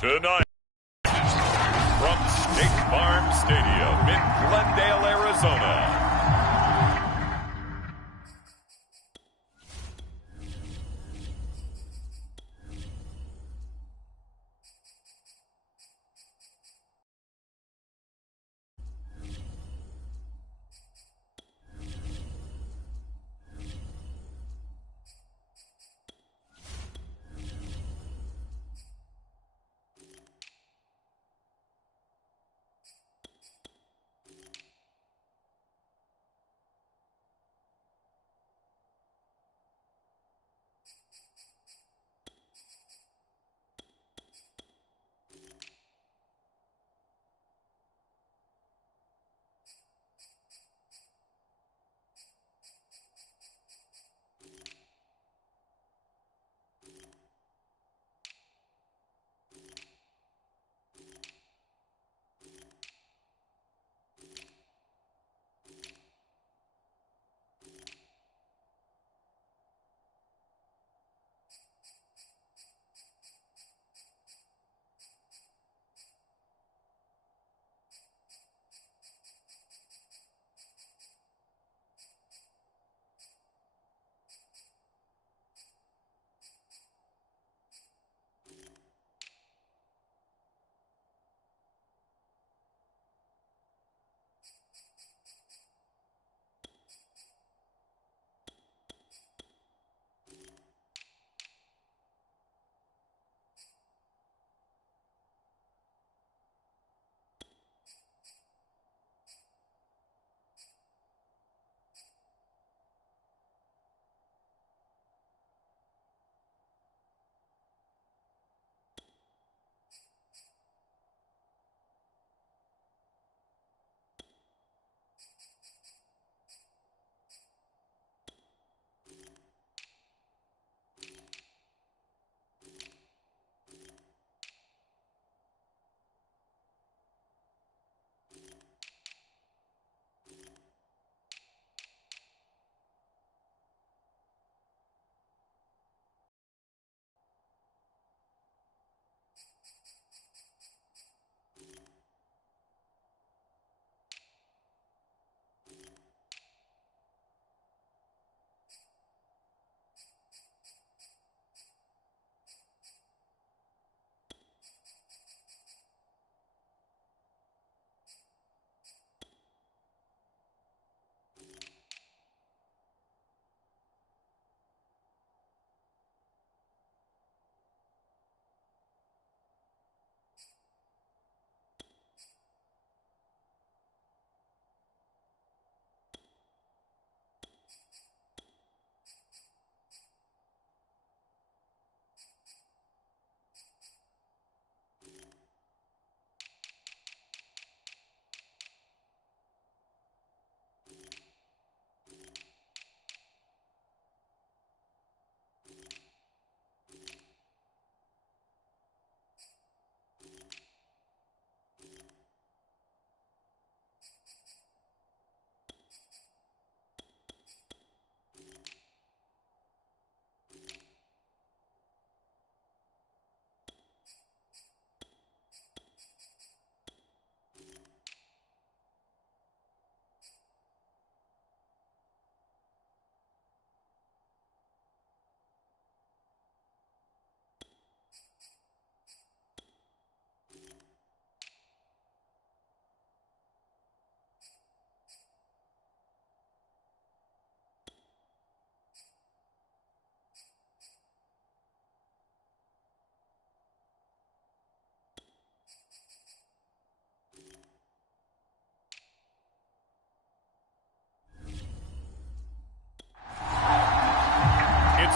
Tonight, from State Farm Stadium in Glendale, Arizona.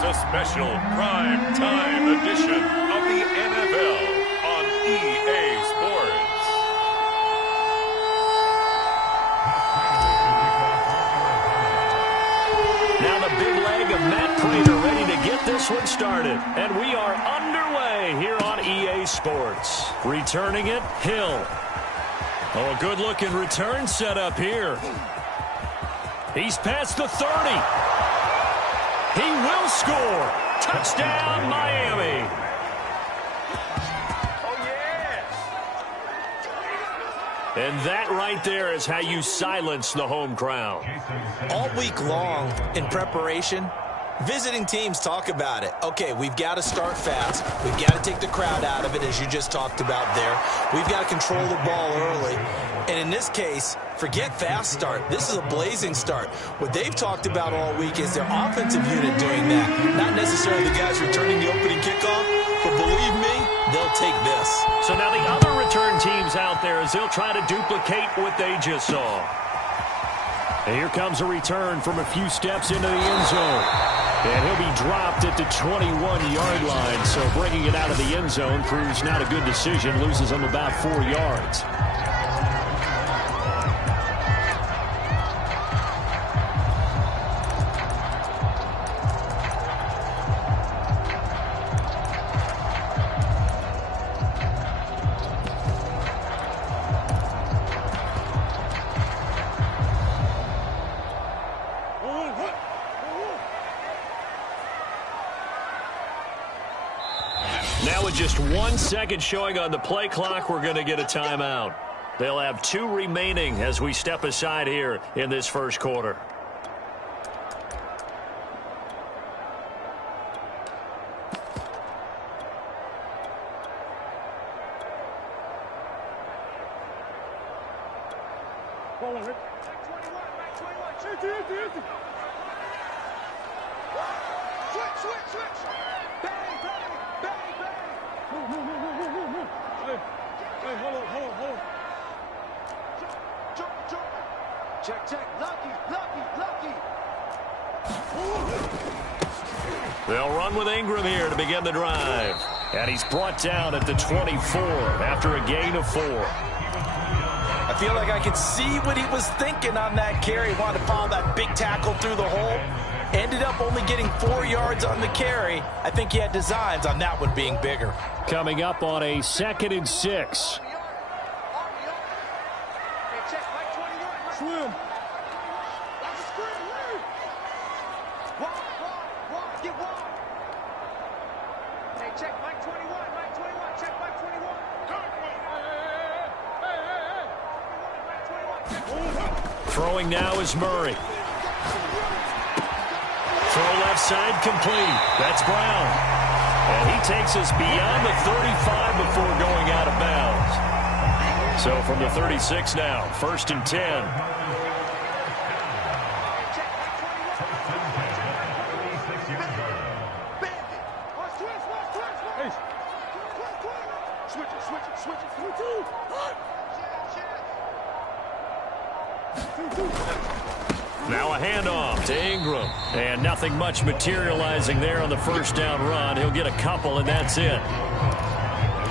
A special prime time edition of the NFL on EA Sports. Now the big leg of Matt Prater ready to get this one started. And we are underway here on EA Sports. Returning it, Hill. Oh, a good-looking return setup here. He's past the 30. He will score. Touchdown, Miami. Oh, yeah. And that right there is how you silence the home crowd. All week long in preparation, visiting teams talk about it. Okay, we've got to start fast. We've got to take the crowd out of it, as you just talked about there. We've got to control the ball early. And in this case, forget fast start. This is a blazing start. What they've talked about all week is their offensive unit doing that. Not necessarily the guys returning the opening kickoff, but believe me, they'll take this. So now the other return teams out there as they'll try to duplicate what they just saw. And here comes a return from a few steps into the end zone. And he'll be dropped at the 21-yard line. So bringing it out of the end zone proves not a good decision. Loses him about 4 yards. Now with just 1 second showing on the play clock, we're going to get a timeout. They'll have 2 remaining as we step aside here in this first quarter. They'll run with Ingram here to begin the drive. And he's brought down at the 24 after a gain of 4. I feel like I could see what he was thinking on that carry. Wanted to follow that big tackle through the hole. Ended up only getting 4 yards on the carry. I think he had designs on that one being bigger. Coming up on a 2nd and 6. Swim. Check Mike 21, Mike 21, check Mike 21. Throwing now is Murray. Throw left side complete. That's Brown. And he takes us beyond the 35 before going out of bounds. So from the 36 now, 1st and 10. Now a handoff to Ingram. And nothing much materializing there on the first down run. He'll get a couple, and that's it.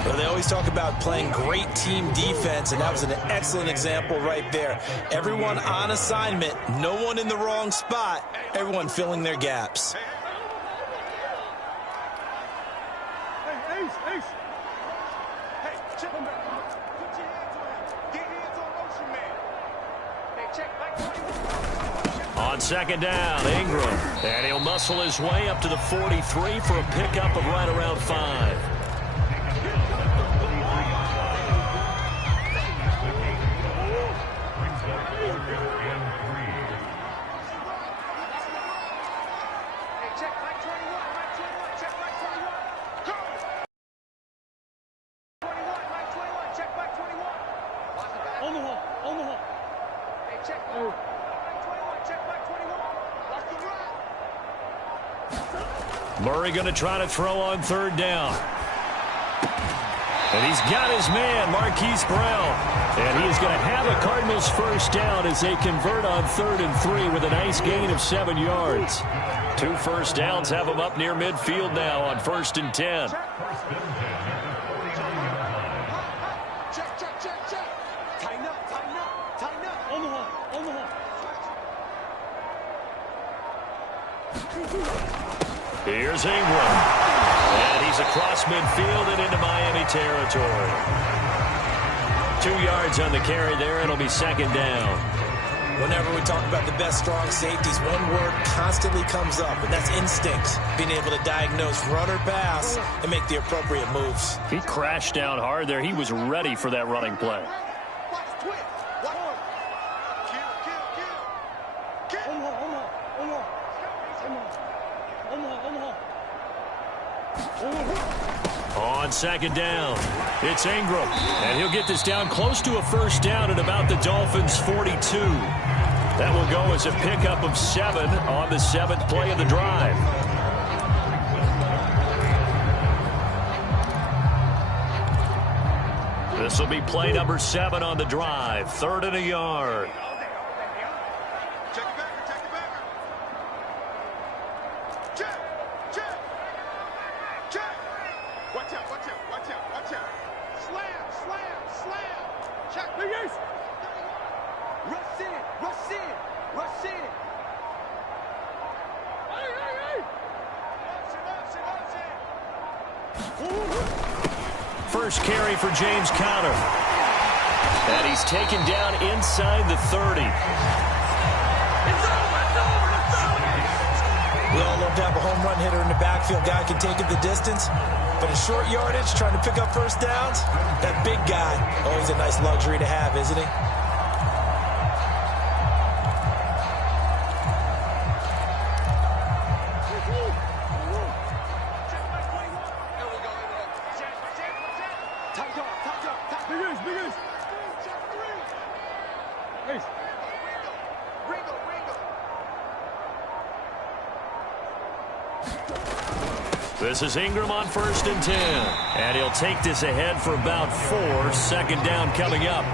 Well, they always talk about playing great team defense, and that was an excellent example right there. Everyone on assignment, no one in the wrong spot, everyone filling their gaps. On 2nd down, Ingram. And he'll muscle his way up to the 43 for a pickup of right around 5. Murray going to try to throw on 3rd down. And he's got his man, Marquise Brown. And he is going to have a Cardinals first down as they convert on 3rd and 3 with a nice gain of 7 yards. 2 first downs have them up near midfield now on 1st and 10. Here's Ingram. And he's across midfield and into Miami territory. 2 yards on the carry there. It'll be 2nd down. Whenever we talk about the best strong safeties, one word constantly comes up, and that's instinct. Being able to diagnose run or pass and make the appropriate moves. He crashed down hard there. He was ready for that running play. twist. What? Kill, kill, kill. Kill. On second down, it's Ingram, and he'll get this down close to a first down at about the Dolphins' 42. That will go as a pickup of 7 on the 7th play of the drive. This will be play number 7 on the drive, 3rd and a yard. Check it back, check it back. Check, check, check. Watch out, watch out, watch out, watch out. Slam, slam, slam. Check. Biggest. Rush in, rush in, rush in. Hey, hey, hey. First carry for James Conner. And he's taken down inside the 30. It's over, it's over, it's over. We all love to have a home run hitter in the backfield. Guy can take it the distance. But in short yardage, trying to pick up first downs, that big guy, always a nice luxury to have, isn't he? This is Ingram on 1st and 10. And he'll take this ahead for about 4. Second down coming up.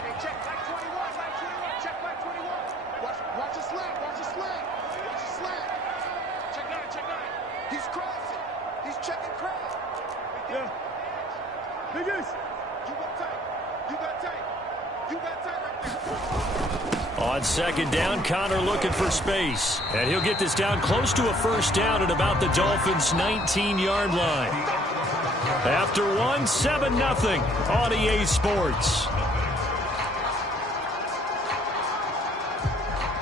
Hey, check back 21, back 21, check back 21. Watch the slant, watch the slant. Watch the slant. Check 9, check 9. He's crossing. He's checking cross. Yeah. Biggest. You got tight. You got tight. You got tight right there. On second down, Conner looking for space. And he'll get this down close to a first down at about the Dolphins' 19-yard line. After 1, 7-0 on EA Sports.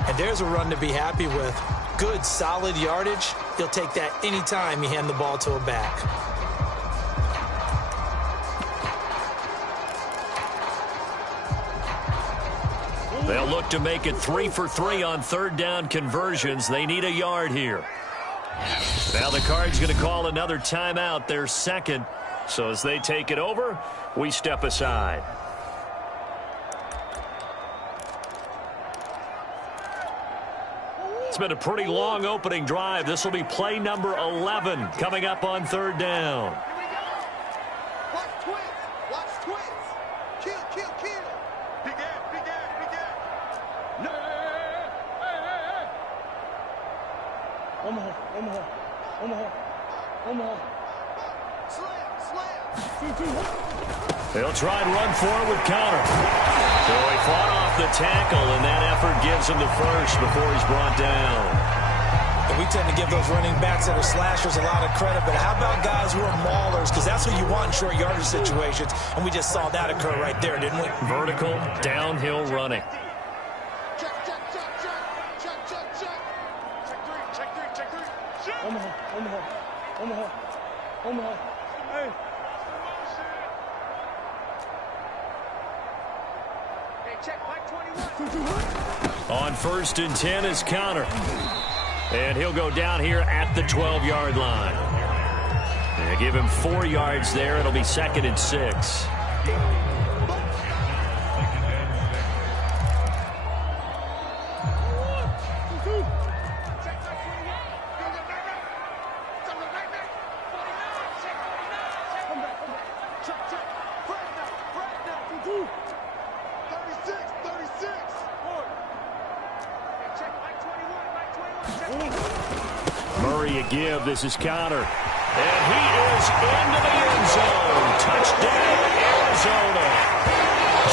And there's a run to be happy with. Good, solid yardage. He'll take that anytime you hand the ball to a back. They'll look to make it 3 for 3 on 3rd down conversions. They need a yard here. Now the Cards going to call another timeout, their second. So as they take it over, we step aside. It's been a pretty long opening drive. This will be play number 11 coming up on 3rd down. Here we go. Watch twist. Watch twist. Kill, kill, kill. Big ass, big ass, big ass. No. Hey, hey, hey. Omaha. Slam, slam. They'll try and run forward with Conner. So he fought off the tackle, and that effort gives him the first before he's brought down. And we tend to give those running backs that are slashers a lot of credit, but how about guys who are maulers? Because that's what you want in short yardage situations, and we just saw that occur right there, didn't we? Vertical, downhill running. Check, check, check, check. Check, check, check. Check 3, check 3, check 3. Check. Omaha. Hey. Hey, check Mike 21. On 1st and 10 is Conner. And he'll go down here at the 12-yard line. And give him 4 yards there. It'll be 2nd and 6. Murray a give. This is Conner. And he is into the end zone. Touchdown, Arizona.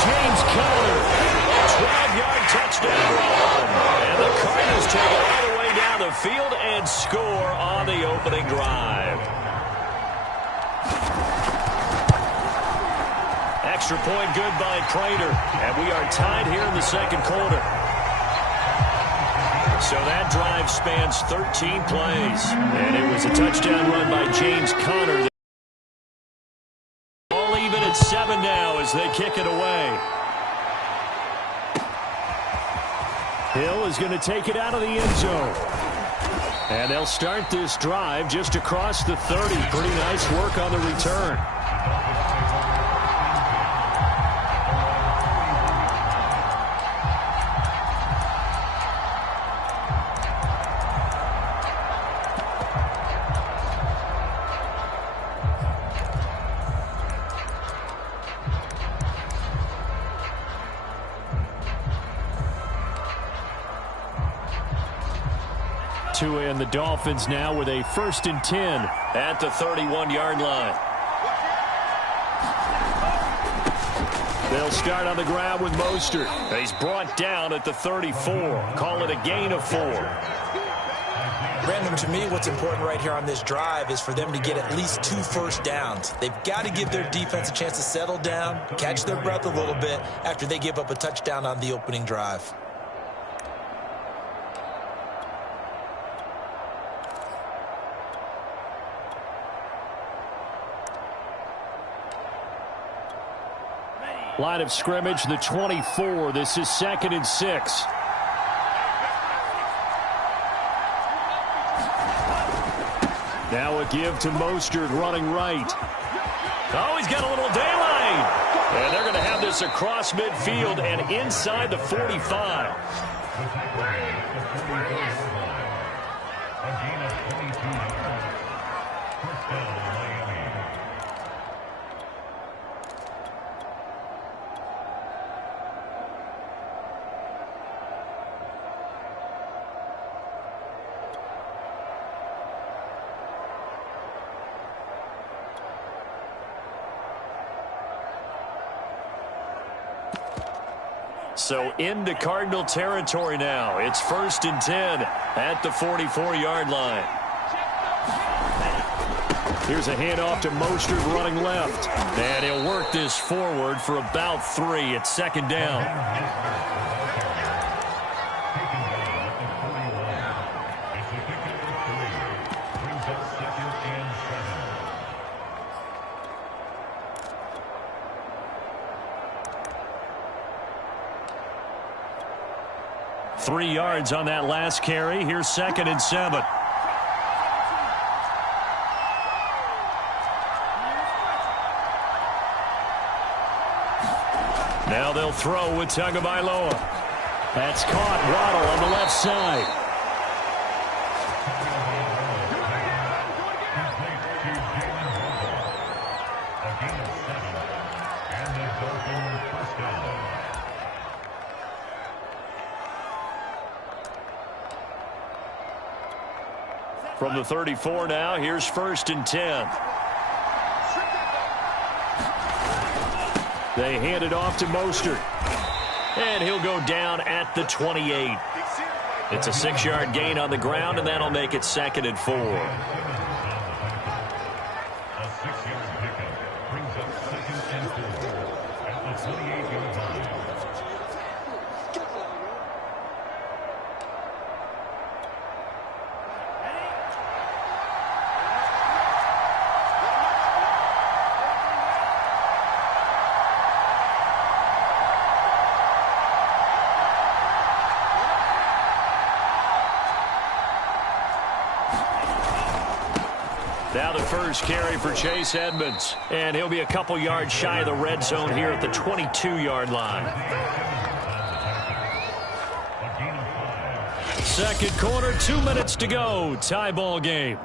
James Conner, a 12-yard touchdown run. And the Cardinals take it all the way down the field and score on the opening drive. Extra point good by Prater. And we are tied here in the second quarter. So that drive spans 13 plays. And it was a touchdown run by James Conner. All even at 7 now as they kick it away. Hill is going to take it out of the end zone. And they'll start this drive just across the 30. Pretty nice work on the return. And the Dolphins now with a 1st and 10 at the 31-yard line. They'll start on the ground with Mostert. He's brought down at the 34. Call it a gain of 4. Brandon, to me, what's important right here on this drive is for them to get at least 2 first downs. They've got to give their defense a chance to settle down, catch their breath a little bit after they give up a touchdown on the opening drive. Line of scrimmage, the 24. This is 2nd and 6. Now a give to Mostert running right. Oh, he's got a little daylight. And they're going to have this across midfield and inside the 45. So into Cardinal territory now. It's 1st and 10 at the 44-yard line. Here's a handoff to Mostert running left. And he'll work this forward for about 3 at 2nd down. 3 yards on that last carry. Here's 2nd and 7. Now they'll throw with Tagovailoa. That's caught. Waddle on the left side. From the 34 now, here's 1st and 10. They hand it off to Mostert. And he'll go down at the 28. It's a 6-yard gain on the ground, and that'll make it 2nd and 4. Now the first carry for Chase Edmonds. And he'll be a couple yards shy of the red zone here at the 22-yard line. Second quarter, 2 minutes to go. Tie ball game.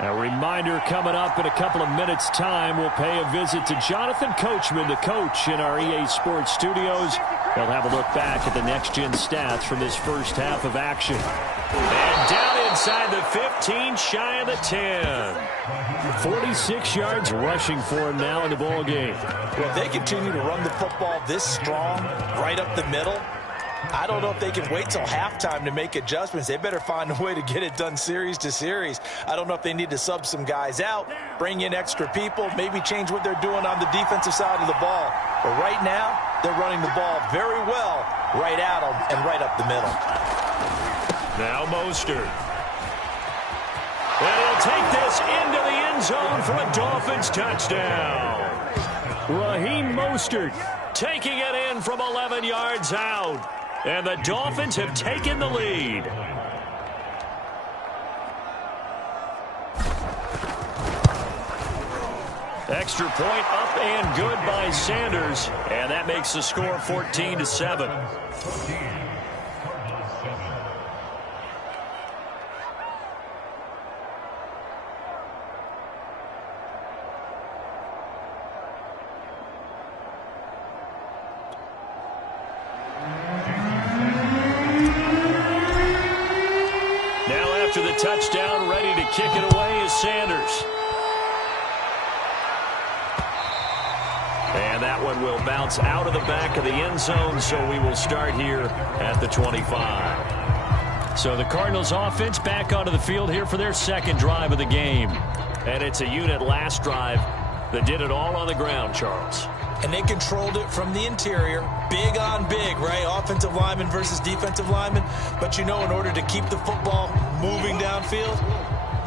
A reminder coming up in a couple of minutes' time. We'll pay a visit to Jonathan Coachman, the coach in our EA Sports studios. They'll have a look back at the next-gen stats from this first half of action. And down inside the 15, shy of the 10. 46 yards rushing for him now in the ball game. Well, if they continue to run the football this strong, right up the middle, I don't know if they can wait till halftime to make adjustments. They better find a way to get it done series to series. I don't know if they need to sub some guys out, bring in extra people, maybe change what they're doing on the defensive side of the ball. But right now, they're running the ball very well right at them and right up the middle. Now Mostert. And he'll take this into the end zone for a Dolphins touchdown. Raheem Mostert taking it in from 11 yards out. And the Dolphins have taken the lead. Extra point up and good by Sanders. And that makes the score 14-7. After the touchdown, ready to kick it away is Sanders. And that one will bounce out of the back of the end zone, so we will start here at the 25. So the Cardinals offense back onto the field here for their second drive of the game. And it's a unit last drive that did it all on the ground, Charles. And they controlled it from the interior. Big on big, right? Offensive lineman versus defensive lineman. But you know, in order to keep the football moving downfield,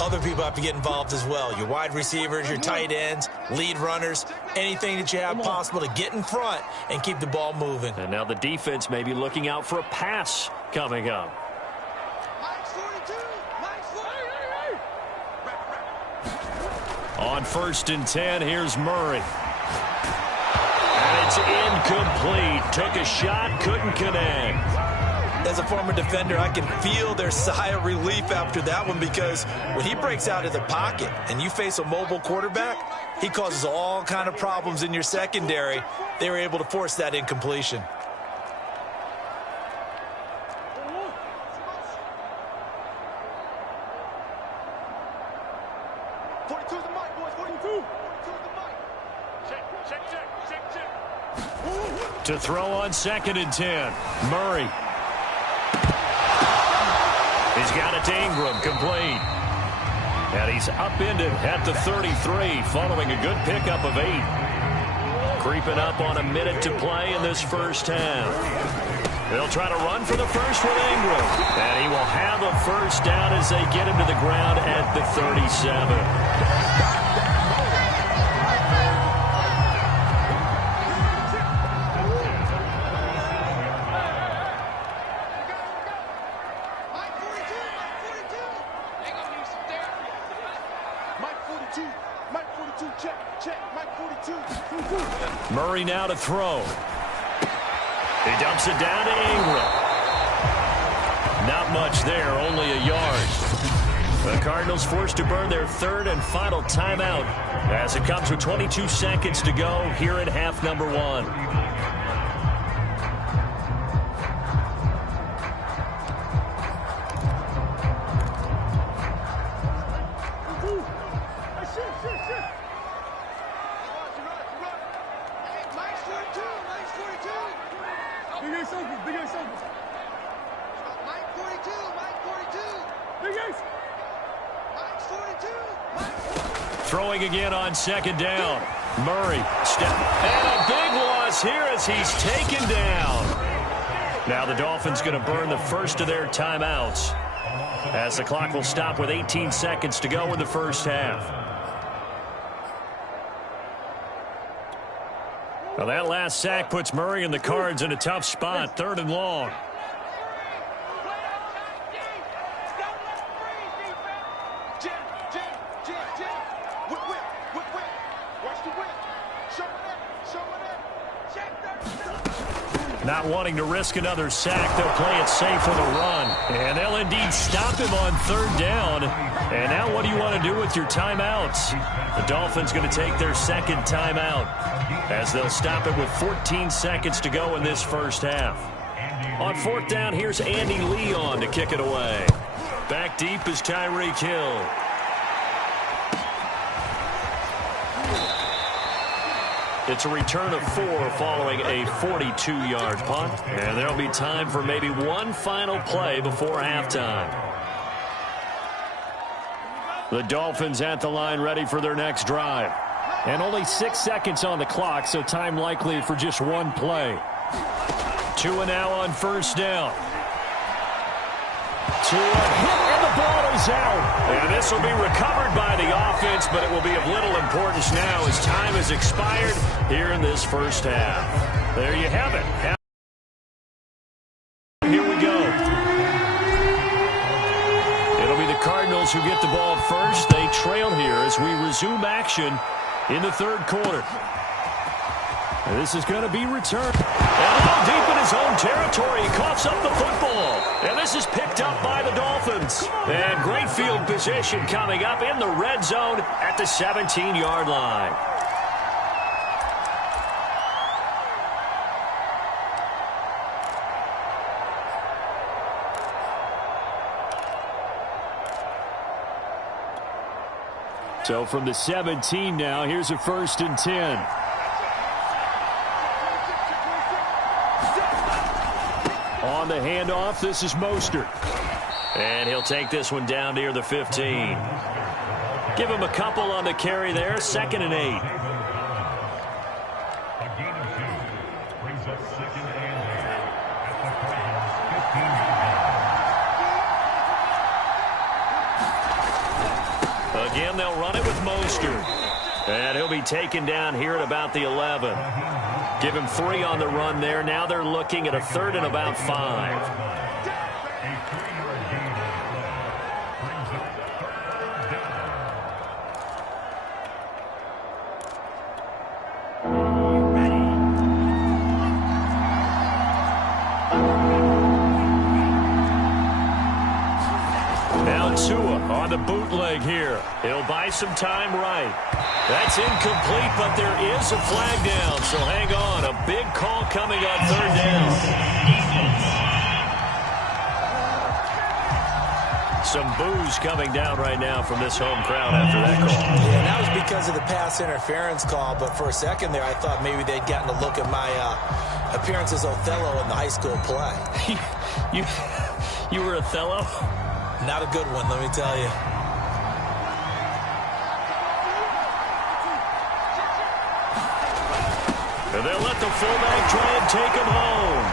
other people have to get involved as well. Your wide receivers, your tight ends, lead runners, anything that you have possible to get in front and keep the ball moving. And now the defense may be looking out for a pass coming up. On 1st and 10, here's Murray. And it's incomplete. Took a shot, couldn't connect. As a former defender, I can feel their sigh of relief after that one, because when he breaks out of the pocket and you face a mobile quarterback, he causes all kind of problems in your secondary. They were able to force that incompletion. To throw on 2nd and 10. Murray. He's got it to Ingram, complete. And he's upended at the 33, following a good pickup of 8. Creeping up on a minute to play in this first half. They'll try to run for the first with Ingram. And he will have a first down as they get him to the ground at the 37. Murray now to throw. He dumps it down to Ingram. Not much there, only a yard. The Cardinals forced to burn their 3rd and final timeout as it comes with 22 seconds to go here in half number 1. Throwing again on 2nd down. Murray. And a big loss here as he's taken down. Now the Dolphins going to burn the first of their timeouts as the clock will stop with 18 seconds to go in the first half. Well, that last sack puts Murray and the Cards in a tough spot. 3rd and long. Not wanting to risk another sack, they'll play it safe with a run. And they'll indeed stop him on 3rd down. And now what do you want to do with your timeouts? The Dolphins going to take their 2nd timeout as they'll stop it with 14 seconds to go in this first half. On 4th down, here's Andy Leon to kick it away. Back deep is Tyreek Hill. It's a return of 4 following a 42-yard punt. And there'll be time for maybe one final play before halftime. The Dolphins at the line ready for their next drive. And only 6 seconds on the clock, so time likely for just one play. Tua now on first down. Tua hit, and the ball is out. And this will be recovered by the offense, but it will be of little importance now as time has expired here in this first half. There you have it. Here we go. It'll be the Cardinals who get the ball first. They trail here as we resume action in the third quarter. And this is going to be returned. And now deep in his own territory, he coughs up the football. And this is picked up by the Dolphins. And great field position coming up in the red zone at the 17-yard line. So from the 17 now, here's a 1st and 10. On the handoff, this is Mostert. And he'll take this one down near the 15. Give him a couple on the carry there, 2nd and 8. Again, they'll run it with Mostert. And he'll be taken down here at about the 11. Give him 3 on the run there. Now they're looking at a 3rd and about 5. Now Tua on the bootleg here. He'll buy some time right. That's incomplete, but there is a flag down, so hang on. A big call coming on 3rd down. Some boos coming down right now from this home crowd after that call. Yeah, that was because of the pass interference call, but for a second there I thought maybe they'd gotten a look at my appearance as Othello in the high school play. You were Othello? Not a good one, let me tell you. And they'll let the fullback try and take him home.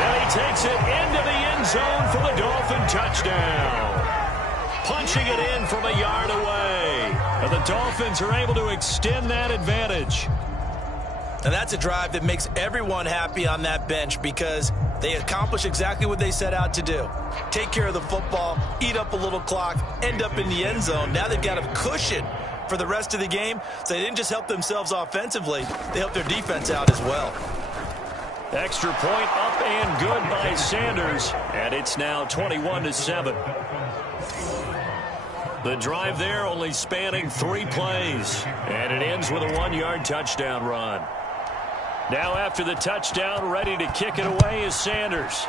And he takes it into the end zone for the Dolphin touchdown. Punching it in from a yard away. And the Dolphins are able to extend that advantage. And that's a drive that makes everyone happy on that bench because they accomplish exactly what they set out to do. Take care of the football, eat up a little clock, end up in the end zone. Now they've got a cushion for the rest of the game, so they didn't just help themselves offensively, they helped their defense out as well. Extra point up and good by Sanders, and it's now 21-7. The drive there only spanning 3 plays, and it ends with a 1-yard touchdown run. Now after the touchdown, ready to kick it away is Sanders.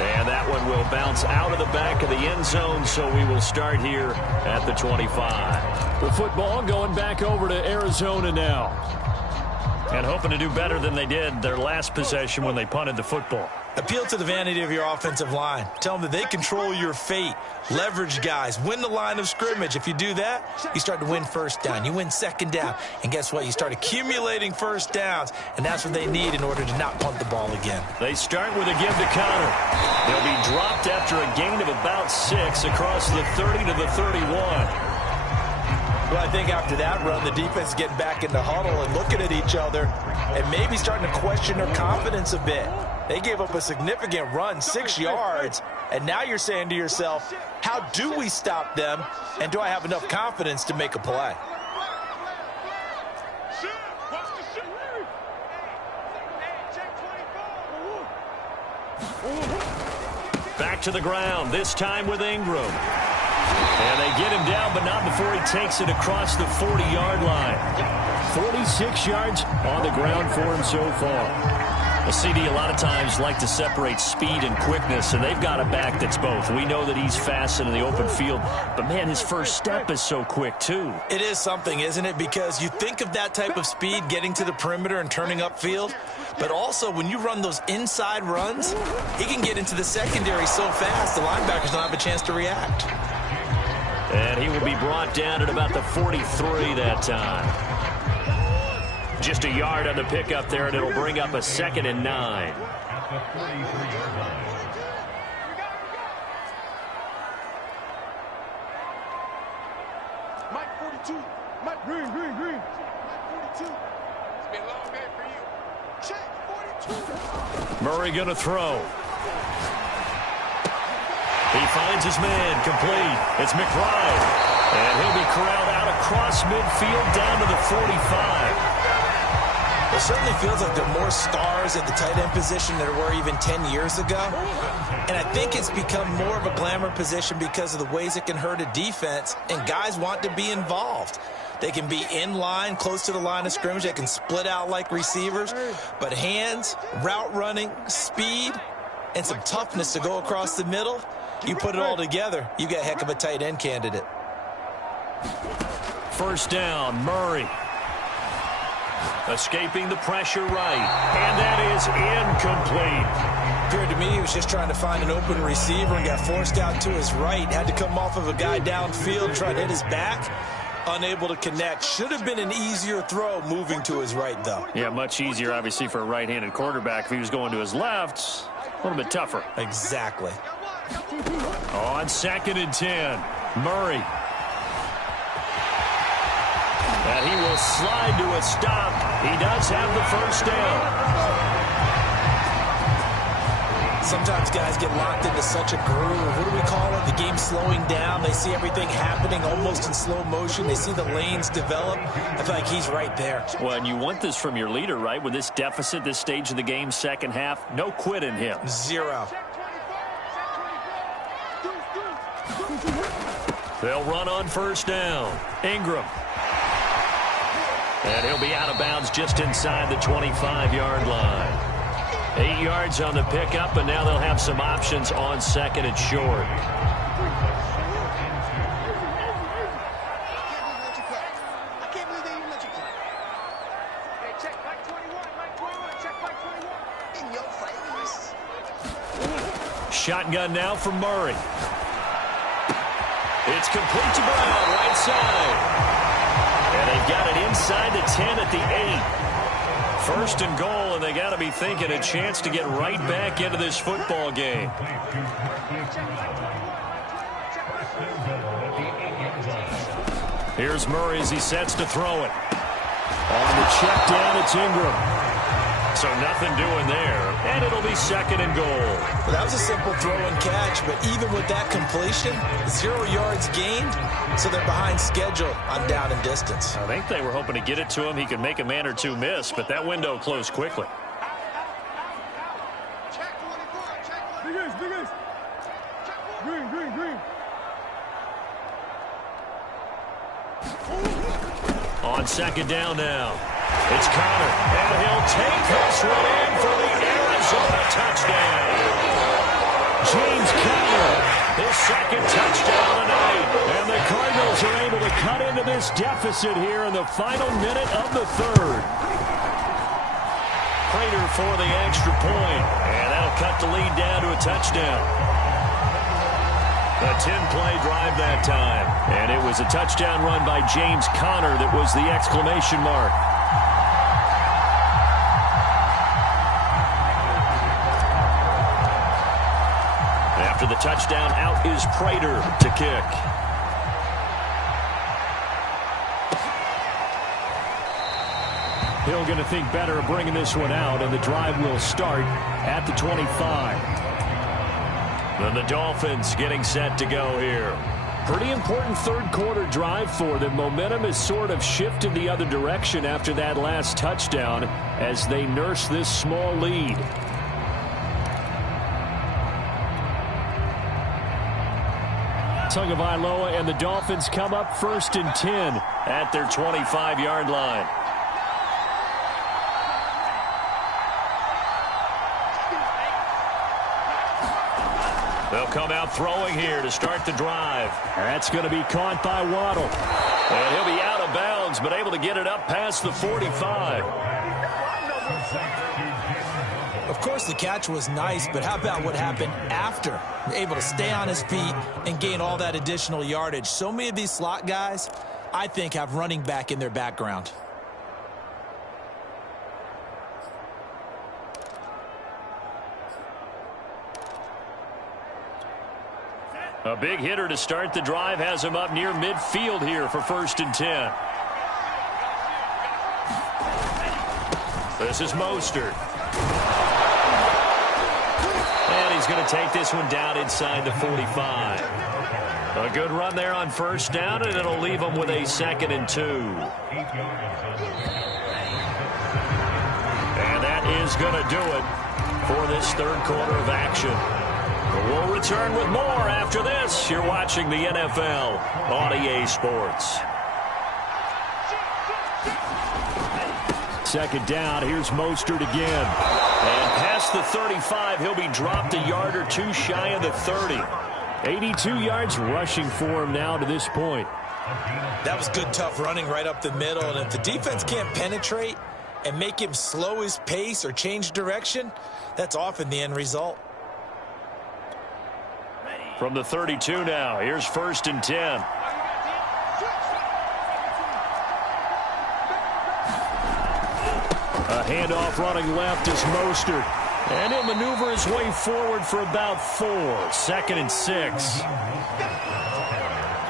And that one will bounce out of the back of the end zone, so we will start here at the 25. The football going back over to Arizona now. And hoping to do better than they did their last possession when they punted the football. Appeal to the vanity of your offensive line. Tell them that they control your fate. Leverage guys. Win the line of scrimmage. If you do that, you start to win first down. You win second down. And guess what? You start accumulating first downs. And that's what they need in order to not punt the ball again. They start with a give to counter. They'll be dropped after a gain of about 6 across the 30 to the 31. Well, I think after that run, the defense is getting back in the huddle and looking at each other and maybe starting to question their confidence a bit. They gave up a significant run, 6 yards, and now you're saying to yourself, how do we stop them, and do I have enough confidence to make a play? Back to the ground, this time with Ingram. And they get him down, but not before he takes it across the 40-yard line. 46 yards on the ground for him so far. Well, CD, a lot of times like to separate speed and quickness, and they've got a back that's both. We know that he's fast in the open field, but, man, his first step is so quick, too. It is something, isn't it? Because you think of that type of speed getting to the perimeter and turning upfield, but also when you run those inside runs, he can get into the secondary so fast the linebackers don't have a chance to react. And he will be brought down at about the 43 that time. Just a yard on the pickup there, and it'll bring up a 2nd and 9. Mike 42. Mike green. Mike 42. It's been a long day for you. Check 42. Murray going to throw. He finds his man, complete. It's McBride. And he'll be corralled out across midfield down to the 45. It certainly feels like there are more stars at the tight end position than there were even 10 years ago. And I think it's become more of a glamour position because of the ways it can hurt a defense, and guys want to be involved. They can be in line, close to the line of scrimmage. They can split out like receivers. But hands, route running, speed, and some toughness to go across the middle, you put it all together, you got a heck of a tight end candidate. First down, Murray. Escaping the pressure right. And that is incomplete. Appeared to me he was just trying to find an open receiver and got forced out to his right. Had to come off of a guy downfield, try to hit his back. Unable to connect. Should have been an easier throw moving to his right, though. Yeah, much easier, obviously, for a right-handed quarterback. If he was going to his left, a little bit tougher. Exactly. On 2nd and 10, Murray. And he will slide to a stop. He does have the first down. Sometimes guys get locked into such a groove. What do we call it? The game slowing down. They see everything happening almost in slow motion. They see the lanes develop. I feel like he's right there. Well, and you want this from your leader, right? With this deficit, this stage of the game, second half, no quit in him. Zero. They'll run on first down. Ingram. And he'll be out of bounds just inside the 25-yard line. 8 yards on the pickup, and now they'll have some options on 2nd and short. I can't believe they even let you play. Hey, check Mike 21. Mike 21. Check Mike 21. In your face. Shotgun now from Murray. It's complete to Brown, right side. And they've got it inside the 10 at the 8. First and goal, and they got to be thinking a chance to get right back into this football game. Here's Murray as he sets to throw it. On the check down, it's Ingram. So nothing doing there, and it'll be 2nd and goal. Well, that was a simple throw and catch, but even with that completion, 0 yards gained, so they're behind schedule on down and distance. I think they were hoping to get it to him. He could make a man or two miss, but that window closed quickly. Check 24. Check 24. Big Green. On 2nd down now. It's Connor, and he'll take this one in for the Arizona touchdown. James Conner, his 2nd touchdown tonight. And the Cardinals are able to cut into this deficit here in the final minute of the 3rd. Prater for the extra point, and that'll cut the lead down to a touchdown. A 10-play drive that time, and it was a touchdown run by James Conner that was the exclamation mark. After the touchdown, out is Prater to kick. Hill going to think better of bringing this one out, and the drive will start at the 25. And the Dolphins getting set to go here. Pretty important 3rd quarter drive for them. Momentum has sort of shifted the other direction after that last touchdown as they nurse this small lead. Tagovailoa and the Dolphins come up 1st and 10 at their 25-yard line. They'll come out throwing here to start the drive. That's going to be caught by Waddle. And he'll be out of bounds, but able to get it up past the 45. Of course, the catch was nice, but how about what happened after? Able to stay on his feet and gain all that additional yardage. So many of these slot guys, I think, have running back in their background. A big hitter to start the drive has him up near midfield here for 1st and 10. This is Mostert. And he's going to take this one down inside the 45. A good run there on 1st down, and it'll leave him with a 2nd and 2. And that is going to do it for this 3rd quarter of action. We'll return with more after this. You're watching the NFL on EA Sports. 2nd down. Here's Mostert again. And past the 35, he'll be dropped a yard or 2 shy of the 30. 82 yards rushing for him now to this point. That was good, tough running right up the middle. And if the defense can't penetrate and make him slow his pace or change direction, that's often the end result. From the 32 now, here's 1st and 10. A handoff running left is Mostert. And he'll maneuver his way forward for about 4. 2nd and 6.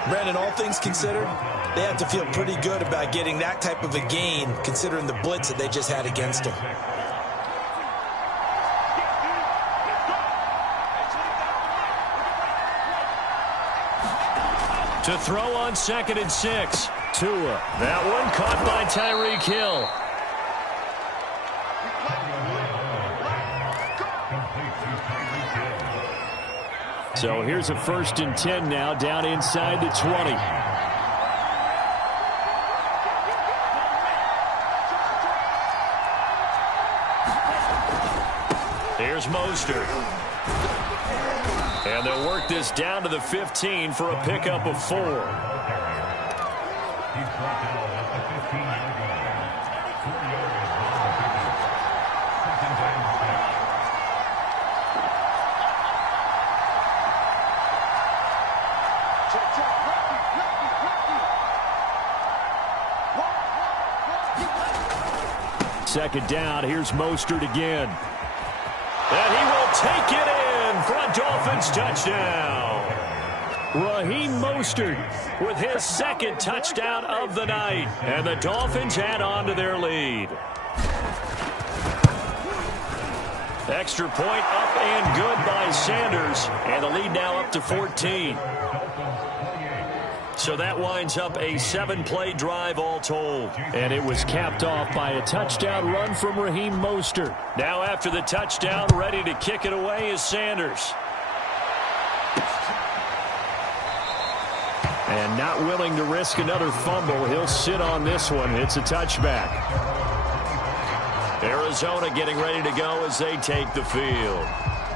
Brandon, all things considered, they have to feel pretty good about getting that type of a gain, considering the blitz that they just had against them. To throw on 2nd and 6. Tua. That one caught by Tyreek Hill. So here's a 1st and 10 now, down inside the 20. Here's Mostert. And they'll work this down to the 15 for a pickup of 4. Second down, here's Mostert again. And he will take it in for a Dolphins touchdown. Raheem Mostert with his 2nd touchdown of the night. And the Dolphins add on to their lead. Extra point up and good by Sanders. And the lead now up to 14. So that winds up a 7-play drive all told. And it was capped off by a touchdown run from Raheem Mostert. Now after the touchdown, ready to kick it away is Sanders. And not willing to risk another fumble, he'll sit on this one. It's a touchback. Arizona getting ready to go as they take the field.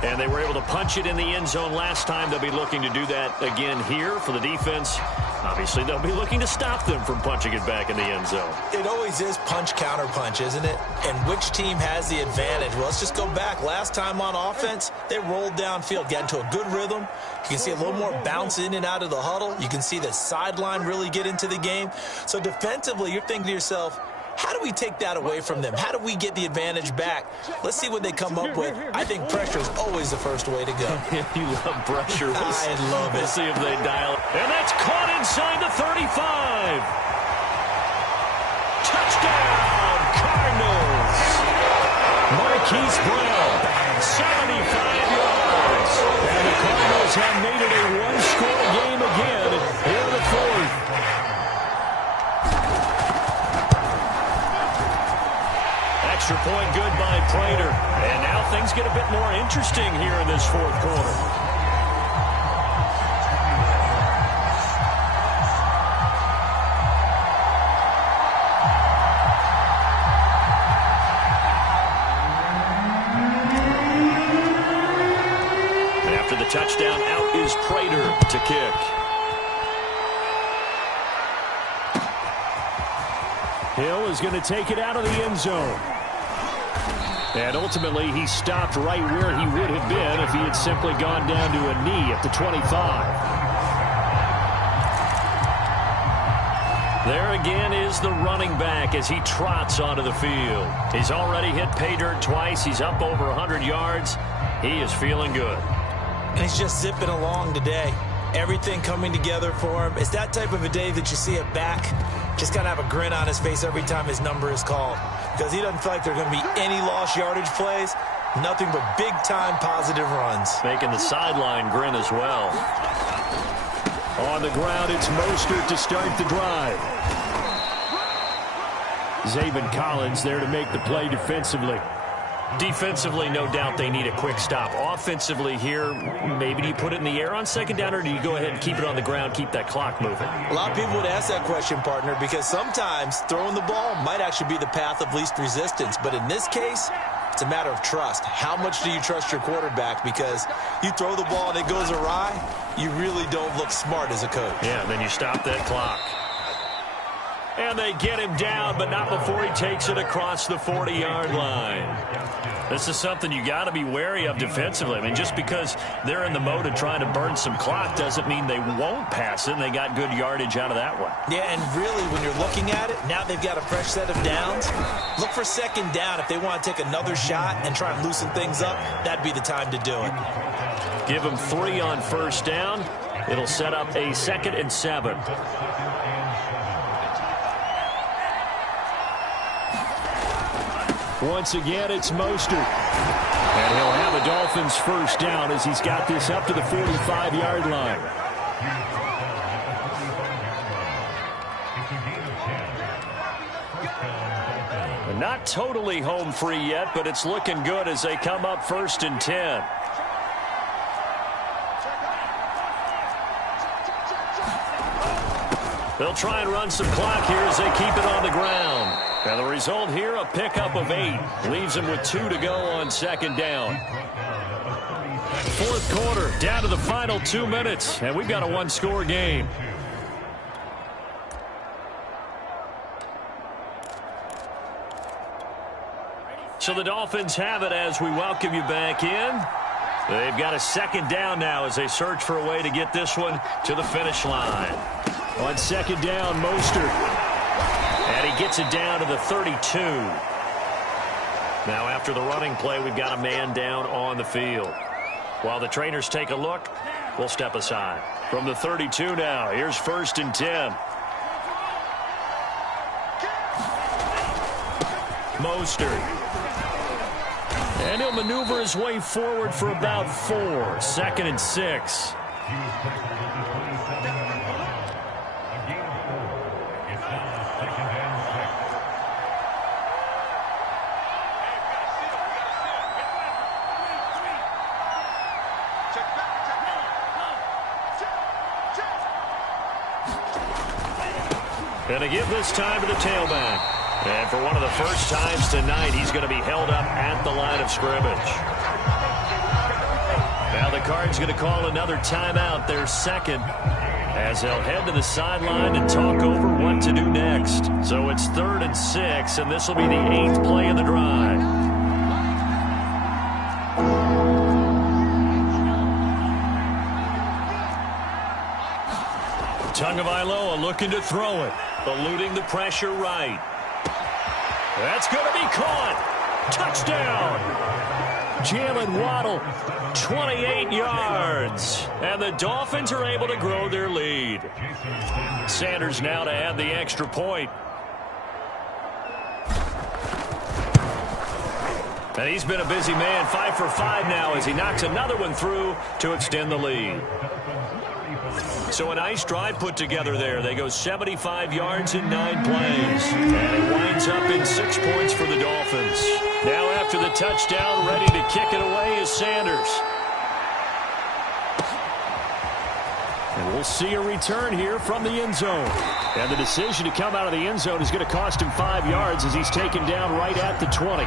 And they were able to punch it in the end zone last time. They'll be looking to do that again here for the defense. Obviously, they'll be looking to stop them from punching it back in the end zone. It always is punch, counter punch, isn't it? And which team has the advantage? Well, let's just go back. Last time on offense, they rolled downfield, got into a good rhythm. You can see a little more bounce in and out of the huddle. You can see the sideline really get into the game. So defensively, you're thinking to yourself, how do we take that away from them? How do we get the advantage back? Let's see what they come up with. I think pressure is always the first way to go. You love pressure. I love it. We'll see if they dial it. And that's caught inside the 35. Touchdown, Cardinals. Marquise Brown, 75 yards. And the Cardinals have made it a one-score game again here in the 4th. Extra point good by Prater. And now things get a bit more interesting here in this 4th quarter. After the touchdown is Prater to kick. Hill is going to take it out of the end zone. And ultimately, he stopped right where he would have been if he had simply gone down to a knee at the 25. There again is the running back as he trots onto the field. He's already hit pay dirt twice. He's up over 100 yards. He is feeling good. And he's just zipping along today. Everything coming together for him. It's that type of a day that you see it back. Just got to have a grin on his face every time his number is called. Because he doesn't feel like there are going to be any lost yardage plays. Nothing but big-time positive runs. Making the sideline grin as well. On the ground, it's Mostert to start the drive. Zaven Collins there to make the play defensively. Defensively, no doubt they need a quick stop. Offensively here, maybe do you put it in the air on second down, or do you go ahead and keep it on the ground, keep that clock moving? A lot of people would ask that question, partner, because sometimes throwing the ball might actually be the path of least resistance. But in this case, it's a matter of trust. How much do you trust your quarterback? Because you throw the ball and it goes awry, you really don't look smart as a coach. Yeah, and then you stop that clock. And they get him down, but not before he takes it across the 40-yard line. This is something you got to be wary of defensively. I mean, just because they're in the mode of trying to burn some clock doesn't mean they won't pass it, and they got good yardage out of that one. Yeah, and really, when you're looking at it, now they've got a fresh set of downs. Look for second down. If they want to take another shot and try and loosen things up, that'd be the time to do it. Give them 3 on first down. It'll set up a 2nd and 7. Once again, it's Mostert. And he'll have a Dolphins first down as he's got this up to the 45-yard line. And not totally home free yet, but it's looking good as they come up 1st and 10. They'll try and run some clock here as they keep it on the ground. And the result here, a pickup of 8. Leaves them with 2 to go on second down. 4th quarter, down to the final 2 minutes. And we've got a 1-score game. So the Dolphins have it as we welcome you back in. They've got a 2nd down now as they search for a way to get this one to the finish line. On 2nd down, Mostert. And he gets it down to the 32. Now after the running play, we've got a man down on the field. While the trainers take a look, we'll step aside. From the 32 now, here's 1st and 10. Mostert. And he'll maneuver his way forward for about 4. 2nd and 6. Going to give this time to the tailback. And for one of the first times tonight, he's going to be held up at the line of scrimmage. Now the Cards going to call another timeout, their 2nd, as they'll head to the sideline and talk over what to do next. So it's 3rd and 6, and this will be the 8th play of the drive. Tagovailoa looking to throw it. Eluding the pressure right. That's going to be caught. Touchdown. Jalen Waddle, 28 yards. And the Dolphins are able to grow their lead. Sanders now to add the extra point. And he's been a busy man, 5 for 5 now as he knocks another one through to extend the lead. So a nice drive put together there. They go 75 yards in 9 plays. And it winds up in 6 points for the Dolphins. Now after the touchdown, ready to kick it away is Sanders. And we'll see a return here from the end zone. And the decision to come out of the end zone is going to cost him 5 yards as he's taken down right at the 20.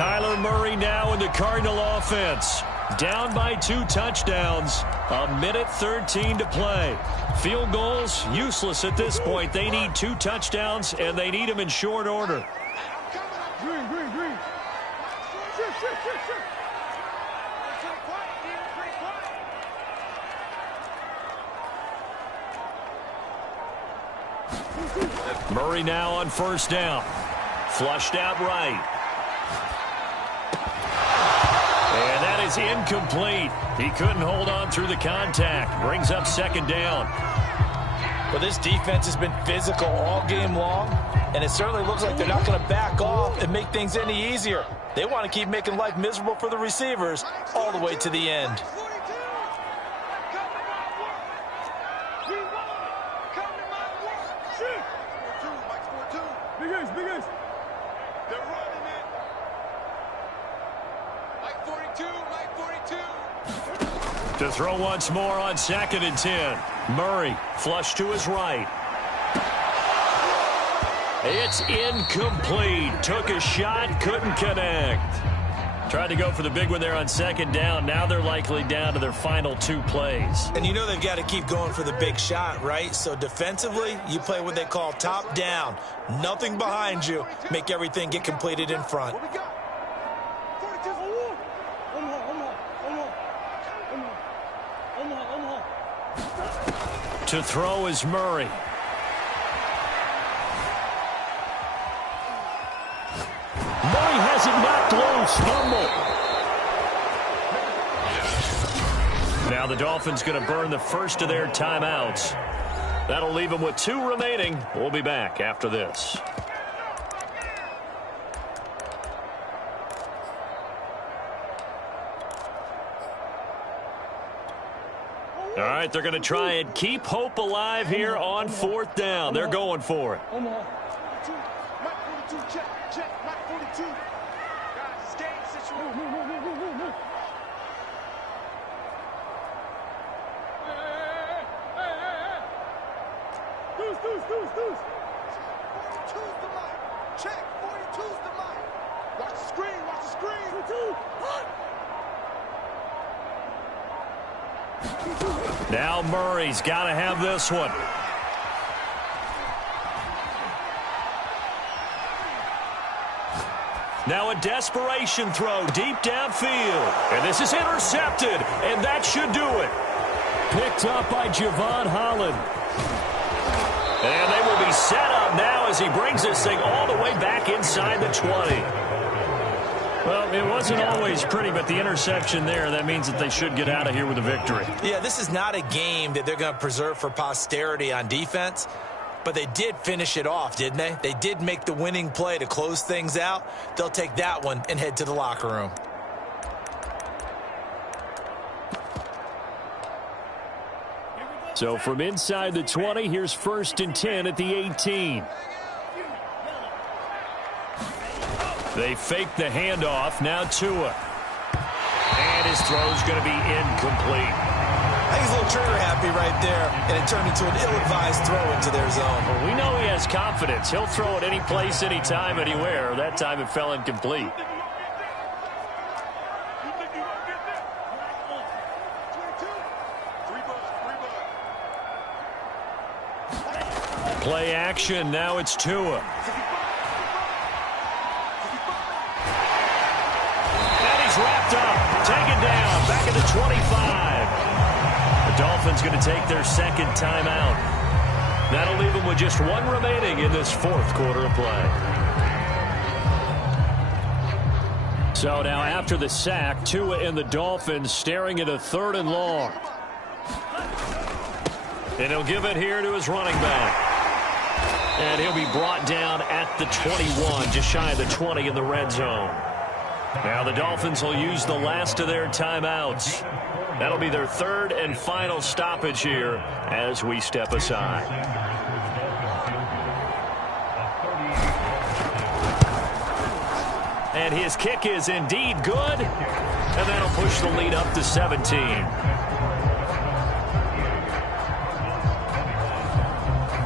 Kyler Murray now in the Cardinal offense. Down by 2 touchdowns. 1:13 to play. Field goals, useless at this point. They need 2 touchdowns, and they need them in short order. Green. Murray now on first down. Flushed out right. And that is incomplete. He couldn't hold on through the contact. Brings up second down. Well, this defense has been physical all game long, and it certainly looks like they're not going to back off and make things any easier. They want to keep making life miserable for the receivers all the way to the end. Big Ace. They're running it. Mike 42. To throw once more on 2nd and 10. Murray flush to his right. It's incomplete. Took a shot, couldn't connect. Tried to go for the big one there on 2nd down. Now they're likely down to their final 2 plays. And you know they've got to keep going for the big shot, right? So defensively, you play what they call top down. Nothing behind you. Make everything get completed in front. What we got? 42. Omaha. To throw is Murray. Murray has it knocked loose. Fumble. Now the Dolphins going to burn the first of their timeouts. That'll leave them with 2 remaining. We'll be back after this. All right, they're going to try and keep hope alive here on 4th down. They're going for it. Omaha. Mike 42, check. Mike 42. Guys, it's game situation. Move. Hey. Deuce. 42's the mic. Check. 42's the mic. Watch the screen. 42. Hunt. Now Murray's got to have this one. Now a desperation throw deep downfield. And this is intercepted, and that should do it. Picked up by Javon Holland. And they will be set up now as he brings this thing all the way back inside the 20. Well, it wasn't always pretty, but the interception there, that means that they should get out of here with a victory. Yeah, this is not a game that they're going to preserve for posterity on defense, but they did finish it off, didn't they? They did make the winning play to close things out. They'll take that one and head to the locker room. So from inside the 20, here's 1st and 10 at the 18. They fake the handoff. Now Tua. And his throw's going to be incomplete. I think he's a little trigger happy right there, and it turned into an ill-advised throw into their zone. Well, we know he has confidence. He'll throw it any place, anytime, anywhere. That time it fell incomplete. Play action. Now it's Tua. Wrapped up, taken down, back at the 25. The Dolphins going to take their 2nd timeout. That'll leave them with just 1 remaining in this 4th quarter of play. So now after the sack, Tua and the Dolphins staring at a 3rd and long. And he'll give it here to his running back. And he'll be brought down at the 21, just shy of the 20 in the red zone. Now the Dolphins will use the last of their timeouts. That'll be their 3rd and final stoppage here as we step aside. And his kick is indeed good. And that'll push the lead up to 17.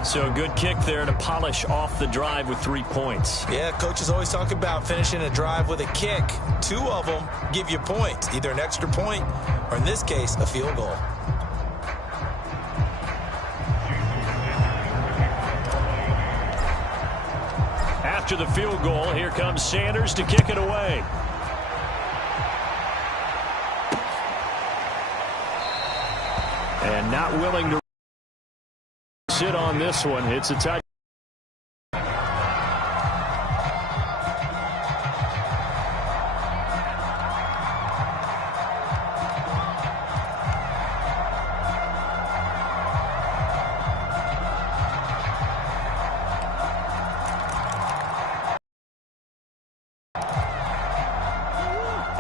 So a good kick there to polish off the drive with 3 points. Yeah, coaches always talk about finishing a drive with a kick. 2 of them give you points, either an extra point or, in this case, a field goal. After the field goal, here comes Sanders to kick it away. And not willing to sit on this one. It's a touch.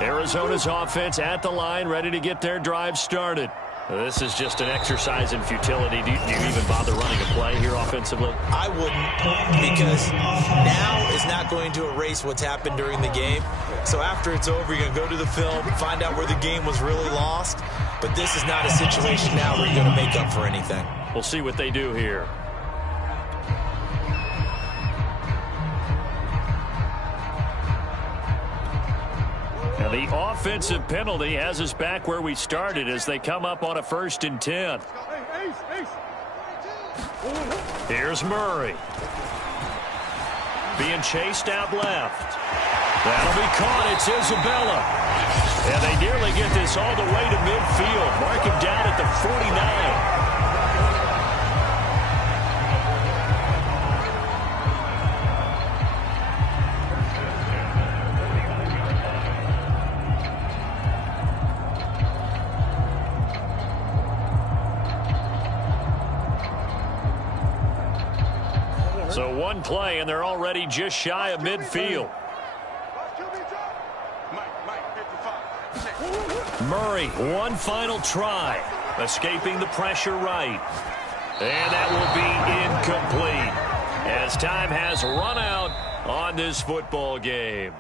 Arizona's offense at the line, ready to get their drive started. This is just an exercise in futility. Do you even bother running a play here offensively? I wouldn't, because now is not going to erase what's happened during the game. So after it's over, you're going to go to the film, find out where the game was really lost. But this is not a situation now where you're going to make up for anything. We'll see what they do here. Now the offensive penalty has us back where we started as they come up on a 1st and 10. Here's Murray. Being chased out left. That'll be caught. It's Isabella. And they nearly get this all the way to midfield. Mark him down at the 49. So one play, and they're already just shy of midfield. Murray, one final try. Escaping the pressure right. And that will be incomplete as time has run out on this football game.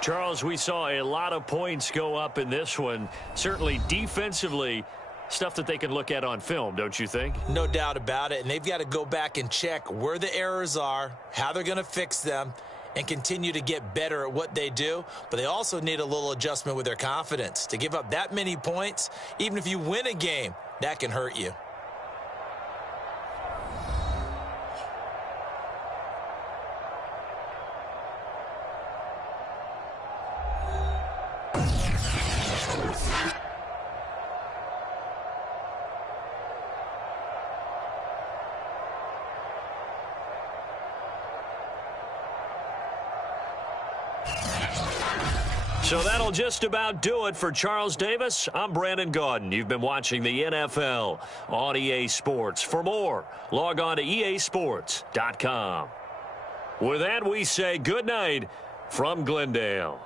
Charles, we saw a lot of points go up in this one. Certainly defensively, stuff that they can look at on film, don't you think? No doubt about it. And they've got to go back and check where the errors are, how they're going to fix them, and continue to get better at what they do. But they also need a little adjustment with their confidence. To give up that many points, even if you win a game, that can hurt you. So that'll just about do it for Charles Davis. I'm Brandon Gaudin. You've been watching the NFL on EA Sports. For more, log on to easports.com. With that, we say good night from Glendale.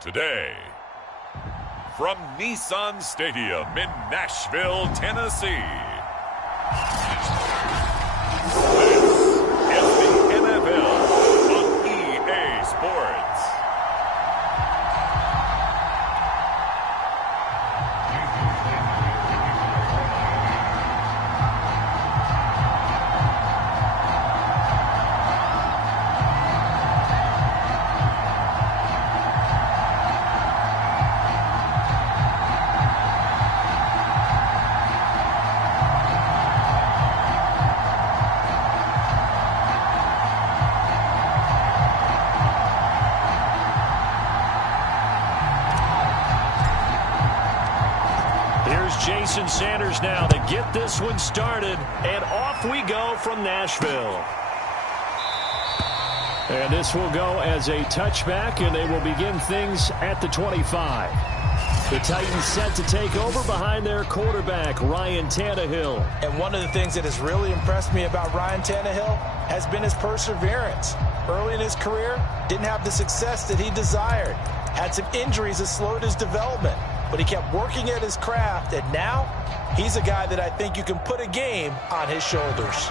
Today, from Nissan Stadium in Nashville, Tennessee, this is the NFL on EA Sports. Jason Sanders now to get this one started, and off we go from Nashville. And this will go as a touchback, and they will begin things at the 25. The Titans set to take over behind their quarterback, Ryan Tannehill. And one of the things that has really impressed me about Ryan Tannehill has been his perseverance. Early in his career, didn't have the success that he desired. Had some injuries that slowed his development. But he kept working at his craft, and now he's a guy that I think you can put a game on his shoulders.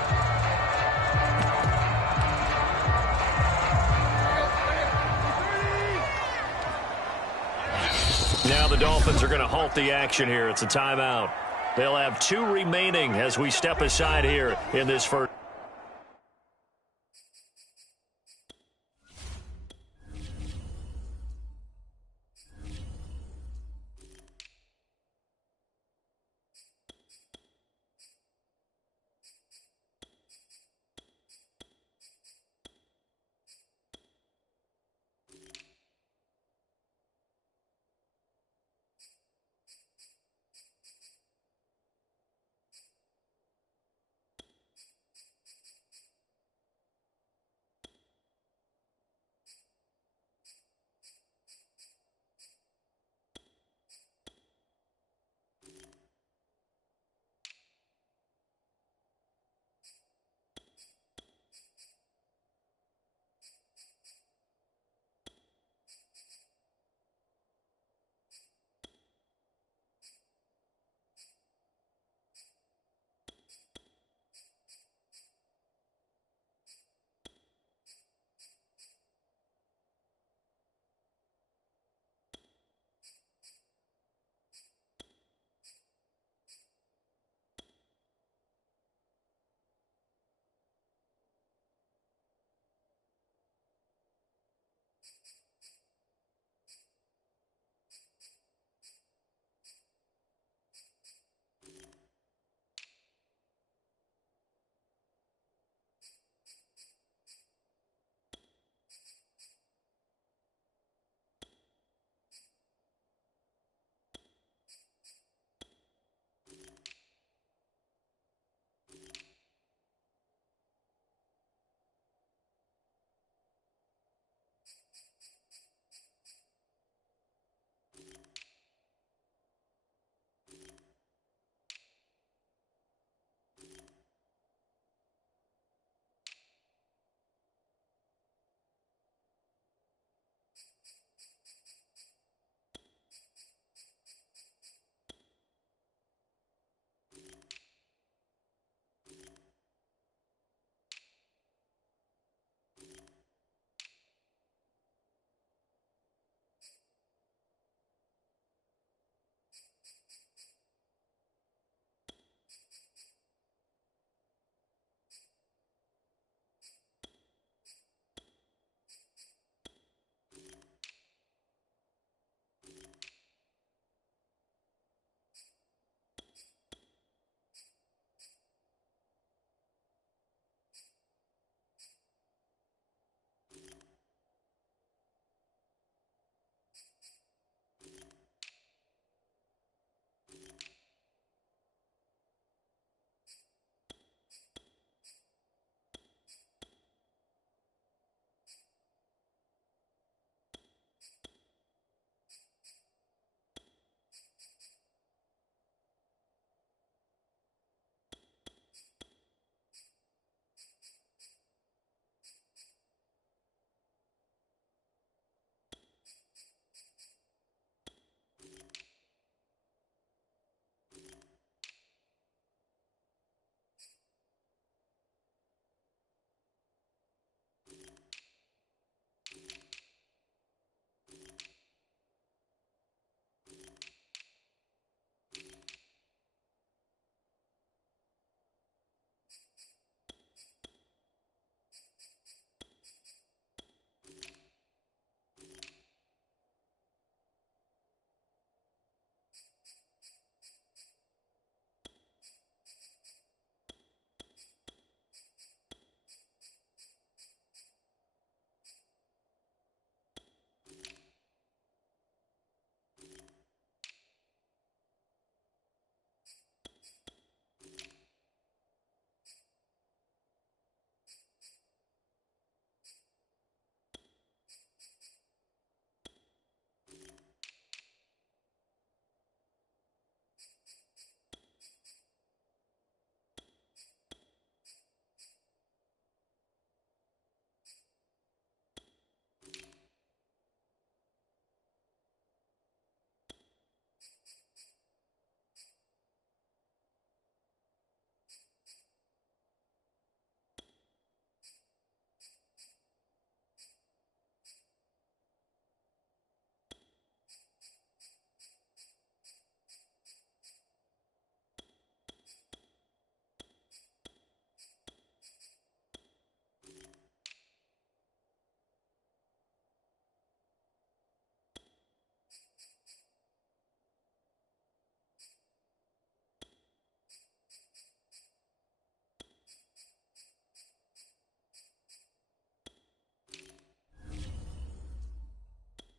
Now the Dolphins are going to halt the action here. It's a timeout. They'll have 2 remaining as we step aside here in this first.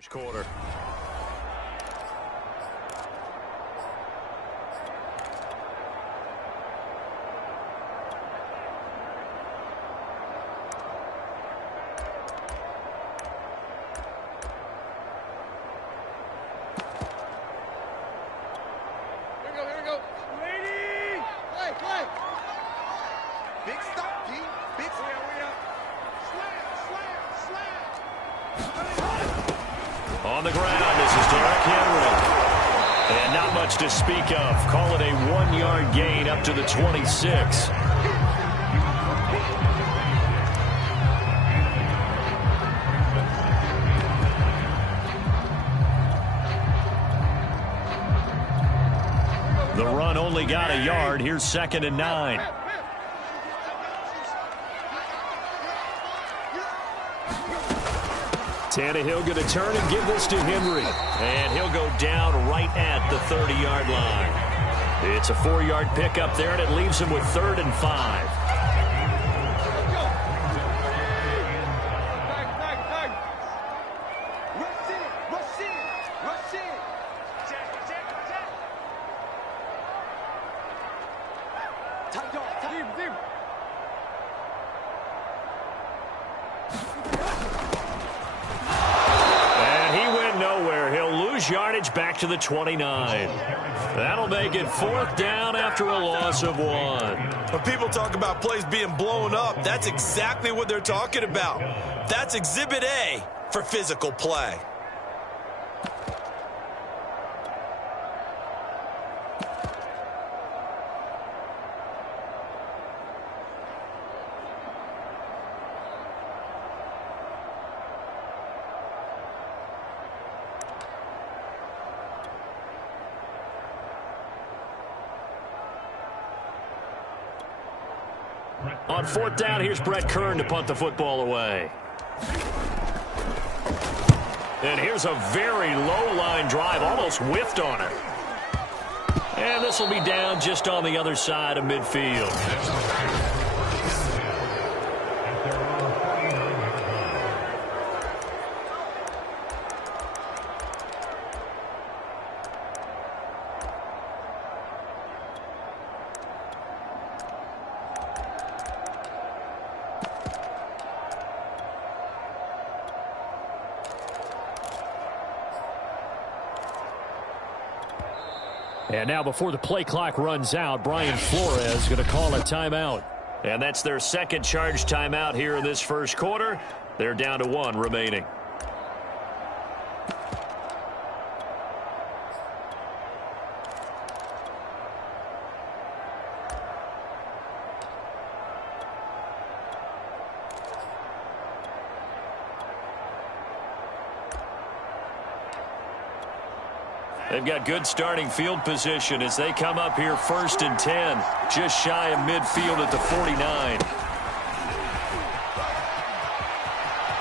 first quarter. Big stop, G. Big stop. Slam. On the ground, this is Derrick Henry. And not much to speak of. Call it a 1-yard gain up to the 26. The run only got a yard. Here's 2nd and 9. Tannehill going to turn and give this to Henry. And he'll go down right at the 30-yard line. It's a 4-yard pickup there, and it leaves him with 3rd and 5. Yardage back to the 29. That'll make it 4th down after a loss of 1. When people talk about plays being blown up, that's exactly what they're talking about. That's Exhibit A for physical play. On 4th down, here's Brett Kern to punt the football away. And here's a very low-line drive, almost whiffed on it. And this will be down just on the other side of midfield. And now before the play clock runs out, Brian Flores is going to call a timeout. And that's their second charge timeout here in this first quarter. They're down to 1 remaining. They've got good starting field position as they come up here 1st and 10, just shy of midfield at the 49.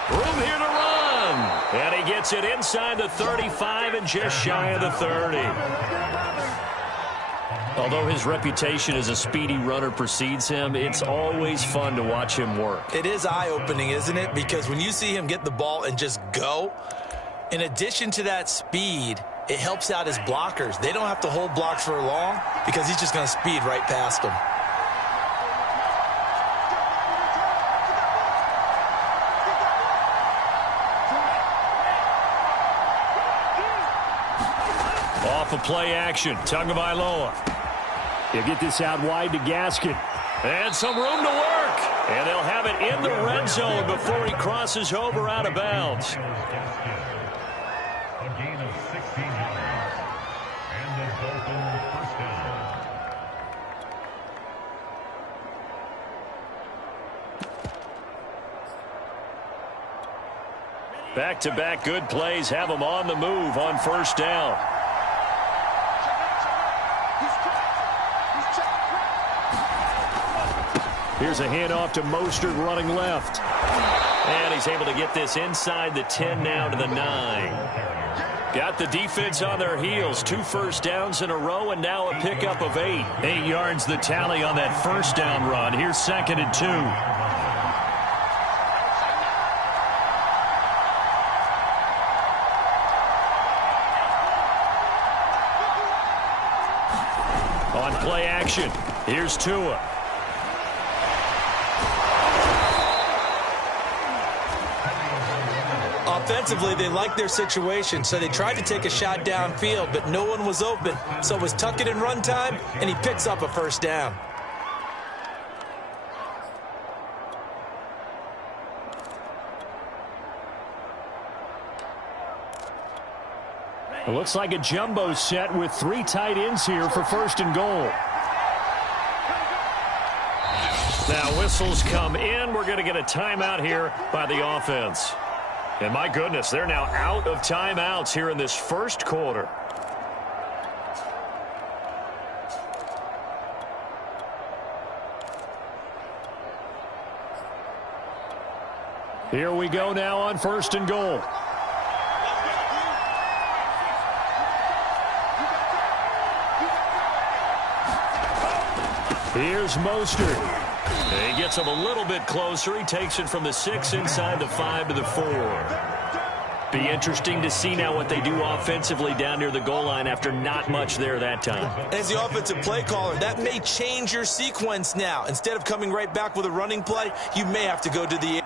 Room here to run. And he gets it inside the 35 and just shy of the 30. Although his reputation as a speedy runner precedes him, it's always fun to watch him work. It is eye-opening, isn't it? Because when you see him get the ball and just go, in addition to that speed, it helps out his blockers. They don't have to hold blocks for long because he's just going to speed right past them. Off of play action, Tagovailoa. He'll get this out wide to Gaskin. And some room to work. And they'll have it in the red zone before he crosses over out of bounds. Back-to-back good plays have them on the move on 1st down. Here's a handoff to Mostert running left. And he's able to get this inside the 10 now to the 9. Got the defense on their heels. 2 first downs in a row and now a pickup of 8. 8 yards the tally on that 1st down run. Here's 2nd and 2. possession. Here's Tua. Offensively, they liked their situation, so they tried to take a shot downfield, but no one was open. So it was tuck it and run time, and he picks up a first down. It looks like a jumbo set with 3 tight ends here for first and goal. Now whistles come in. We're going to get a timeout here by the offense. And my goodness, they're now out of timeouts here in this first quarter. Here we go now on first and goal. Here's Mostert. He gets him a little bit closer. He takes it from the 6 inside the 5 to the 4. Be interesting to see now what they do offensively down near the goal line after not much there that time. As the offensive play caller, that may change your sequence now. Instead of coming right back with a running play, you may have to go to the air.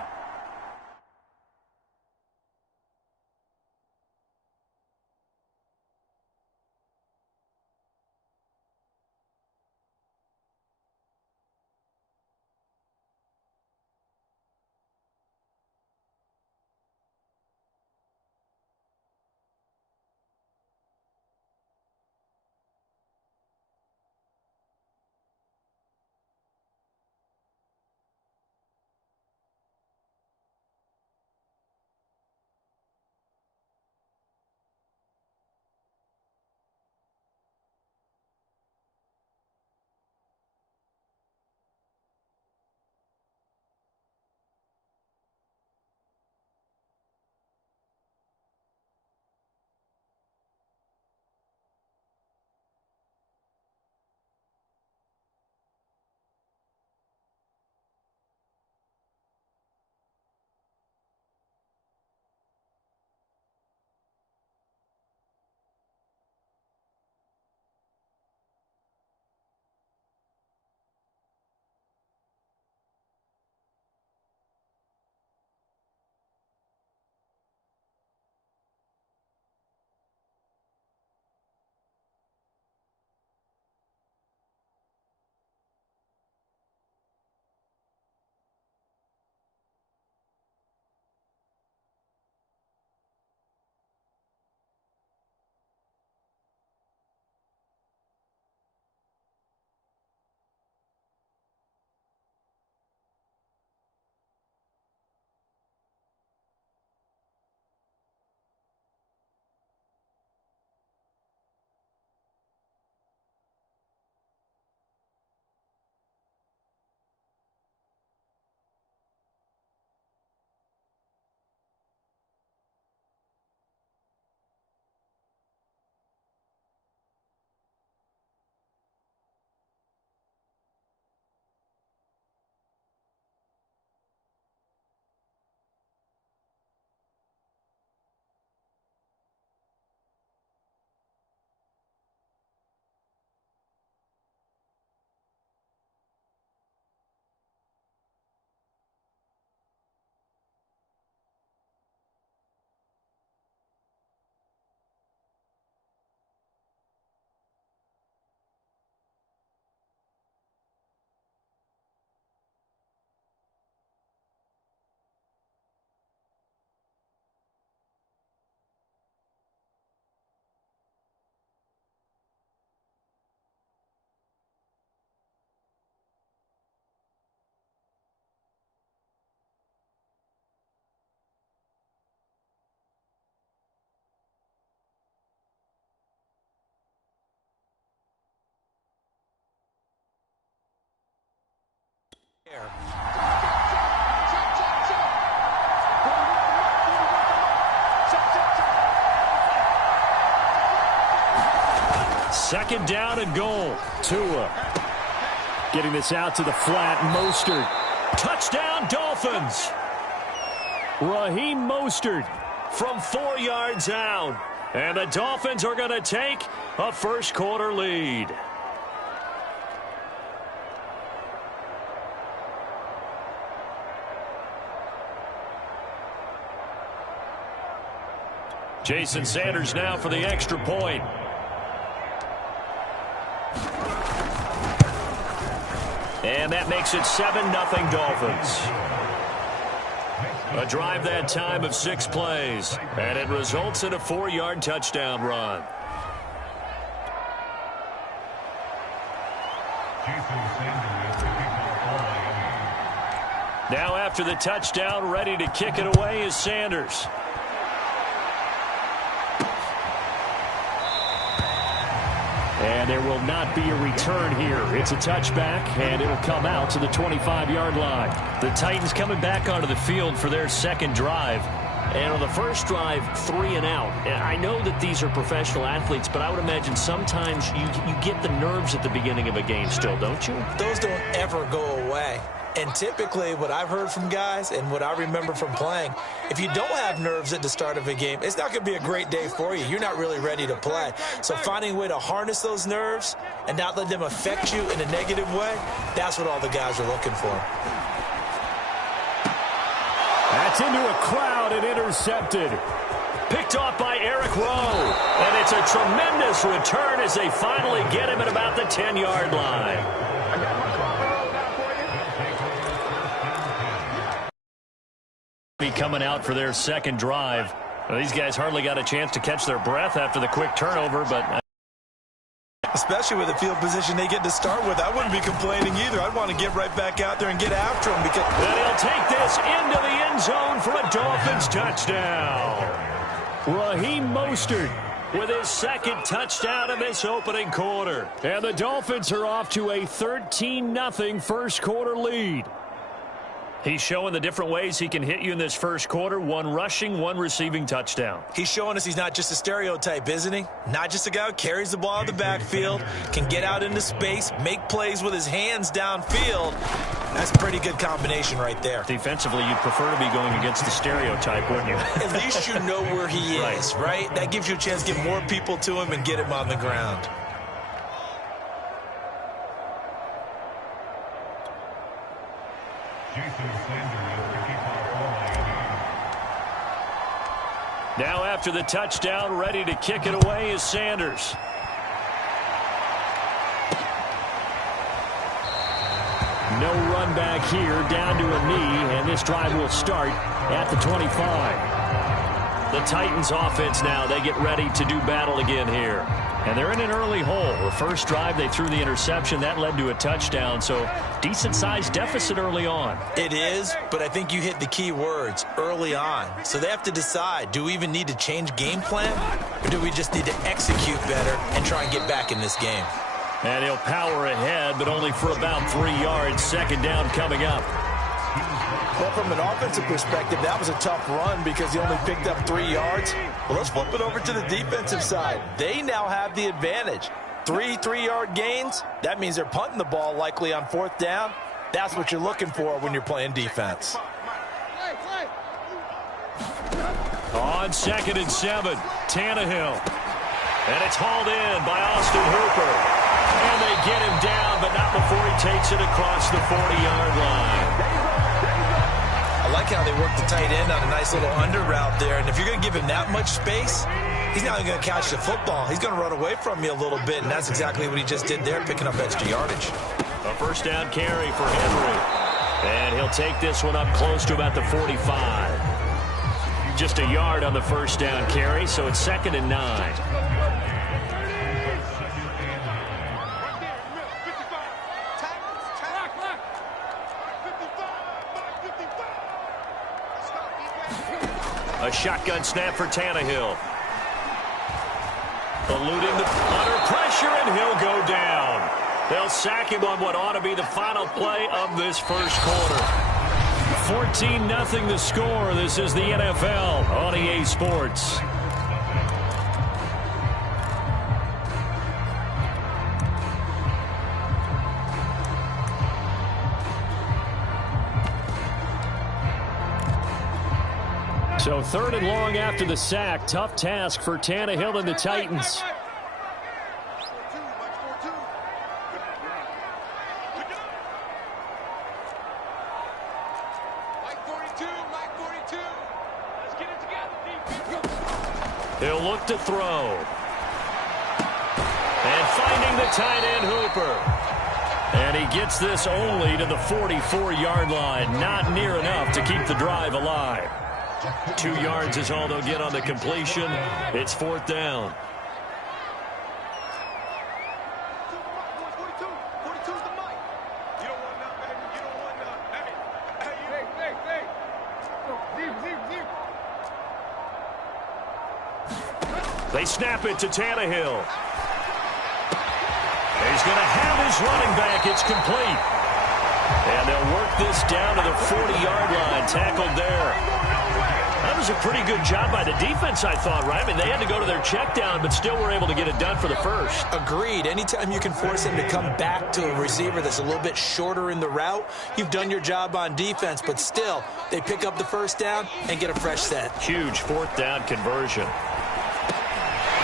Second down and goal. Tua getting this out to the flat. Mostert. Touchdown, Dolphins. Raheem Mostert from 4 yards out. And the Dolphins are going to take a first quarter lead. Jason Sanders now for the extra point. And that makes it 7-0 Dolphins. A drive that time of 6 plays. And it results in a 4-yard touchdown run. Now after the touchdown, ready to kick it away is Sanders. And there will not be a return here. It's a touchback, and it'll come out to the 25-yard line. The Titans coming back onto the field for their second drive. And on the first drive, 3 and out. And I know that these are professional athletes, but I would imagine sometimes you get the nerves at the beginning of a game still, don't you? Those don't ever go away. And typically what I've heard from guys and what I remember from playing, if you don't have nerves at the start of a game, it's not going to be a great day for you. You're not really ready to play. So finding a way to harness those nerves and not let them affect you in a negative way, that's what all the guys are looking for. That's into a crowd and intercepted. Picked off by Eric Rowe. And it's a tremendous return as they finally get him at about the 10-yard line. Coming out for their second drive. Well, these guys hardly got a chance to catch their breath after the quick turnover, but especially with the field position they get to start with, I wouldn't be complaining either. I'd want to get right back out there and get after them. Because and he'll take this into the end zone for a Dolphins touchdown. Raheem Mostert with his second touchdown in this opening quarter. And the Dolphins are off to a 13-0 first quarter lead. He's showing the different ways he can hit you in this first quarter. 1 rushing, 1 receiving touchdown. He's showing us he's not just a stereotype, isn't he? Not just a guy who carries the ball out of the backfield, can get out into space, make plays with his hands downfield. That's a pretty good combination right there. Defensively, you'd prefer to be going against the stereotype, wouldn't you? At least you know where he is, right? That gives you a chance to get more people to him and get him on the ground. Now after the touchdown, ready to kick it away is Sanders. No run back here, down to a knee, and this drive will start at the 25. The Titans offense now, they get ready to do battle again here. And they're in an early hole. The first drive, they threw the interception. That led to a touchdown, so decent-sized deficit early on. It is, but I think you hit the key words, early on. So they have to decide, do we even need to change game plan, or do we just need to execute better and try and get back in this game? And he'll power ahead, but only for about 3 yards. Second down coming up. Well, from an offensive perspective, that was a tough run because he only picked up 3 yards. Well, let's flip it over to the defensive side. They now have the advantage. 3 3-yard gains, that means they're punting the ball likely on 4th down. That's what you're looking for when you're playing defense. On 2nd and 7, Tannehill. And it's hauled in by Austin Hooper. And they get him down, but not before he takes it across the 40-yard line. I like how they work the tight end on a nice little under route there. And if you're going to give him that much space, he's not going to catch the football. He's going to run away from you a little bit, and that's exactly what he just did there, picking up extra yardage. A first down carry for Henry. And he'll take this one up close to about the 45. Just a yard on the first down carry, so it's 2nd and 9. A shotgun snap for Tannehill. Eluding the under pressure, and he'll go down. They'll sack him on what ought to be the final play of this first quarter. 14-0 the score. This is the NFL on EA Sports. So 3rd and long after the sack. Tough task for Tannehill and the Titans. He'll look to throw. And finding the tight end Hooper. And he gets this only to the 44-yard line. Not near enough to keep the drive alive. 2 yards is all they'll get on the completion. It's 4th down. They snap it to Tannehill. He's going to have his running back. It's complete. And they'll work this down to the 40-yard line. Tackled there. That was a pretty good job by the defense, I thought, right? I mean, they had to go to their check down, but still were able to get it done for the first. Agreed. Anytime you can force him to come back to a receiver that's a little bit shorter in the route, you've done your job on defense, but still, they pick up the first down and get a fresh set. Huge 4th down conversion.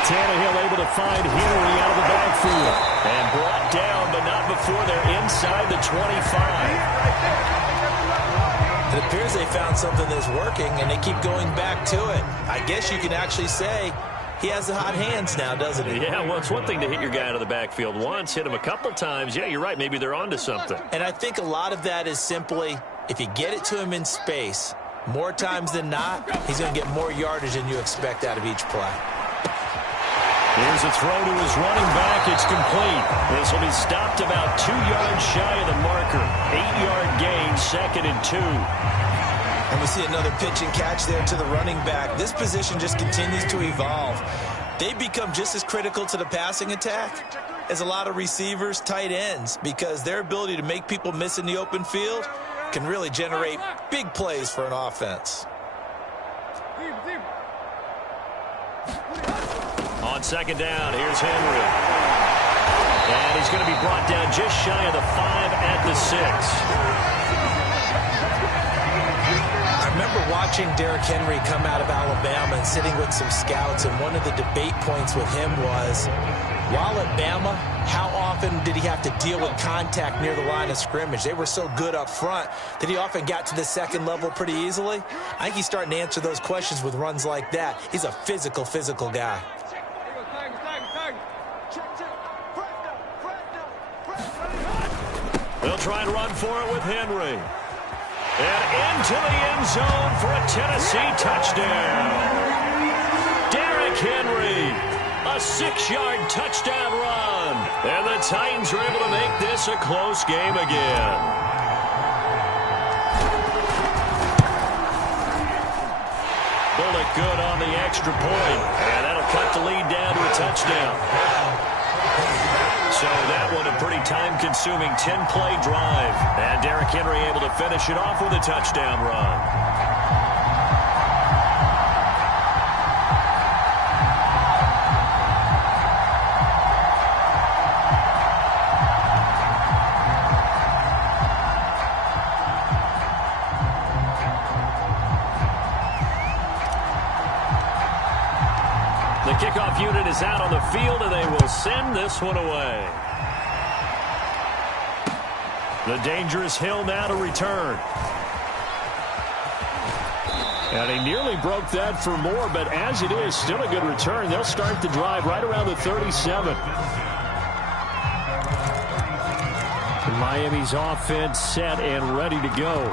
Tannehill able to find Henry out of the backfield. And brought down, but not before they're inside the 25. It appears they found something that's working, and they keep going back to it. I guess you can actually say he has the hot hands now, doesn't he? Yeah, well, it's one thing to hit your guy out of the backfield once, hit him a couple times. Yeah, you're right. Maybe they're onto something. And I think a lot of that is simply, if you get it to him in space, more times than not, he's going to get more yardage than you expect out of each play. Here's a throw to his running back. It's complete. This will be stopped about 2 yards shy of the marker. 8-yard gain, 2nd and 2. And we see another pitch and catch there to the running back. This position just continues to evolve. They become just as critical to the passing attack as a lot of receivers, tight ends, because their ability to make people miss in the open field can really generate big plays for an offense. On 2nd down, here's Henry. And he's going to be brought down just shy of the 5 at the 6. I remember watching Derrick Henry come out of Alabama and sitting with some scouts, and one of the debate points with him was, while at Bama, how often did he have to deal with contact near the line of scrimmage? They were so good up front that he often got to the second level pretty easily. I think he's starting to answer those questions with runs like that. He's a physical guy. They'll try and run for it with Henry. And into the end zone for a Tennessee touchdown. Derrick Henry, a 6-yard touchdown run. And the Titans are able to make this a close game again. Bullock good on the extra point. And that'll cut the lead down to a touchdown. So that one a pretty time-consuming 10-play drive. And Derrick Henry able to finish it off with a touchdown run. The kickoff unit is out on the field, and they will send this one away. The dangerous Hill now to return. And he nearly broke that for more, but as it is, still a good return. They'll start the drive right around the 37. Miami's offense set and ready to go.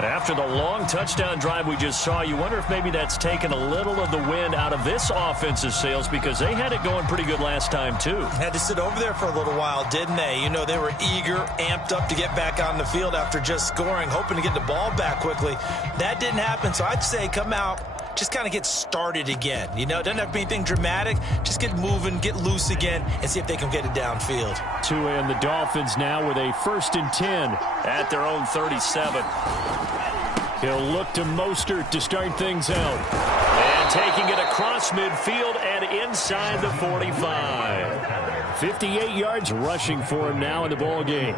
After the long touchdown drive we just saw, you wonder if maybe that's taken a little of the wind out of this offensive sails, because they had it going pretty good last time, too. Had to sit over there for a little while, didn't they? You know, they were eager, amped up to get back on the field after just scoring, hoping to get the ball back quickly. That didn't happen, so I'd say come out, just kind of get started again. You know, it doesn't have to be anything dramatic. Just get moving, get loose again, and see if they can get it downfield. And the Dolphins now with a 1st and 10 at their own 37. He'll look to Mostert to start things out. And taking it across midfield and inside the 45. 58 yards rushing for him now in the ball game.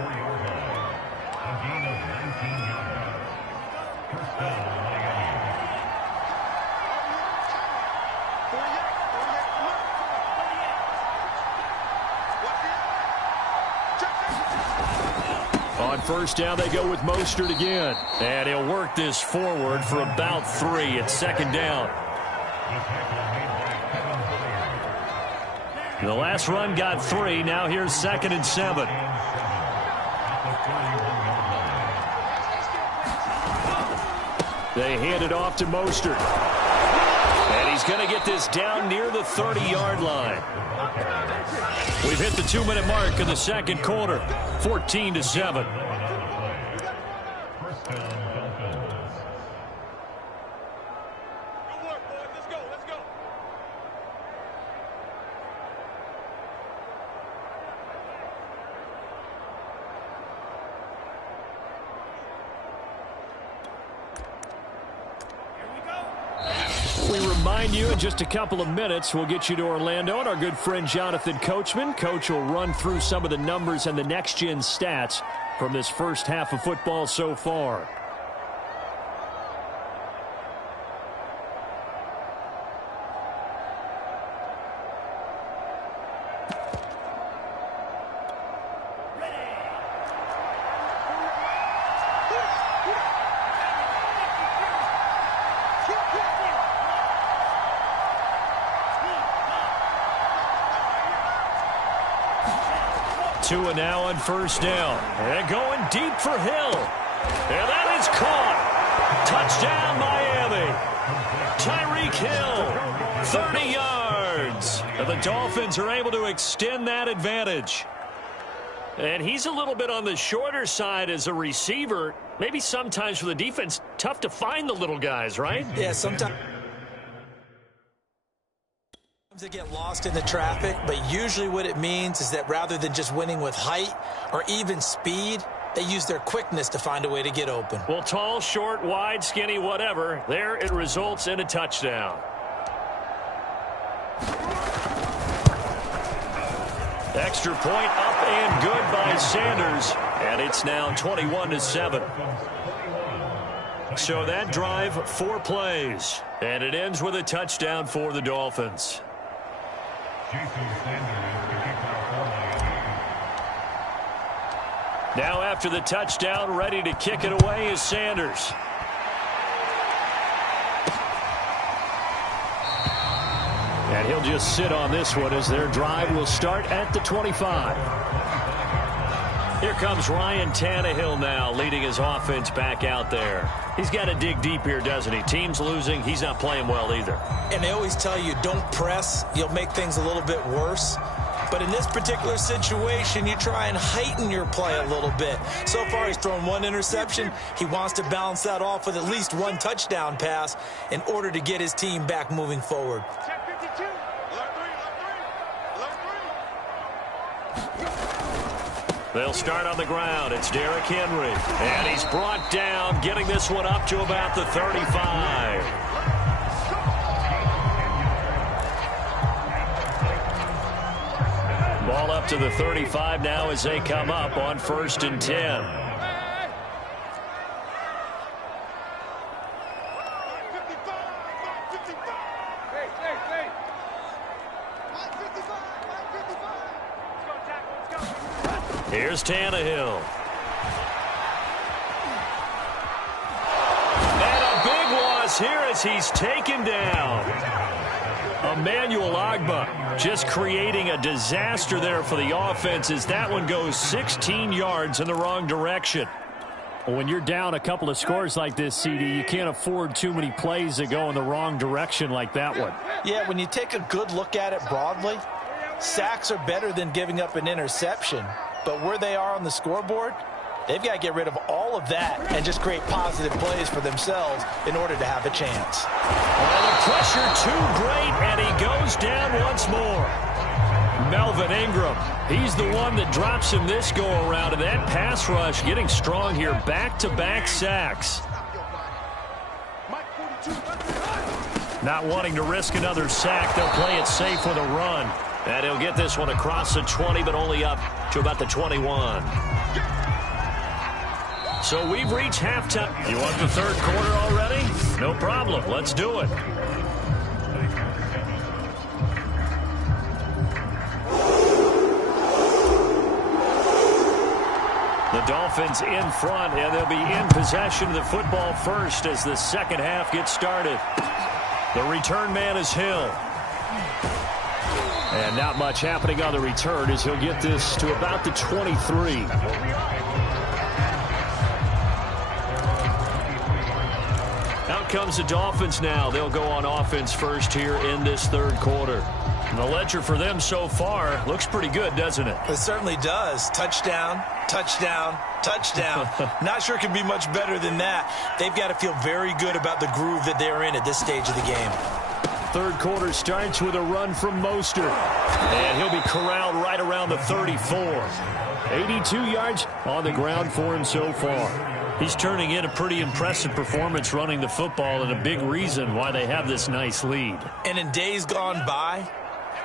On 1st down, they go with Mostert again. And he'll work this forward for about 3 at 2nd down. The last run got 3. Now here's 2nd and 7. They hand it off to Mostert. And he's going to get this down near the 30-yard line. We've hit the 2-minute mark in the second quarter. 14-7. We remind you in just a couple of minutes, we'll get you to Orlando and our good friend Jonathan Coachman. Coach will run through some of the numbers and the next-gen stats from this first half of football so far. Tua now on first down. And going deep for Hill. And that is caught. Touchdown, Miami. Tyreek Hill, 30 yards. And the Dolphins are able to extend that advantage. And he's a little bit on the shorter side as a receiver. Maybe sometimes for the defense, tough to find the little guys, right? Yeah, sometimes they get lost in the traffic, but usually what it means is that rather than just winning with height or even speed, they use their quickness to find a way to get open. Well, tall, short, wide, skinny, whatever, there it results in a touchdown. Extra point up and good by Sanders, and it's now 21-7. So that drive, 4 plays, and it ends with a touchdown for the Dolphins. Now after the touchdown, ready to kick it away is Sanders. And he'll just sit on this one as their drive will start at the 25. Here comes Ryan Tannehill now leading his offense back out there. He's got to dig deep here, doesn't he? Team's losing. He's not playing well either. And they always tell you, don't press. You'll make things a little bit worse. But in this particular situation, you try and heighten your play a little bit. So far, he's thrown 1 interception. He wants to balance that off with at least 1 touchdown pass in order to get his team back moving forward. They'll start on the ground. It's Derrick Henry. And he's brought down, getting this one up to about the 35. Ball up to the 35 now as they come up on 1st and 10. Here's Tannehill. And a big loss here as he's taken down. Emmanuel Ogbah just creating a disaster there for the offense as that one goes 16 yards in the wrong direction. When you're down a couple of scores like this, CD, you can't afford too many plays that go in the wrong direction like that one. Yeah, when you take a good look at it broadly, sacks are better than giving up an interception. But where they are on the scoreboard, they've got to get rid of all of that and just create positive plays for themselves in order to have a chance. Well, the pressure too great, and he goes down once more. Melvin Ingram, he's the one that drops him this go-around, and that pass rush getting strong here. Back-to-back sacks. Not wanting to risk another sack, they'll play it safe with a run. And he'll get this one across the 20, but only up to about the 21. So we've reached halftime. You want the third quarter already? No problem. Let's do it. The Dolphins in front, and they'll be in possession of the football first as the second half gets started. The return man is Hill. And not much happening on the return as he'll get this to about the 23. Out comes the Dolphins now. They'll go on offense first here in this third quarter. And the ledger for them so far looks pretty good, doesn't it? It certainly does. Touchdown, touchdown, touchdown. Not sure it can be much better than that. They've got to feel very good about the groove that they're in at this stage of the game. Third quarter starts with a run from Mostert. And he'll be corralled right around the 34. 82 yards on the ground for him so far. He's turning in a pretty impressive performance running the football, and a big reason why they have this nice lead. And in days gone by,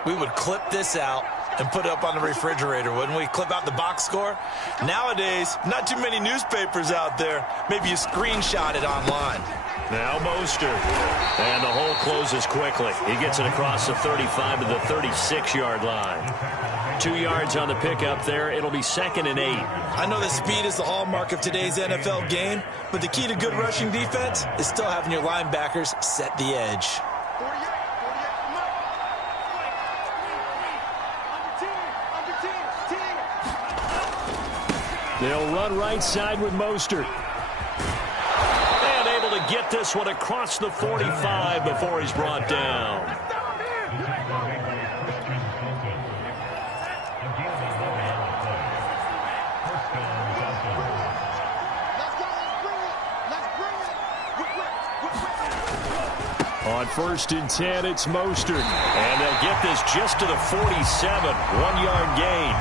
we would clip this out and put it up on the refrigerator, wouldn't we? Clip out the box score. Nowadays, not too many newspapers out there. Maybe you screenshot it online. Now Mostert. And the hole closes quickly. He gets it across the 35 to the 36-yard line. 2 yards on the pickup there. It'll be 2nd and 8. I know that speed is the hallmark of today's NFL game, but the key to good rushing defense is still having your linebackers set the edge. They'll run right side with Mostert. And able to get this one across the 45 before he's brought down. On 1st and 10, it's Mostert. And they'll get this just to the 47. 1-yard gain.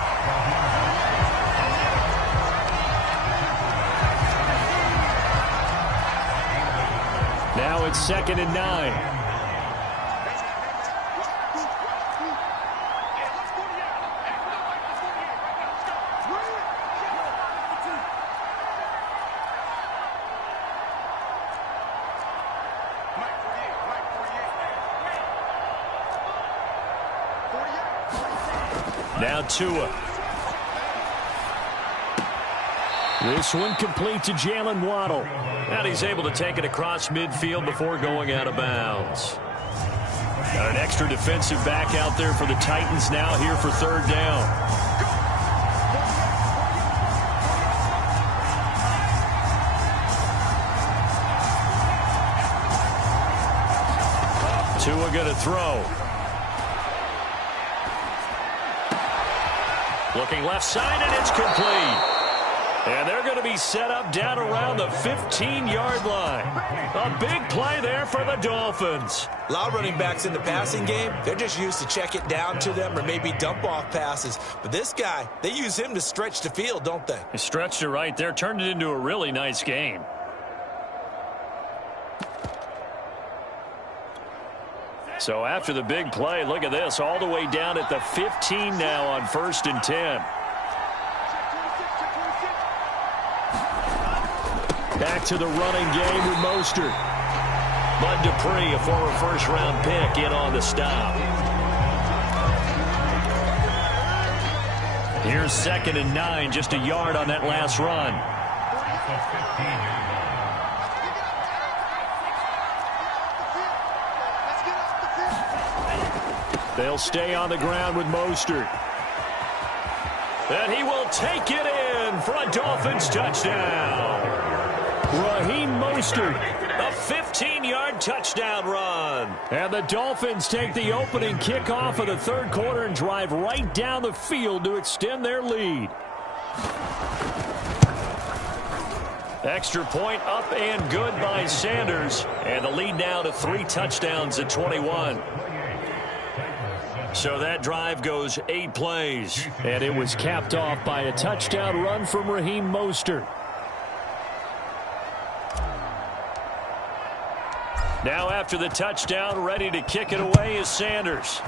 Now it's 2nd and 9. Now Tua. This one complete to Jalen Waddle. And he's able to take it across midfield before going out of bounds. Got an extra defensive back out there for the Titans now here for 3rd down. Tua going to throw. Looking left side, and it's complete. And they're going to be set up down around the 15-yard line. A big play there for the Dolphins. A lot of running backs in the passing game, they're just used to check it down to them or maybe dump off passes. But this guy, they use him to stretch the field, don't they? He stretched it right there, turned it into a really nice game. So after the big play, look at this, all the way down at the 15 now on 1st and 10. Back to the running game with Mostert. Bud Dupree, a former first-round pick, in on the stop. Here's 2nd and 9, just a yard on that last run. They'll stay on the ground with Mostert. And he will take it in for a Dolphins touchdown. Raheem Mostert, a 15-yard touchdown run. And the Dolphins take the opening kickoff of the 3rd quarter and drive right down the field to extend their lead. Extra point up and good by Sanders. And the lead now to 3 touchdowns at 21. So that drive goes 8 plays. And it was capped off by a touchdown run from Raheem Mostert. Now after the touchdown, ready to kick it away is Sanders.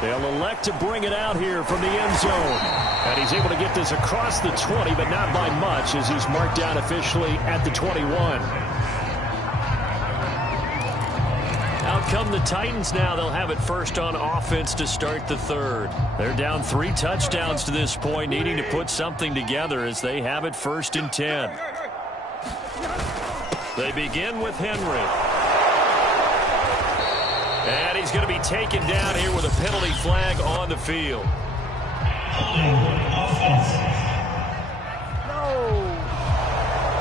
They'll elect to bring it out here from the end zone. And he's able to get this across the 20, but not by much as he's marked down officially at the 21. Out come the Titans now. They'll have it first on offense to start the 3rd. They're down 3 touchdowns to this point, needing to put something together as they have it 1st and 10. They begin with Henry. And he's going to be taken down here with a penalty flag on the field.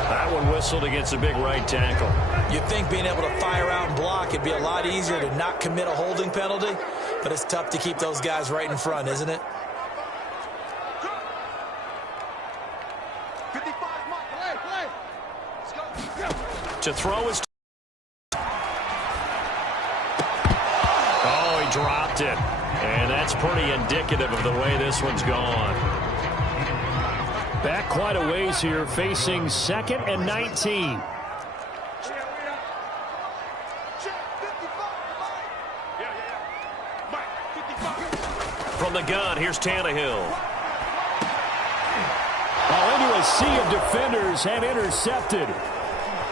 That one whistled against a big right tackle. You'd think being able to fire out and block it'd be a lot easier to not commit a holding penalty, but it's tough to keep those guys right in front, isn't it? 55, play. Let's go. To throw his... Oh, he dropped it. And that's pretty indicative of the way this one's gone. Back quite a ways here, facing 2nd and 19. From the gun, here's Tannehill. Into a sea of defenders and intercepted.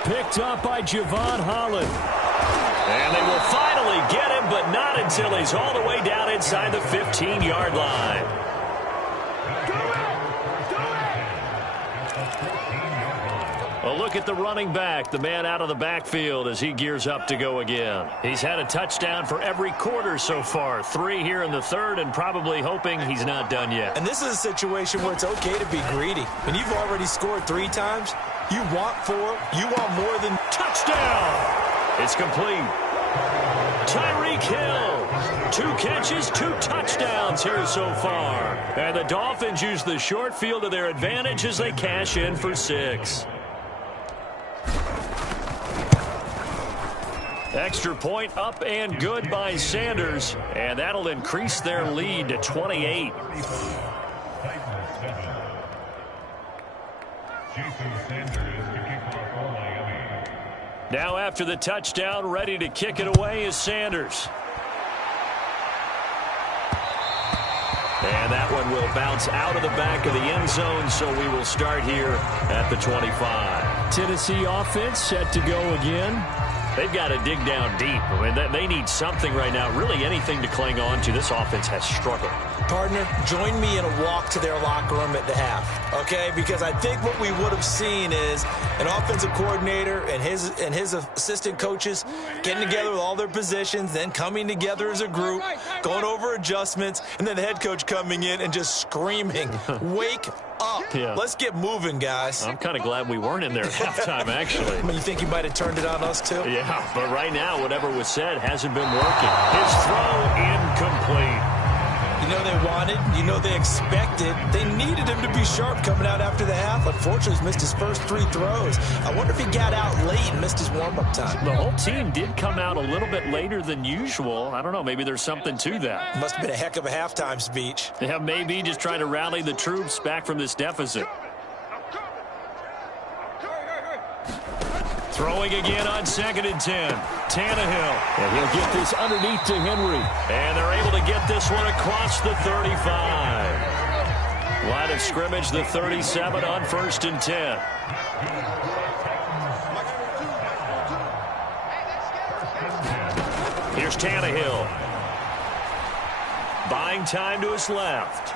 Picked up by Javon Holland. And they will finally get him, but not until he's all the way down inside the 15-yard line. A look at the running back, the man out of the backfield as he gears up to go again. He's had a touchdown for every quarter so far. 3 here in the third, and probably hoping he's not done yet. And this is a situation where it's okay to be greedy. When you've already scored 3 times, you want 4, you want more than... Touchdown! It's complete. Tyreek Hill. 2 catches, 2 touchdowns here so far. And the Dolphins use the short field to their advantage as they cash in for 6. Extra point up and good by Sanders, and that'll increase their lead to 28. Now after the touchdown, ready to kick it away is Sanders. And that one will bounce out of the back of the end zone, so we will start here at the 25. Tennessee offense set to go again. They've got to dig down deep. I mean, they need something right now, really anything to cling on to. This offense has struggled. Partner, join me in a walk to their locker room at the half, okay? Because I think what we would have seen is an offensive coordinator and his assistant coaches getting together with all their positions, then coming together as a group, going over adjustments, and then the head coach coming in and just screaming, wake up. Yeah. Let's get moving, guys. I'm kind of glad we weren't in there at halftime, actually. I mean, you think he might have turned it on us, too? Yeah, but right now, whatever was said hasn't been working. His throw incomplete. You know they wanted, you know they expected. They needed him to be sharp coming out after the half. Unfortunately, he's missed his first 3 throws. I wonder if he got out late and missed his warm-up time. The whole team did come out a little bit later than usual. I don't know, maybe there's something to that. Must have been a heck of a halftime speech. Yeah, maybe just trying to rally the troops back from this deficit. Throwing again on 2nd and 10. Tannehill. And he'll get this underneath to Henry. And they're able to get this one across the 35. Line of scrimmage, the 37 on 1st and 10. Here's Tannehill. Buying time to his left.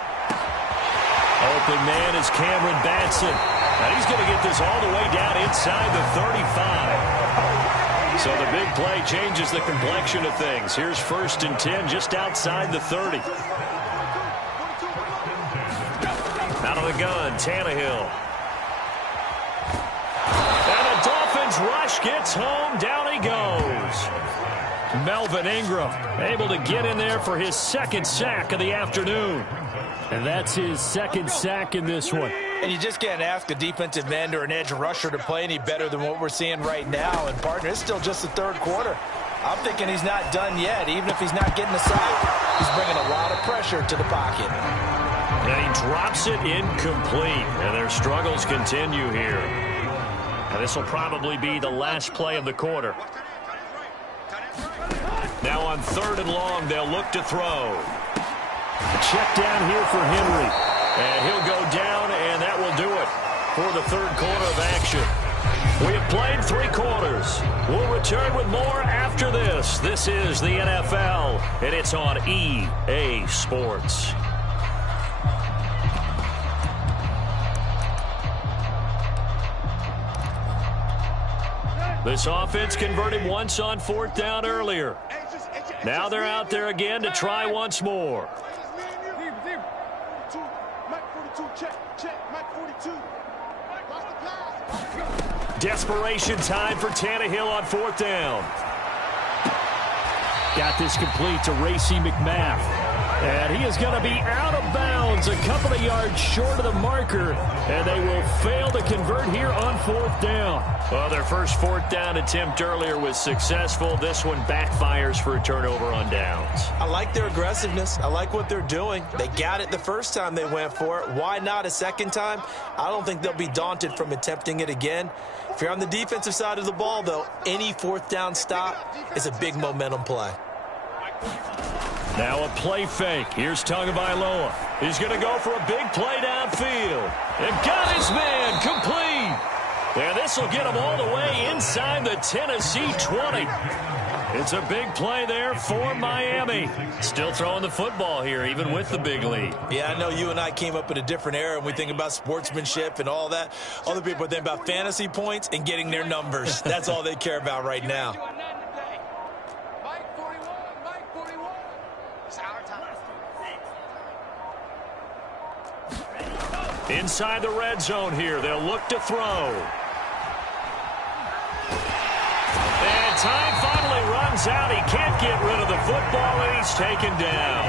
Open man is Cameron Batson. And he's going to get this all the way down inside the 35. So the big play changes the complexion of things. Here's 1st and 10 just outside the 30. Out of the gun, Tannehill. And the Dolphins rush gets home. Down he goes. Melvin Ingram able to get in there for his 2nd sack of the afternoon. And that's his 2nd sack in this one. And you just can't ask a defensive end or an edge rusher to play any better than what we're seeing right now. And, partner, it's still just the 3rd quarter. I'm thinking he's not done yet. Even if he's not getting the sack, he's bringing a lot of pressure to the pocket. And he drops it incomplete. And their struggles continue here. And this will probably be the last play of the quarter. Now on 3rd and long, they'll look to throw. Check down here for Henry. And he'll go down, and that will do it for the 3rd quarter of action. We have played 3 quarters. We'll return with more after this. This is the NFL, and it's on EA Sports. This offense converted once on 4th down earlier. Hey, it's Now they're out there again to try once more. Desperation time for Tannehill on 4th down. Got this complete to Racey McMath. And he is going to be out of bounds a couple of yards short of the marker. And they will fail to convert here on 4th down. Well, their first 4th down attempt earlier was successful. This one backfires for a turnover on downs. I like their aggressiveness. I like what they're doing. They got it the first time they went for it. Why not a second time? I don't think they'll be daunted from attempting it again. If you're on the defensive side of the ball, though, any 4th down stop is a big momentum play. Now a play fake. Here's Tagovailoa. He's going to go for a big play downfield. And got his man complete. And this will get him all the way inside the Tennessee 20. It's a big play there for Miami. Still throwing the football here, even with the big lead. Yeah, I know you and I came up in a different era, and we think about sportsmanship and all that. Other people think about fantasy points and getting their numbers. That's all they care about right now. Inside the red zone here, they'll look to throw. And time finally runs out. He can't get rid of the football, and he's taken down.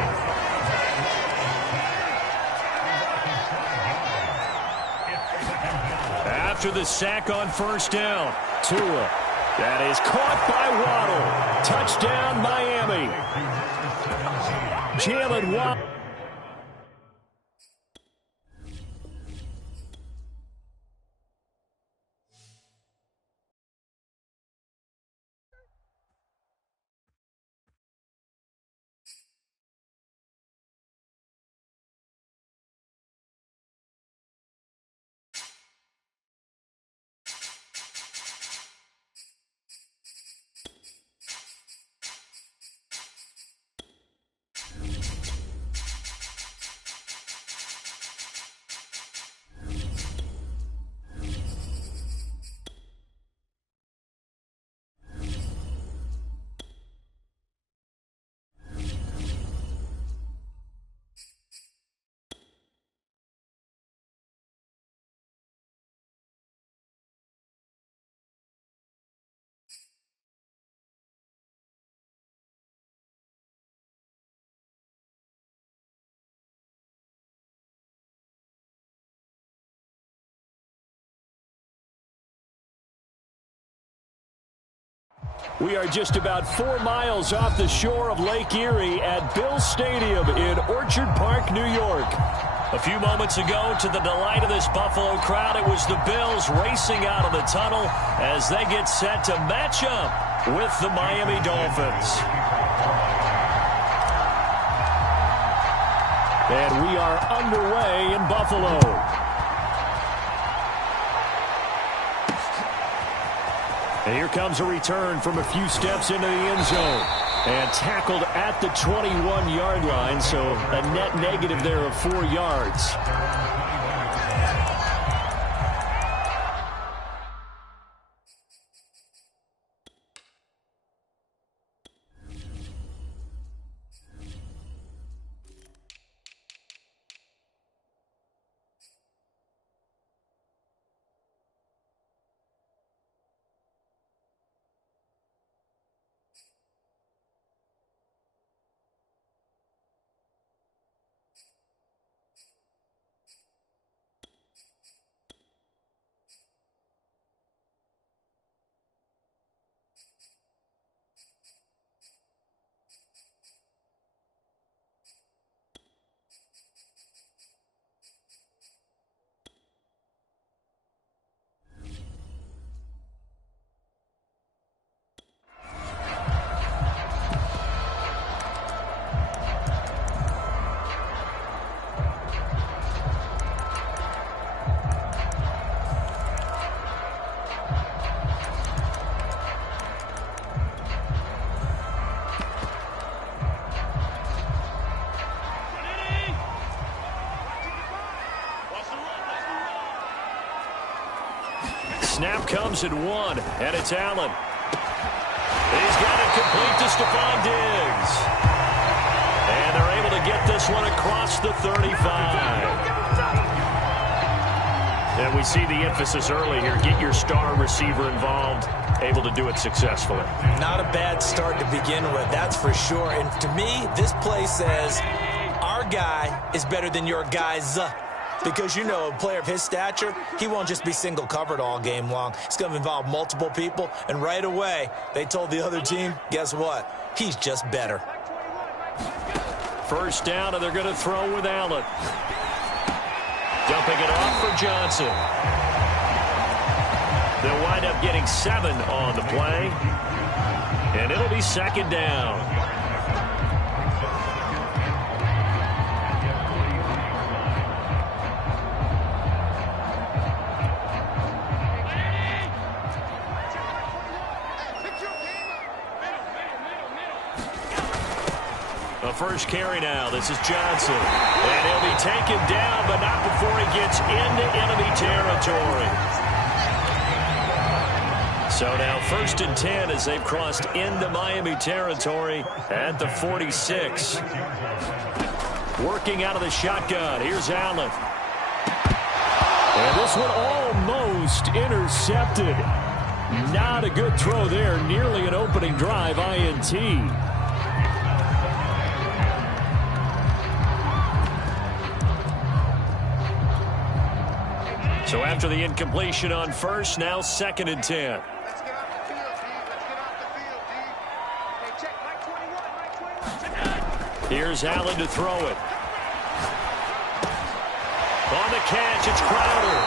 After the sack on 1st down, Tua. That is caught by Waddle. Touchdown, Miami. Jalen Waddle. We are just about 4 miles off the shore of Lake Erie at Bills Stadium in Orchard Park, New York. A few moments ago, to the delight of this Buffalo crowd, it was the Bills racing out of the tunnel as they get set to match up with the Miami Dolphins. And we are underway in Buffalo. And here comes a return from a few steps into the end zone. And tackled at the 21-yard line, so a net negative there of 4 yards. Snap comes at 1, and it's Allen. He's got it complete to Stephon Diggs. And they're able to get this one across the 35. And we see the emphasis early here. Get your star receiver involved. Able to do it successfully. Not a bad start to begin with, that's for sure. And to me, this play says our guy is better than your guys. Because, you know, a player of his stature, he won't just be single covered all game long. It's going to involve multiple people. And right away, they told the other team, guess what? He's just better. First down, and they're going to throw with Allen. Dumping it off for Johnson. They'll wind up getting 7 on the play. And it'll be second down. A first carry now. This is Johnson. And he'll be taken down, but not before he gets into enemy territory. So now 1st and 10 as they've crossed into Miami territory at the 46. Working out of the shotgun. Here's Allen. And this one almost intercepted. Not a good throw there. Nearly an opening drive INT. So after the incompletion on first, now 2nd and 10. Let's get off the field, D. Let's get off the field, D. Hey, check Mike 21, Mike 21. Here's Allen to throw it. On the catch, it's Crowder.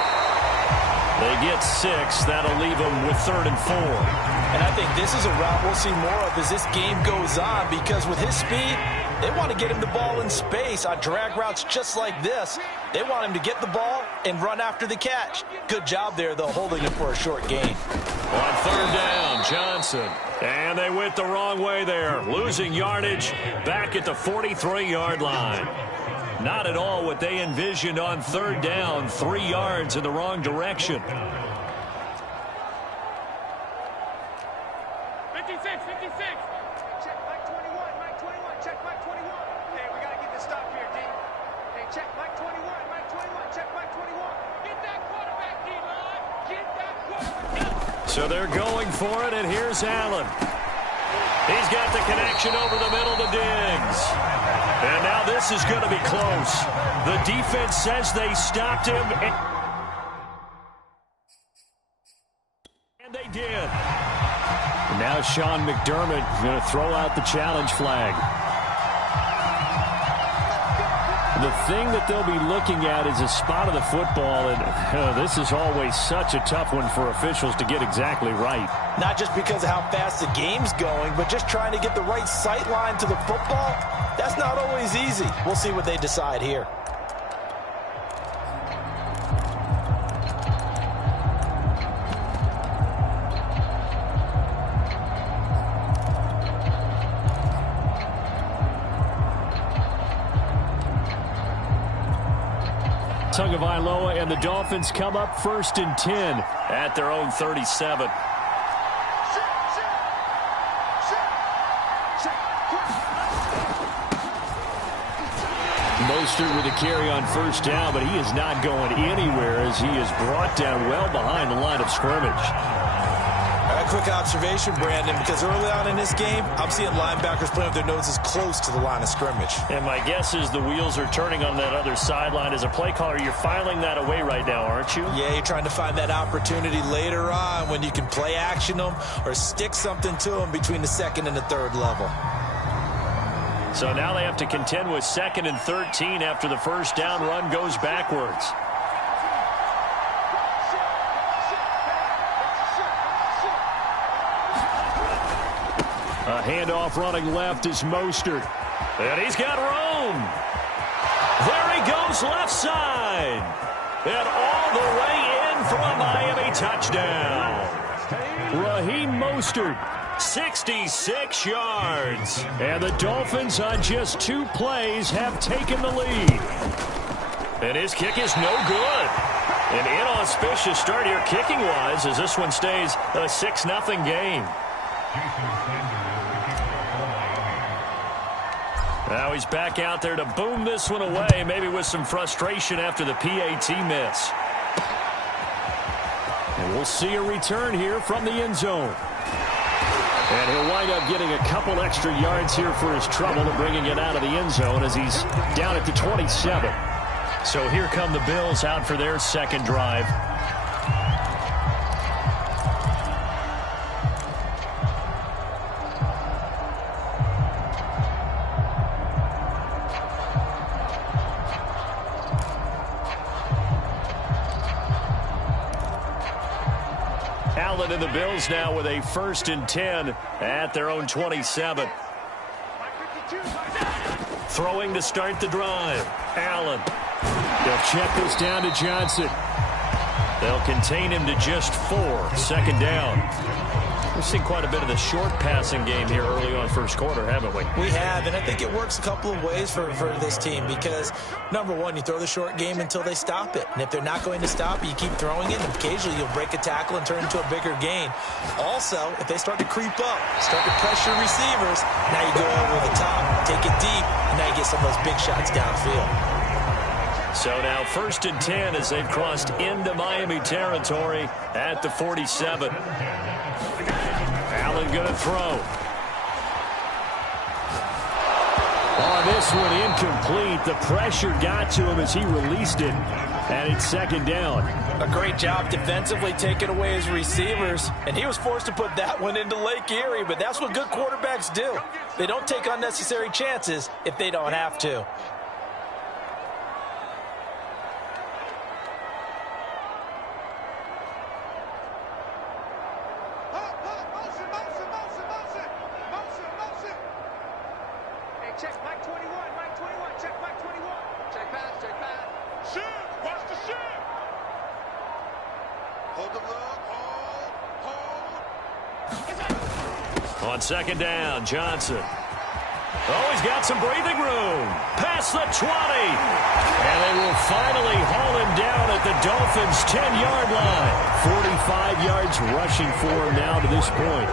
They get 6. That'll leave them with 3rd and 4. And I think this is a route we'll see more of as this game goes on, because with his speed, they want to get him the ball in space on drag routes just like this. They want him to get the ball and run after the catch. Good job there, though, holding him for a short gain. On 3rd down, Johnson. And they went the wrong way there. Losing yardage back at the 43-yard line. Not at all what they envisioned on 3rd down. 3 yards in the wrong direction. 56. Check Mike 21, Mike 21. Check Mike 21. Hey, we got to get this stop here, D. Hey, check Mike 21, Mike 21. Check Mike 21. Get that quarterback, D-line. Get that quarterback. So they're going for it, and here's Allen. He's got the connection over the middle to Diggs. And now this is going to be close. The defense says they stopped him. And they did. And now Sean McDermott is going to throw out the challenge flag. The thing that they'll be looking at is a spot of the football, and this is always such a tough one for officials to get exactly right. Not just because of how fast the game's going, but just trying to get the right sight line to the football. That's not always easy. We'll see what they decide here. Tagovailoa and the Dolphins come up 1st and 10 at their own 37. Mostert with a carry on 1st down, but he is not going anywhere as he is brought down well behind the line of scrimmage. A quick observation, Brandon, because early on in this game, I'm seeing linebackers playing with their noses close to the line of scrimmage. And my guess is the wheels are turning on that other sideline. As a play caller, you're filing that away right now, aren't you? Yeah, you're trying to find that opportunity later on when you can play action them or stick something to them between the 2nd and the 3rd level. So now they have to contend with 2nd and 13 after the 1st down run goes backwards. A handoff running left is Mostert. And he's got room. There he goes left side. And all the way in for a Miami touchdown. Raheem Mostert, 66 yards. And the Dolphins on just 2 plays have taken the lead. And his kick is no good. An inauspicious start here kicking-wise as this one stays a 6-0 game. Now he's back out there to boom this one away, maybe with some frustration after the PAT miss. And we'll see a return here from the end zone. And he'll wind up getting a couple extra yards here for his trouble and bringing it out of the end zone as he's down at the 27. So here come the Bills out for their second drive. Allen and the Bills now with a 1st and 10 at their own 27. Throwing to start the drive. Allen. They'll check this down to Johnson. They'll contain him to just 4. 2nd down. We've seen quite a bit of the short passing game here early on first quarter, haven't we? We have, and I think it works a couple of ways for this team because, number one, you throw the short game until they stop it. And if they're not going to stop it, you keep throwing it, and occasionally you'll break a tackle and turn it into a bigger gain. Also, if they start to creep up, start to pressure receivers, now you go over the top, take it deep, and now you get some of those big shots downfield. So now 1st and 10 as they've crossed into Miami territory at the 47. Allen going to throw. On this one, incomplete. The pressure got to him as he released it, and it's 2nd down. A great job defensively taking away his receivers, and he was forced to put that one into Lake Erie, but that's what good quarterbacks do. They don't take unnecessary chances if they don't have to. On 2nd down, Johnson. Oh, he's got some breathing room. Past the 20. And they will finally haul him down at the Dolphins' 10-yard line. 45 yards rushing for him now to this point.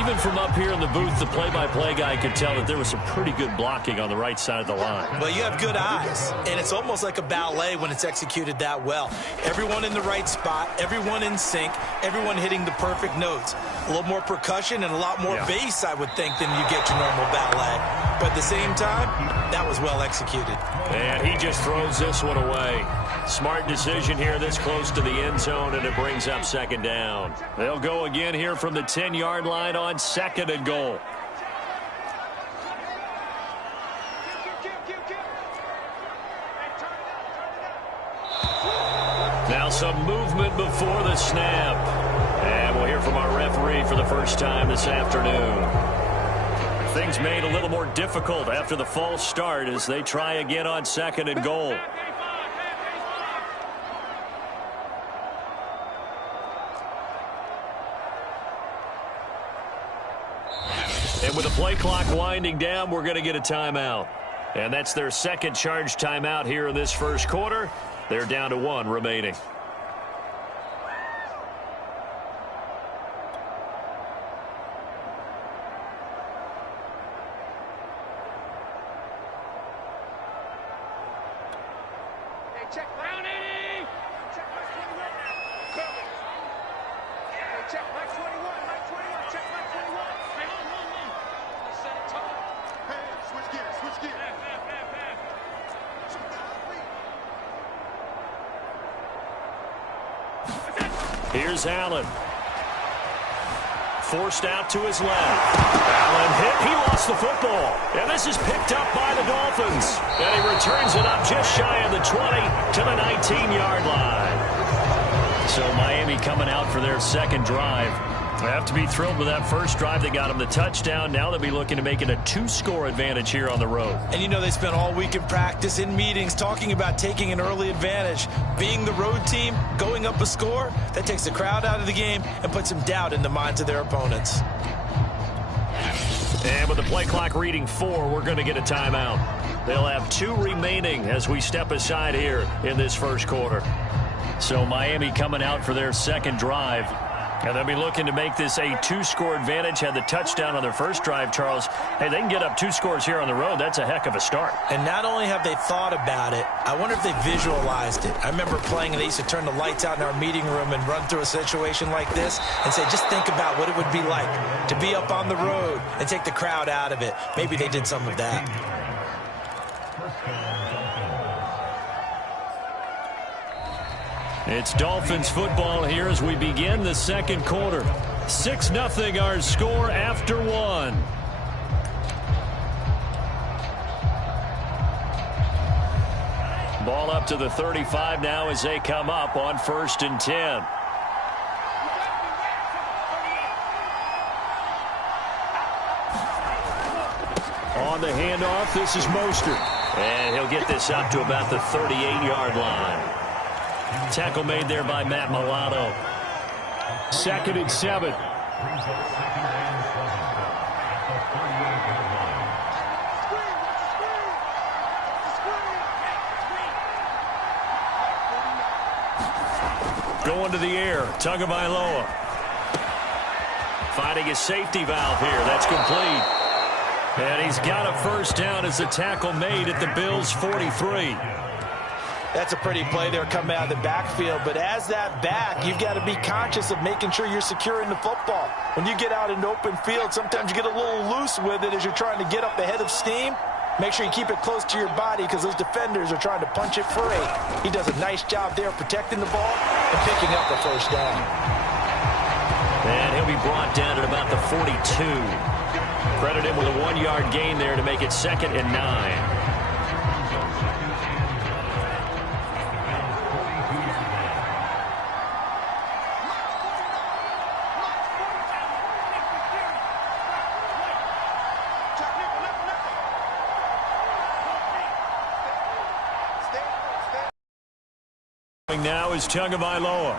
Even from up here in the booth, the play-by-play guy could tell that there was some pretty good blocking on the right side of the line. Well, you have good eyes, and it's almost like a ballet when it's executed that well. Everyone in the right spot, everyone in sync, everyone hitting the perfect notes. A little more percussion and a lot more bass, I would think, than you get your normal ballet. But at the same time, that was well executed. And he just throws this one away. Smart decision here this close to the end zone, and it brings up 2nd down. They'll go again here from the 10-yard line on 2nd and goal. Now some movement before the snap. And we'll hear from our referee for the first time this afternoon. Things made a little more difficult after the false start as they try again on 2nd and goal. And with the play clock winding down, we're going to get a timeout. And that's their 2nd charge timeout here in this first quarter. They're down to 1 remaining. Here's Allen. Forced out to his left. Allen hit. He lost the football. And this is picked up by the Dolphins. And he returns it up just shy of the 20 to the 19-yard line. So Miami coming out for their 2nd drive. They have to be thrilled with that first drive that got them the touchdown. Now they'll be looking to make it a 2-score advantage here on the road. And you know they spent all week in practice, in meetings, talking about taking an early advantage. Being the road team, going up a score, that takes the crowd out of the game and puts some doubt in the minds of their opponents. And with the play clock reading 4, we're going to get a timeout. They'll have 2 remaining as we step aside here in this first quarter. So Miami coming out for their 2nd drive. And they'll be looking to make this a 2-score advantage. Had the touchdown on their first drive, Charles. Hey, they can get up 2 scores here on the road. That's a heck of a start. And not only have they thought about it, I wonder if they visualized it. I remember playing, and they used to turn the lights out in our meeting room and run through a situation like this and say, just think about what it would be like to be up on the road and take the crowd out of it. Maybe they did some of that. It's Dolphins football here as we begin the second quarter. 6-0 our score after 1. Ball up to the 35 now as they come up on 1st and 10. On the handoff, this is Mostert. And he'll get this up to about the 38-yard line. Tackle made there by Matt Milano. 2nd and 7. Going to the air, Tagovailoa. Finding his safety valve here. That's complete. And he's got a first down as the tackle made at the Bills' 43. That's a pretty play there coming out of the backfield. But as that back, you've got to be conscious of making sure you're securing the football. When you get out in open field, sometimes you get a little loose with it as you're trying to get up ahead of steam. Make sure you keep it close to your body because those defenders are trying to punch it free. He does a nice job there protecting the ball and picking up the first down. And he'll be brought down at about the 42. Credit him with a 1-yard gain there to make it 2nd and 9. Now is Tagovailoa.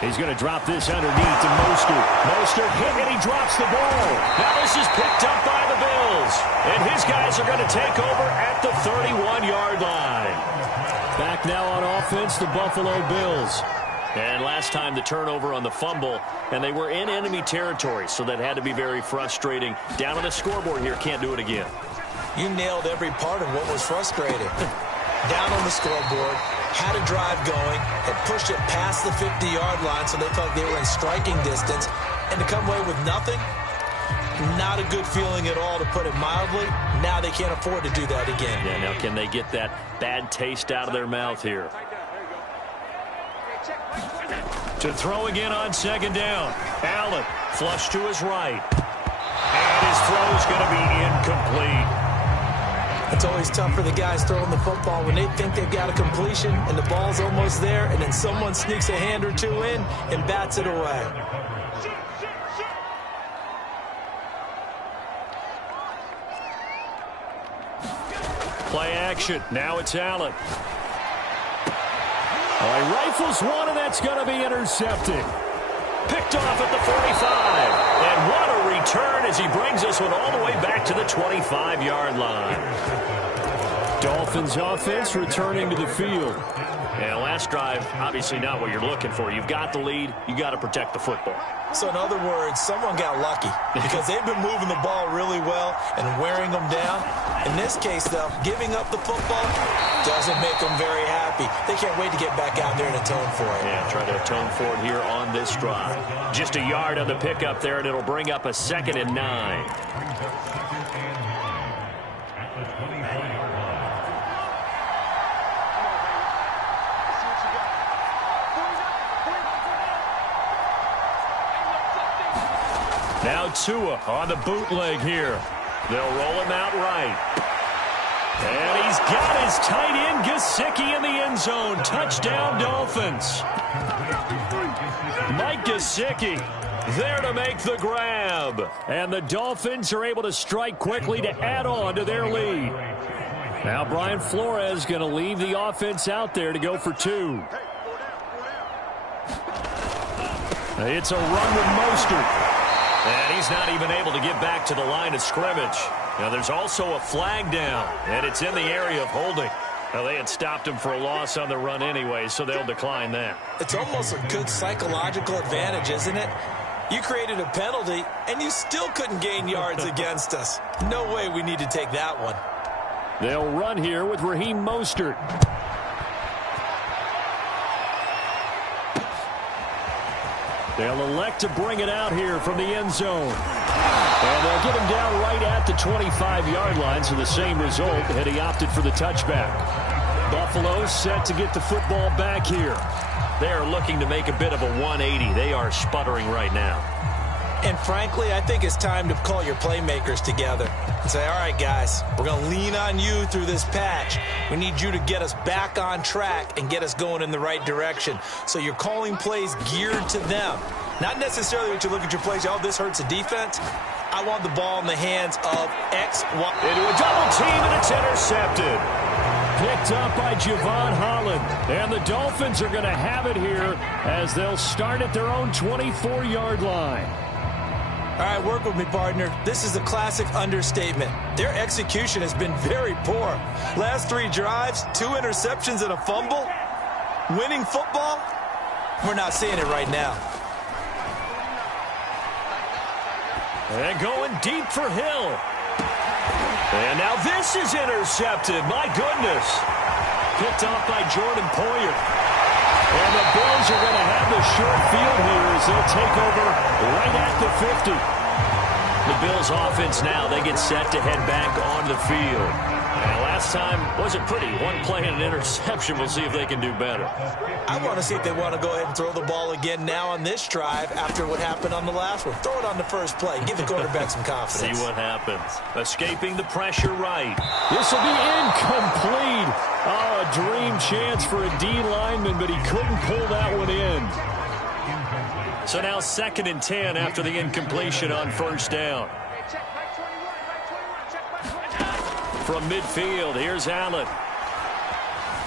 He's going to drop this underneath to Mostert. Mostert hit and he drops the ball. Now this is picked up by the Bills. And his guys are going to take over at the 31-yard line. Back now on offense, the Buffalo Bills. And last time the turnover on the fumble, and they were in enemy territory, so that had to be very frustrating. Down on the scoreboard here, can't do it again. You nailed every part of what was frustrating. Down on the scoreboard, had a drive going, had pushed it past the 50-yard line so they felt they were in striking distance, and to come away with nothing, not a good feeling at all, to put it mildly. Now they can't afford to do that again. Yeah, now can they get that bad taste out of their mouth here? To throw again on 2nd down. Allen, flush to his right. And his throw is going to be incomplete. It's always tough for the guys throwing the football when they think they've got a completion and the ball's almost there, and then someone sneaks a hand or two in and bats it away. Play action. Now it's Allen. He rifles one, and that's going to be intercepted. Picked off at the 45. And what a return as he brings this one all the way back to the 25-yard line. Dolphins offense returning to the field. And last drive, obviously not what you're looking for. You've got the lead. You got to protect the football. So in other words, someone got lucky because they've been moving the ball really well and wearing them down. In this case, though, giving up the football doesn't make them very happy. They can't wait to get back out there and atone for it. Yeah, try to atone for it here on this drive. Just a yard on the pickup there, and it'll bring up a 2nd and 9. Now Tua on the bootleg here. They'll roll him out right. And he's got his tight end Gesicki in the end zone. Touchdown Dolphins. Mike Gesicki there to make the grab. And the Dolphins are able to strike quickly to add on to their lead. Now Brian Flores going to leave the offense out there to go for 2. It's a run with Mostert. And he's not even able to get back to the line of scrimmage. Now there's also a flag down, and it's in the area of holding. Well, they had stopped him for a loss on the run anyway, so they'll decline that. It's almost a good psychological advantage, isn't it? You created a penalty, and you still couldn't gain yards against us. No way we need to take that one. They'll run here with Raheem Mostert. They'll elect to bring it out here from the end zone. And they'll get him down right at the 25-yard line, so the same result had he opted for the touchback. Buffalo set to get the football back here. They are looking to make a bit of a 180. They are sputtering right now. And frankly, I think it's time to call your playmakers together and say, all right, guys, we're going to lean on you through this patch. We need you to get us back on track and get us going in the right direction. So you're calling plays geared to them. Not necessarily when you look at your plays, oh, this hurts the defense. I want the ball in the hands of X, Y. Into a double team, and it's intercepted. Picked up by Javon Holland. And the Dolphins are going to have it here as they'll start at their own 24-yard line. All right, work with me, partner. This is a classic understatement. Their execution has been very poor. Last 3 drives, 2 interceptions and a fumble. Winning football? We're not seeing it right now. And going deep for Hill. And now this is intercepted. My goodness. Picked off by Jordan Poyer. And the Bills are going to have the short field here as they'll take over right at the 50. The Bills offense now, they get set to head back on the field. And last time wasn't pretty. 1 play and an interception. We'll see if they can do better. I want to see if they want to go ahead and throw the ball again now on this drive after what happened on the last one. Throw it on the first play. Give the quarterback some confidence. See what happens. Escaping the pressure right. This will be incomplete. Oh, a dream chance for a D lineman, but he couldn't pull that one in. So now 2nd and 10 after the incompletion on first down. From midfield, here's Allen.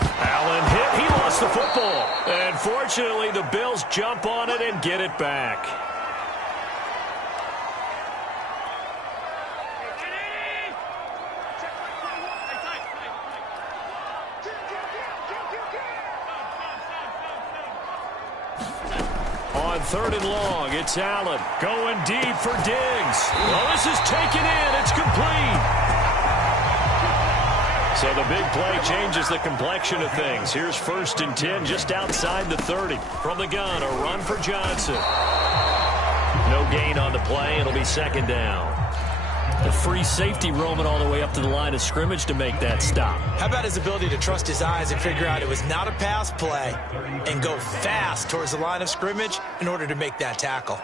Allen hit. He lost the football. And fortunately, the Bills jump on it and get it back. On 3rd and long, it's Allen going deep for Diggs. Well, this is taken in. It's complete. So the big play changes the complexion of things. Here's 1st and 10 just outside the 30. From the gun, a run for Johnson. No gain on the play. It'll be 2nd down. The free safety roaming all the way up to the line of scrimmage to make that stop. How about his ability to trust his eyes and figure out it was not a pass play and go fast towards the line of scrimmage in order to make that tackle.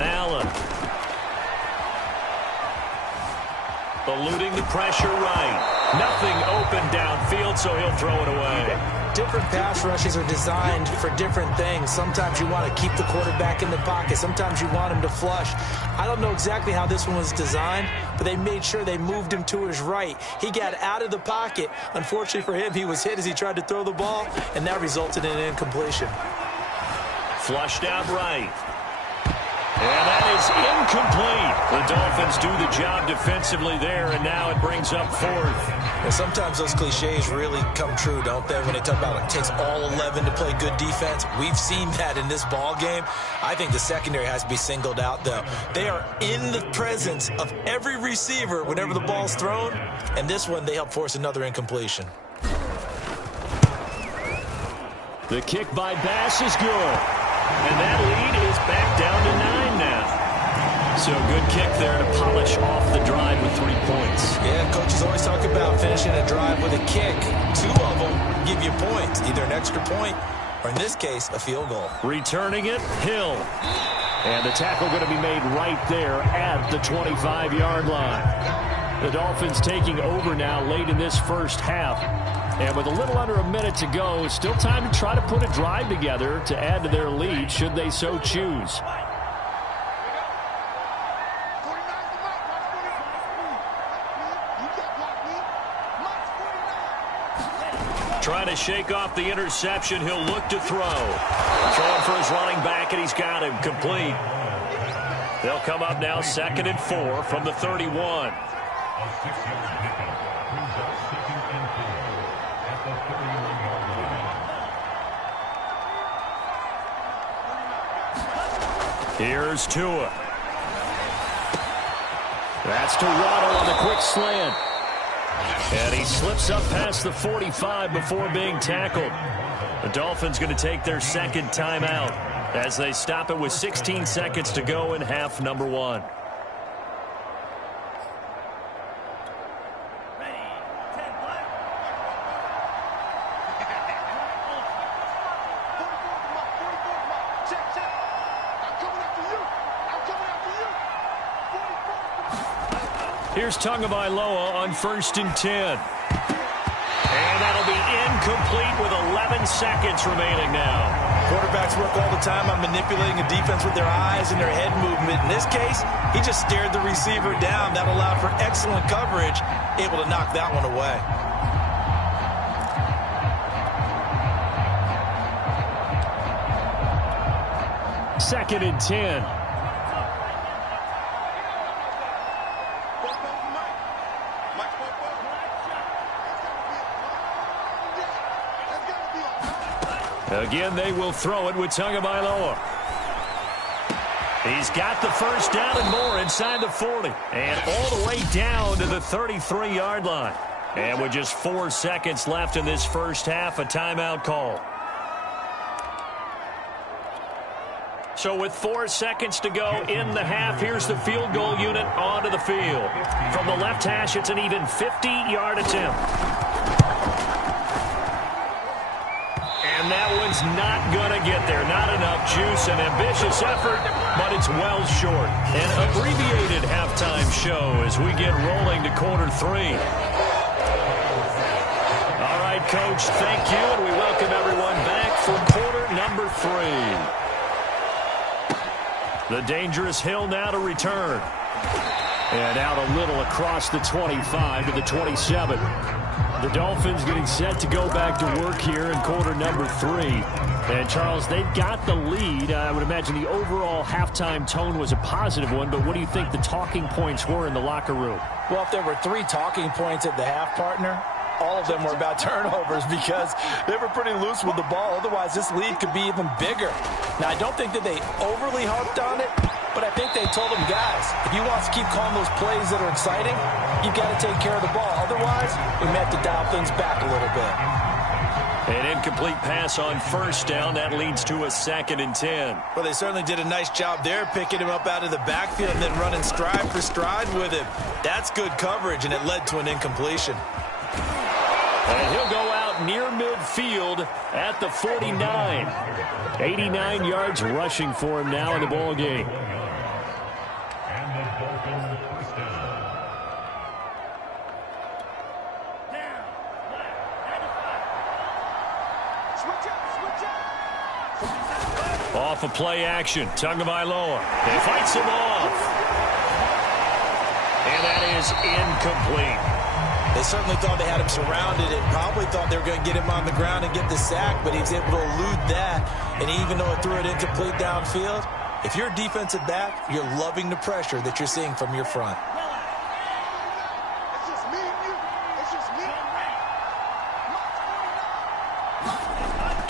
Allen. Eluding the pressure right. Nothing open downfield, so he'll throw it away. Different pass rushes are designed for different things. Sometimes you want to keep the quarterback in the pocket. Sometimes you want him to flush. I don't know exactly how this one was designed, but they made sure they moved him to his right. He got out of the pocket. Unfortunately for him, he was hit as he tried to throw the ball, and that resulted in an incompletion. Flushed out right. And that is incomplete. The Dolphins do the job defensively there, and now it brings up 4th. Well, sometimes those cliches really come true, don't they, when they talk about it takes all 11 to play good defense. We've seen that in this ball game. I think the secondary has to be singled out, though. They are in the presence of every receiver whenever the ball's thrown, and this one they help force another incompletion. The kick by Bass is good. And that lead is back down to 9 now. So good kick there to polish off the drive with 3 points. Yeah, coaches always talk about finishing a drive with a kick. 2 of them give you points, either an extra point or, in this case, a field goal. Returning it, Hill. And the tackle going to be made right there at the 25-yard line. The Dolphins taking over now late in this first half. And with a little under a minute to go, still time to try to put a drive together to add to their lead should they so choose. Trying to shake off the interception. He'll look to throw. Throwing for his running back, and he's got him complete. They'll come up now 2nd and 4 from the 31. A 6-yard pickup brings up 2nd and 4 at the 31-yard line. Here's Tua. That's to Waddle on the quick slant. And he slips up past the 45 before being tackled. The Dolphins going to take their second timeout as they stop it with 16 seconds to go in half number 1. Here's Tagovailoa on 1st and 10. And that'll be incomplete with 11 seconds remaining now. Quarterbacks work all the time on manipulating a defense with their eyes and their head movement. In this case, he just stared the receiver down. That allowed for excellent coverage, able to knock that one away. Second and 10. Again, they will throw it with Tagovailoa. He's got the first down and more inside the 40. And all the way down to the 33-yard line. And with just 4 seconds left in this first half, a timeout call. So with 4 seconds to go in the half, here's the field goal unit onto the field. From the left hash, it's an even 50-yard attempt. And that one's not going to get there. Not enough juice. An ambitious effort, but it's well short. An abbreviated halftime show as we get rolling to quarter 3. All right, Coach, thank you, and we welcome everyone back for quarter number 3. The dangerous Hill now to return. And out a little across the 25 to the 27. The Dolphins getting set to go back to work here in quarter number 3. And, Charles, they've got the lead. I would imagine the overall halftime tone was a positive one, but what do you think the talking points were in the locker room? Well, if there were 3 talking points at the half, partner, all of them were about turnovers because they were pretty loose with the ball. Otherwise, this lead could be even bigger. Now, I don't think that they overly harped on it, but I think they told them, guys, if you want to keep calling those plays that are exciting, you've got to take care of the ball. Otherwise, we may have to dial things back a little bit. An incomplete pass on first down. That leads to a 2nd and 10. Well, they certainly did a nice job there, picking him up out of the backfield and then running stride for stride with him. That's good coverage, and it led to an incompletion. And he'll go out near midfield at the 49. 89 yards rushing for him now in the ball game. And the Dolphins first down. Off of play action, Tagovailoa. They fights him off. And that is incomplete. They certainly thought they had him surrounded and probably thought they were going to get him on the ground and get the sack, but he was able to elude that. And even though it threw it incomplete downfield, if you're a defensive back, you're loving the pressure that you're seeing from your front. It's just me and you. It's just me.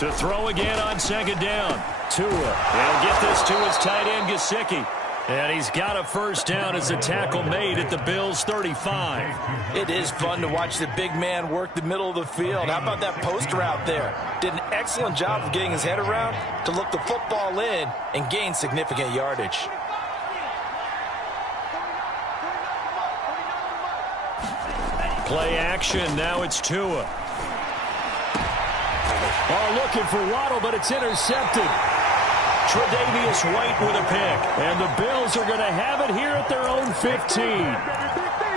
To throw again on 2nd down. Tua. They'll get this to his tight end, Gesicki. And he's got a first down as the tackle made at the Bills' 35. It is fun to watch the big man work the middle of the field. How about that post route there? Did an excellent job of getting his head around to look the football in and gain significant yardage. Play action. Now it's Tua. Oh, looking for Waddle, but it's intercepted. Tre'Davious White with a pick. And the Bills are going to have it here at their own 15.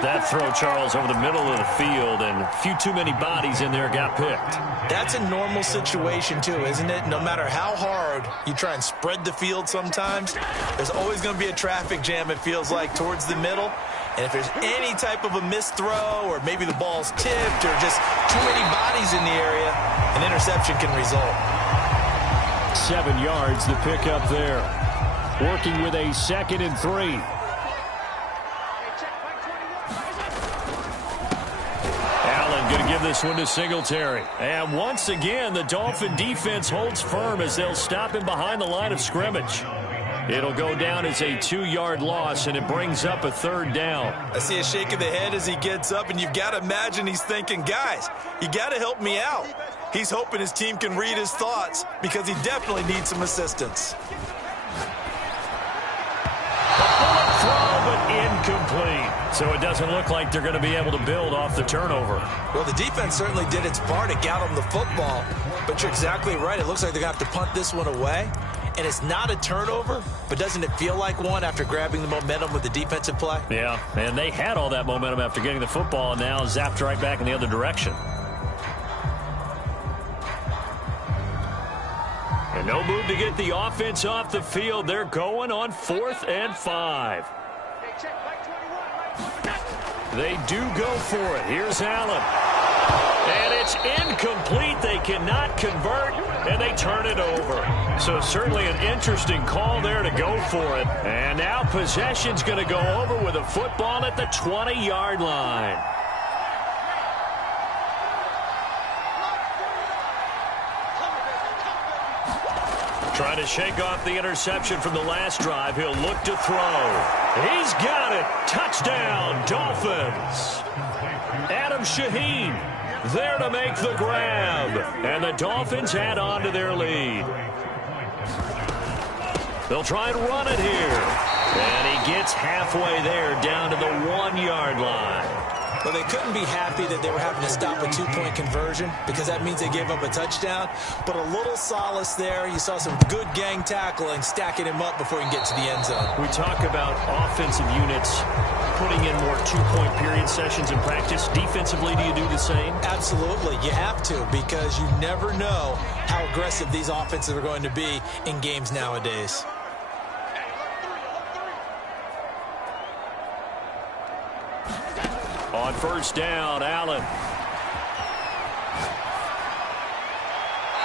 That throw, Charles, over the middle of the field, and a few too many bodies in there got picked. That's a normal situation, too, isn't it? No matter how hard you try and spread the field sometimes, there's always going to be a traffic jam, it feels like, towards the middle. And if there's any type of a missed throw or maybe the ball's tipped or just too many bodies in the area, an interception can result. 7 yards the pickup there. Working with a 2nd and 3. give this one to Singletary. And once again, the Dolphin defense holds firm as they'll stop him behind the line of scrimmage. It'll go down as a 2-yard loss, and it brings up a 3rd down. I see a shake of the head as he gets up, and you've got to imagine he's thinking, guys, you got to help me out. He's hoping his team can read his thoughts because he definitely needs some assistance. Throw, but incomplete. So it doesn't look like they're going to be able to build off the turnover. Well, the defense certainly did its part to get him the football, but you're exactly right. It looks like they're going to have to punt this one away. And it's not a turnover, but doesn't it feel like one after grabbing the momentum with the defensive play? Yeah, and they had all that momentum after getting the football, and now zapped right back in the other direction. And no move to get the offense off the field. They're going on 4th and 5. They do go for it. Here's Allen. And it's incomplete. They cannot convert, and they turn it over. So certainly an interesting call there to go for it. And now possession's going to go over with a football at the 20-yard line. Trying to shake off the interception from the last drive. He'll look to throw. He's got it. Touchdown, Dolphins. Adam Shaheen there to make the grab. And the Dolphins add on to their lead. They'll try and run it here. And he gets halfway there down to the 1-yard line. Well, they couldn't be happy that they were having to stop a 2-point conversion because that means they gave up a touchdown. But a little solace there. You saw some good gang tackling, stacking him up before he can get to the end zone. We talk about offensive units putting in more 2-point period sessions in practice. Defensively, do you do the same? Absolutely. You have to because you never know how aggressive these offenses are going to be in games nowadays. On 1st down, Allen.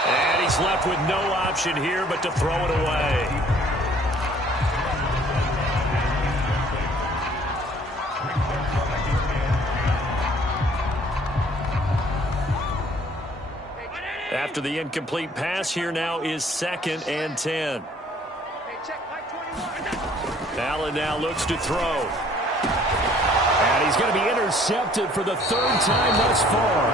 And he's left with no option here but to throw it away. After the incomplete pass, here now is 2nd and 10. Allen now looks to throw. And he's going to be intercepted for the 3rd time thus far.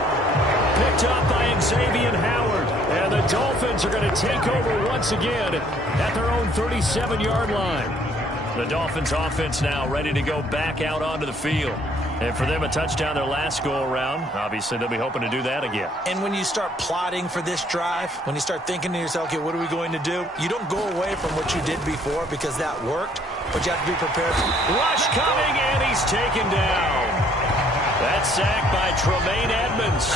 Picked up by Xavier Howard. And the Dolphins are going to take over once again at their own 37-yard line. The Dolphins offense now ready to go back out onto the field. And for them, a touchdown their last go-around. Obviously, they'll be hoping to do that again. And when you start plotting for this drive, when you start thinking to yourself, okay, what are we going to do? You don't go away from what you did before because that worked, but you have to be prepared. Rush coming, and he's taken down. That's sacked by Tremaine Edmonds.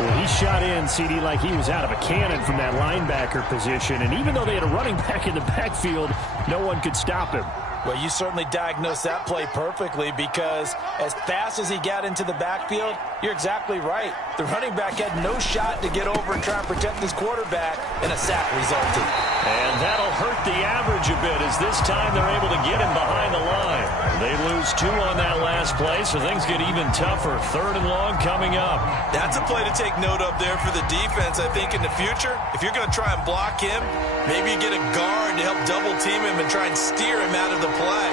Well, he shot in, CD, like he was out of a cannon from that linebacker position. And even though they had a running back in the backfield, no one could stop him. Well, you certainly diagnosed that play perfectly because as fast as he got into the backfield, you're exactly right. The running back had no shot to get over and try and protect his quarterback, and a sack resulted. And that'll hurt the average a bit as this time they're able to get him behind the line. They lose 2 on that last play, so things get even tougher. 3rd and long coming up. That's a play to take note of there for the defense, I think, in the future. If you're going to try and block him, maybe you get a guard to help double team him and try and steer him out of the play.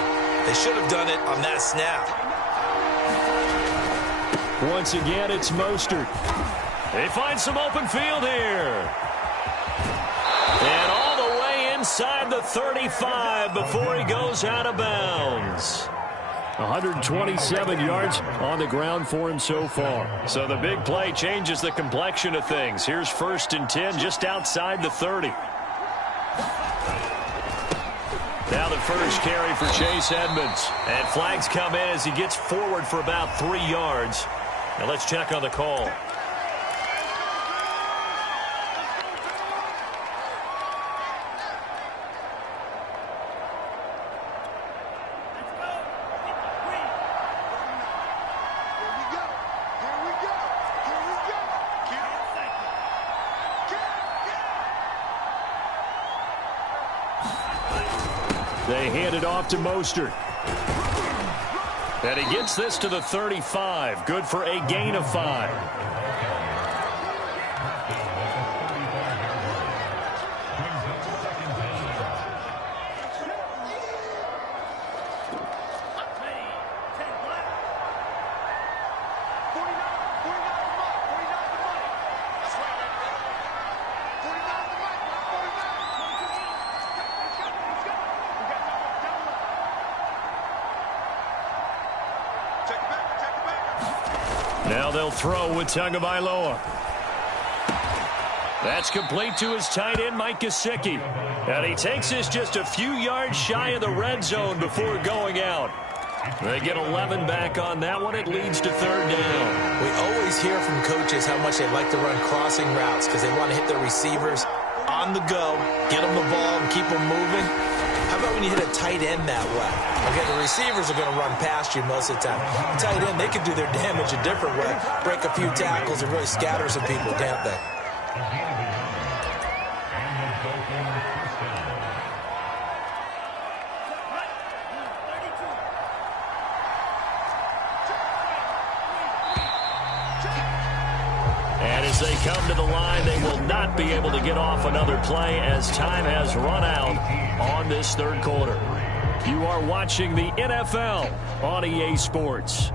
They should have done it on that snap. Once again, it's Mostert. They find some open field here. And all the way inside the 35 before he goes out of bounds. 127 yards on the ground for him so far. So the big play changes the complexion of things. Here's 1st and 10 just outside the 30. Now the first carry for Chase Edmonds. And flags come in as he gets forward for about 3 yards. Now let's check on the call. They hand it off to Mostert. And he gets this to the 35. Good for a gain of 5. He'll throw with Tagovailoa. That's complete to his tight end, Mike Gesicki. And he takes this just a few yards shy of the red zone before going out. They get 11 back on that one. It leads to third down. We always hear from coaches how much they like to run crossing routes because they want to hit their receivers on the go, get them the ball, and keep them moving. How about when you hit a tight end that way? Okay, the receivers are going to run past you most of the time. Tight end, they can do their damage a different way, break a few tackles, and really scatter some people, can't they? And as they come to the line, they will not be able to get off another play as time has run out on this third quarter. You are watching the NFL on EA Sports.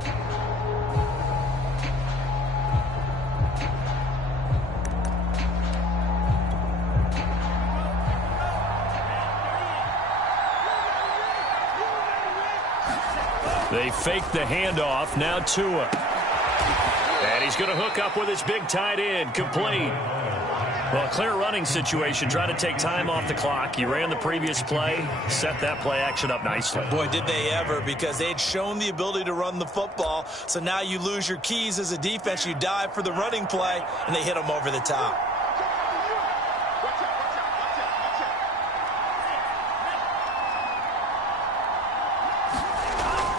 They fake the handoff. Now Tua. And he's going to hook up with his big tight end. Complete. Well, clear running situation. Try to take time off the clock. He ran the previous play. Set that play action up nicely. Boy, did they ever, because they had shown the ability to run the football. So now you lose your keys as a defense. You dive for the running play, and they hit them over the top.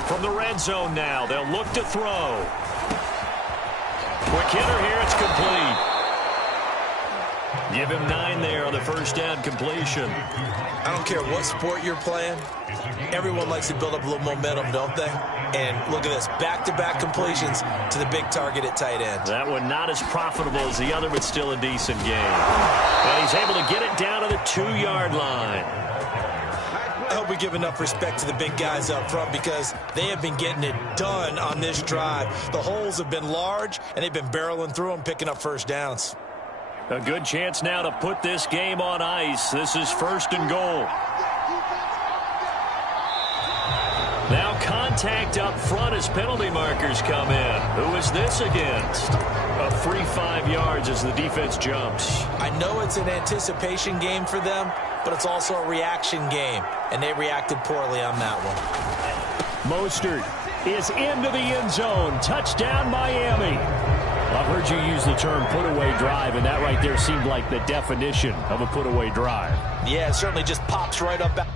From the red zone now, they'll look to throw. Quick hitter here, it's complete. Give him 9 there on the first down completion. I don't care what sport you're playing. Everyone likes to build up a little momentum, don't they? And look at this, back-to-back completions to the big target at tight end. That one not as profitable as the other, but still a decent game. And he's able to get it down to the 2-yard line. I hope we give enough respect to the big guys up front because they have been getting it done on this drive. The holes have been large, and they've been barreling through them, picking up first downs. A good chance now to put this game on ice. This is first and goal. Now contact up front as penalty markers come in. Who is this against? A free 5 yards as the defense jumps. I know it's an anticipation game for them, but it's also a reaction game, and they reacted poorly on that one. Mostert is into the end zone. Touchdown, Miami. I've heard you use the term put-away drive, and that right there seemed like the definition of a put-away drive. Yeah, it certainly just pops right up.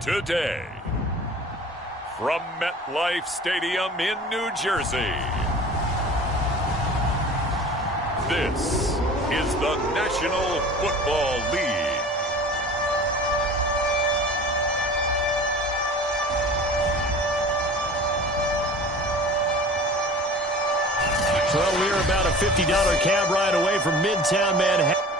Today, from MetLife Stadium in New Jersey, this is the National Football League. Well, we're about a $50 cab ride away from Midtown Manhattan.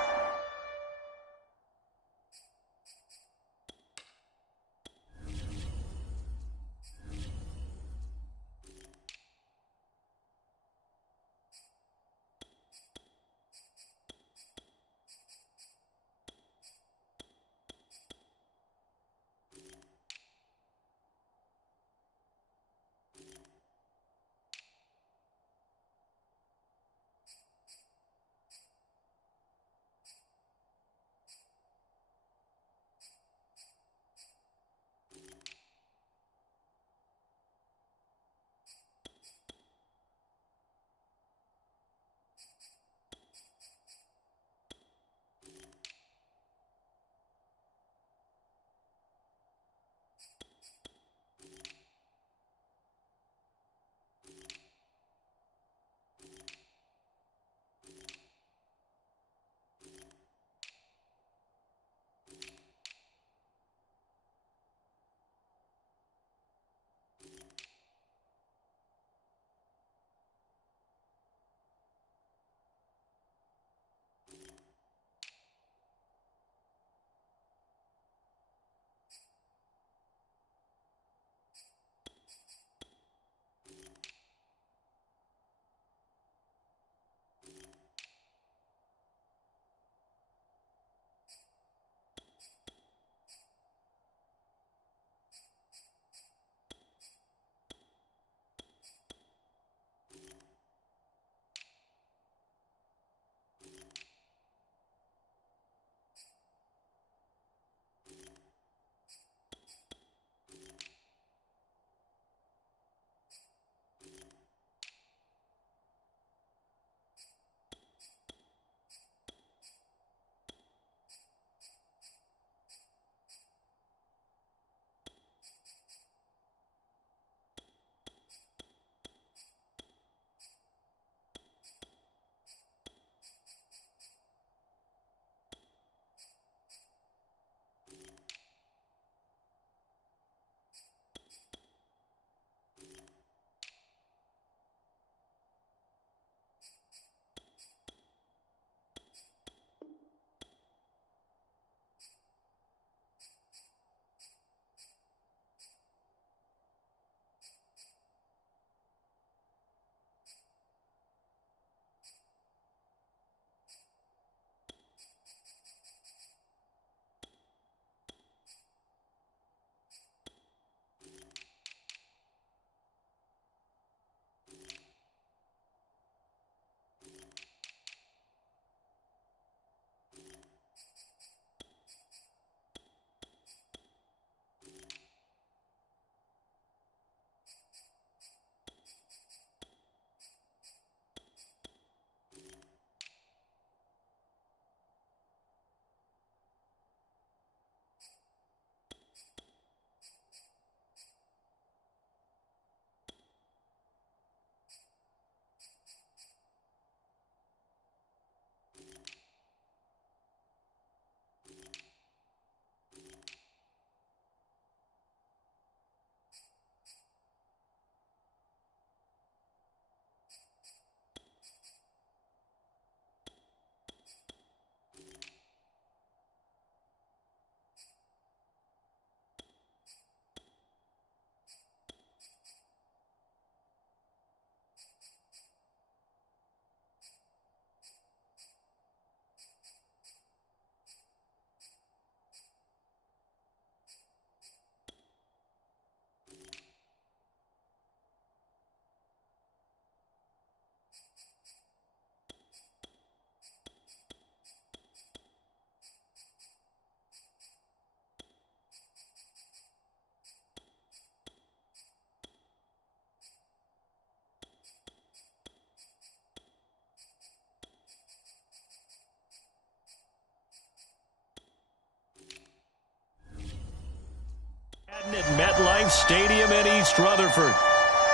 Life Stadium in East Rutherford.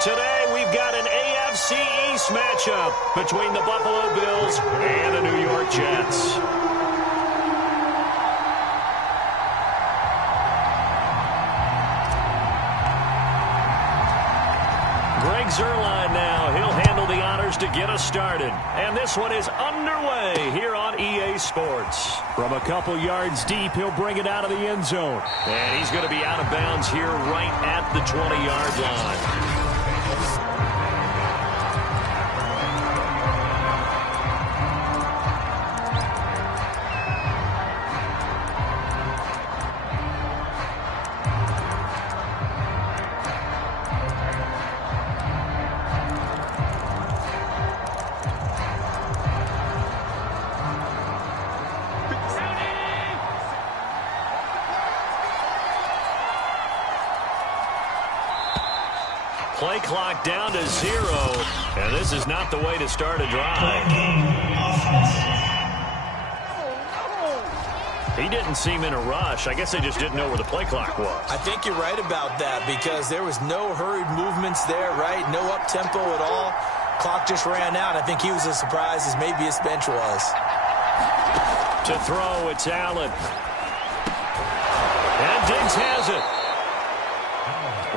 Today, we've got an AFC East matchup between the Buffalo Bills and the New York Jets. Greg Zuerlein now. He'll handle the honors to get us started. And this one is underway here on EA Sports. From a couple yards deep, he'll bring it out of the end zone. And he's going to be out of bounds here right at the 20-yard line. Play clock down to 0, and this is not the way to start a drive. He didn't seem in a rush. I guess they just didn't know where the play clock was. I think you're right about that because there was no hurried movements there, right? No up-tempo at all. Clock just ran out. I think he was as surprised as maybe his bench was. To throw, it's Allen. And Diggs has it.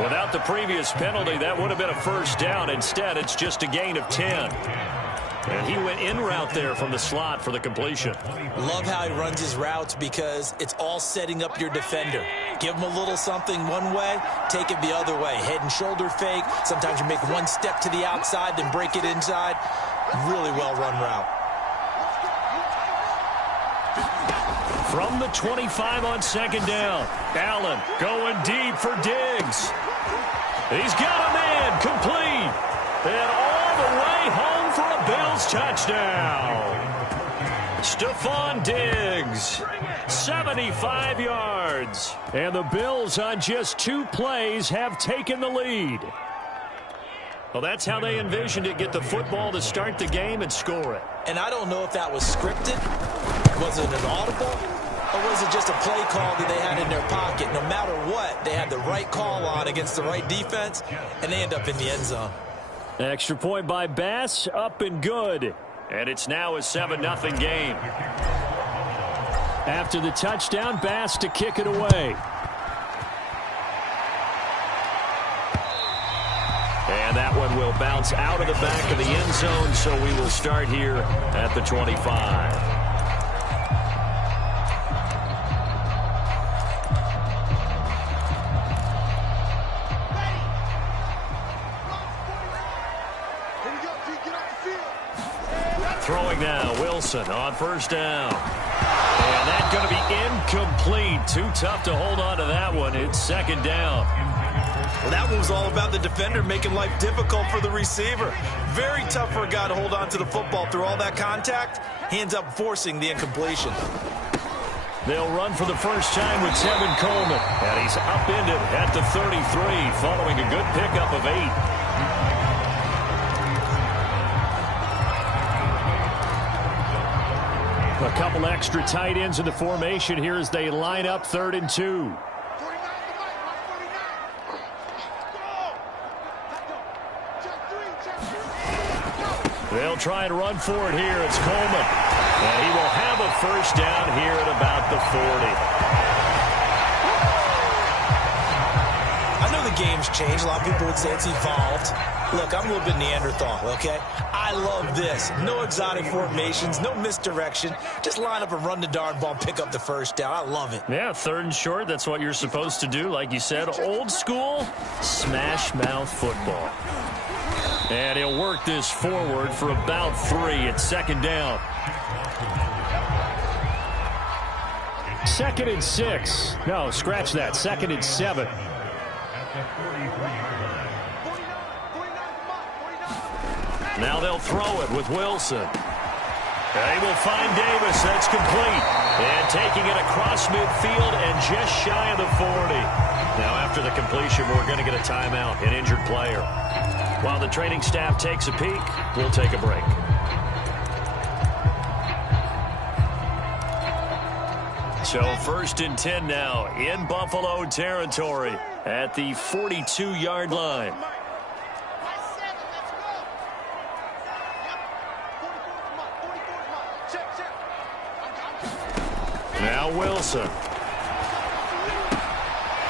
Without the previous penalty, that would have been a first down. Instead, it's just a gain of 10. And he went in route there from the slot for the completion. Love how he runs his routes because it's all setting up your defender. Give him a little something one way, take it the other way. Head and shoulder fake. Sometimes you make one step to the outside, then break it inside. Really well-run route. From the 25 on second down. Allen going deep for Diggs. He's got a man complete. And all the way home for a Bills touchdown. Stephon Diggs, 75 yards. And the Bills on just 2 plays have taken the lead. Well, that's how they envisioned it. Get the football to start the game and score it. And I don't know if that was scripted. Was it an audible? Or was it just a play call that they had in their pocket? No matter what, they had the right call on against the right defense, and they end up in the end zone. Extra point by Bass, up and good. And it's now a 7-0 game. After the touchdown, Bass to kick it away. And that one will bounce out of the back of the end zone, so we will start here at the 25. Throwing now, Wilson on first down. And that's going to be incomplete. Too tough to hold on to that one. It's second down. Well, that one was all about the defender making life difficult for the receiver. Very tough for a guy to hold on to the football through all that contact. He ends up forcing the incompletion. They'll run for the first time with Tevin Coleman. And he's upended at the 33 following a good pickup of 8. A couple extra tight ends in the formation here as they line up 3rd and 2. They'll try and run for it here. It's Coleman. And he will have a first down here at about the 40. I know the game's changed. A lot of people would say it's evolved. Look, I'm a little bit Neanderthal, okay? I love this. No exotic formations, no misdirection. Just line up and run the darn ball, pick up the first down. I love it. Yeah, 3rd and short. That's what you're supposed to do. Like you said, old school smash mouth football. And he'll work this forward for about 3. It's second down. 2nd and 6. No, scratch that. 2nd and 7. Now they'll throw it with Wilson. They will find Davis. That's complete. And taking it across midfield and just shy of the 40. Now after the completion, we're going to get a timeout, an injured player. While the training staff takes a peek, we'll take a break. So 1st and 10 now in Buffalo territory at the 42-yard line. Now Wilson.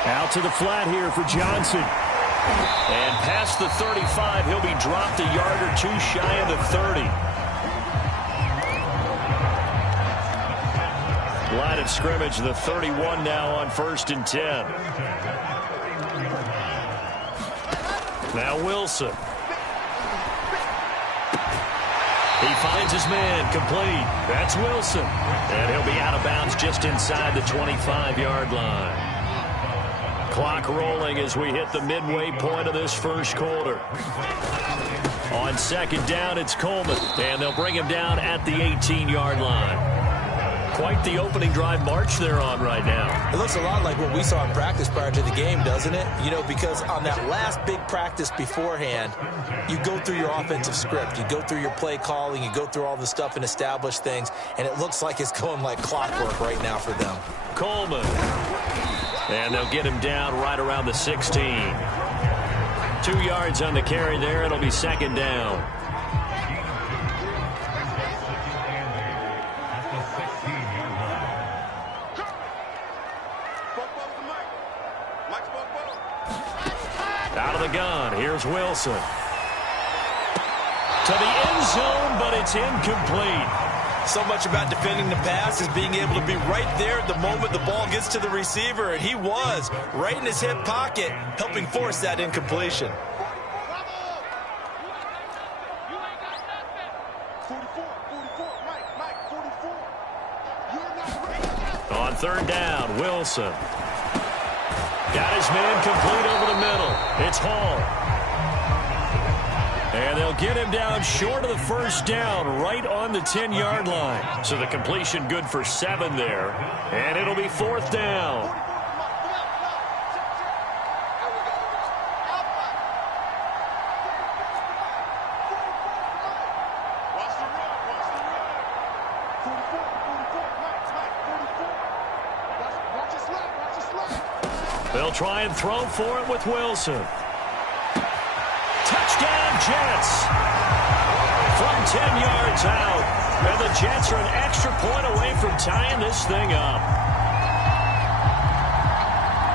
Out to the flat here for Johnson. And past the 35, he'll be dropped a yard or two shy of the 30. Line of scrimmage, the 31 now on 1st and 10. Now Wilson. He finds his man, complete. That's Wilson. And he'll be out of bounds just inside the 25-yard line. Clock rolling as we hit the midway point of this first quarter. On 2nd down, it's Coleman. And they'll bring him down at the 18-yard line. Quite the opening drive march they're on right now. It looks a lot like what we saw in practice prior to the game, doesn't it? You know, because on that last big practice beforehand, you go through your offensive script. You go through your play calling. You go through all the stuff and establish things. And it looks like it's going like clockwork right now for them. Coleman. And they'll get him down right around the 16. 2 yards on the carry there. It'll be 2nd down. Out of the gun, here's Wilson. To the end zone, but it's incomplete. So much about defending the pass is being able to be right there at the moment the ball gets to the receiver, and he was right in his hip pocket, helping force that incompletion. 44. On 3rd down, Wilson. Got his man complete over the middle. It's Hall. And they'll get him down short of the 1st down, right on the 10-yard line. So the completion good for 7 there. And it'll be 4th down. They'll try and throw for it with Wilson. Touchdown, Jets. From 10 yards out. And the Jets are an extra point away from tying this thing up.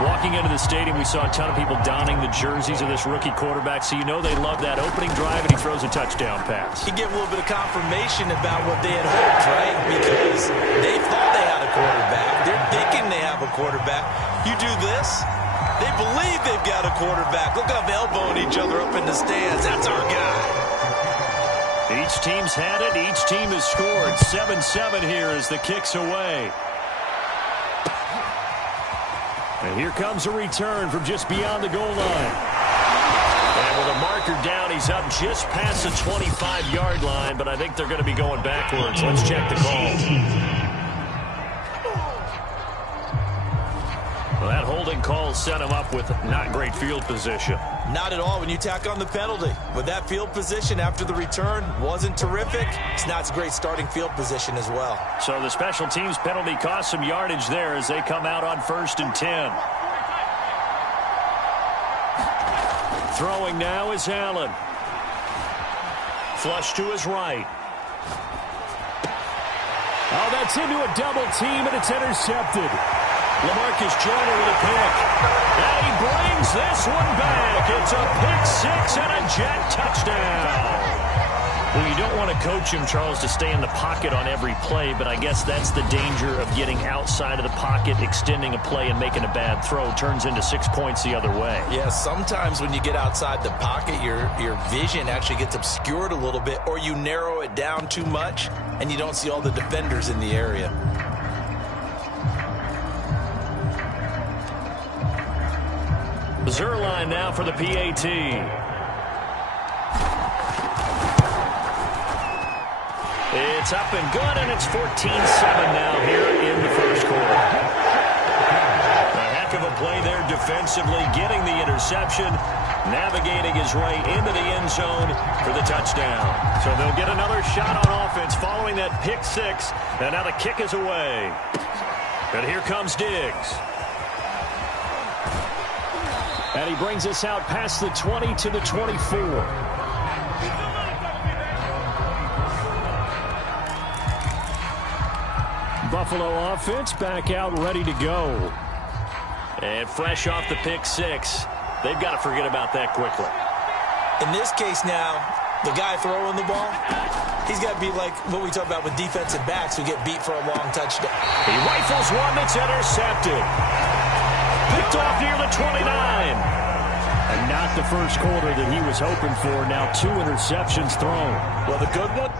Walking into the stadium, we saw a ton of people donning the jerseys of this rookie quarterback, so you know they love that opening drive, and he throws a touchdown pass. He gave a little bit of confirmation about what they had hoped, right? Because they thought they had a quarterback. They're thinking they have a quarterback. You do this, they believe they've got a quarterback. Look up, elbowing each other up in the stands. That's our guy. Each team's had it. Each team has scored. 7-7 here as the kick's away. And here comes a return from just beyond the goal line. And with a marker down, he's up just past the 25-yard line, but I think they're going to be going backwards. Let's check the call. Well, that holding call set him up with not great field position. Not at all when you tack on the penalty. But that field position after the return wasn't terrific. It's not a great starting field position as well. So the special teams penalty cost some yardage there as they come out on 1st and 10. Throwing now is Allen. Flush to his right. Oh, that's into a double team, and it's intercepted. LaMarcus Joyner with a pick. And he brings this one back. It's a pick 6 and a Jet touchdown. Well, you don't want to coach him, Charles, to stay in the pocket on every play, but I guess that's the danger of getting outside of the pocket, extending a play, and making a bad throw. Turns into 6 points the other way. Yeah, sometimes when you get outside the pocket, your vision actually gets obscured a little bit, or you narrow it down too much, and you don't see all the defenders in the area. Zerline now for the PAT. It's up and good, and it's 14-7 now here in the first quarter. A heck of a play there defensively, getting the interception, navigating his way into the end zone for the touchdown. So they'll get another shot on offense following that pick 6, and now the kick is away. And here comes Diggs. And he brings us out past the 20 to the 24. Buffalo offense back out ready to go. And fresh off the pick six, they've got to forget about that quickly. In this case now, the guy throwing the ball, he's got to be like what we talk about with defensive backs who get beat for a long touchdown. He rifles one that's intercepted. Picked off near the 29. And not the first quarter that he was hoping for. Now 2 interceptions thrown. Well, the good one,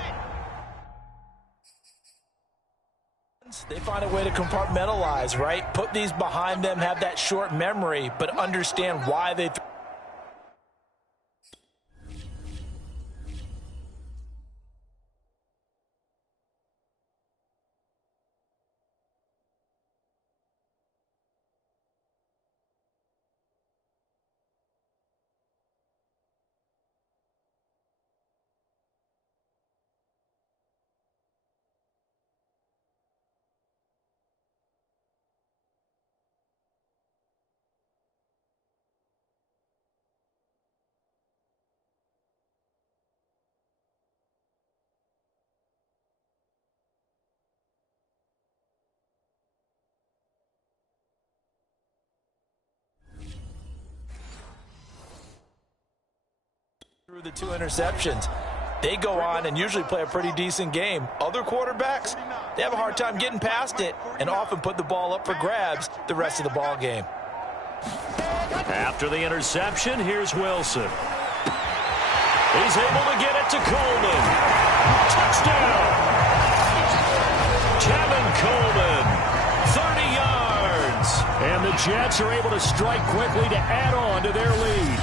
they find a way to compartmentalize, right? Put these behind them, have that short memory, but understand why they through the 2 interceptions. They go on and usually play a pretty decent game. Other quarterbacks, they have a hard time getting past it and often put the ball up for grabs the rest of the ball game. After the interception, here's Wilson. He's able to get it to Coleman. Touchdown! Kevin Coleman, 30 yards. And the Jets are able to strike quickly to add on to their lead.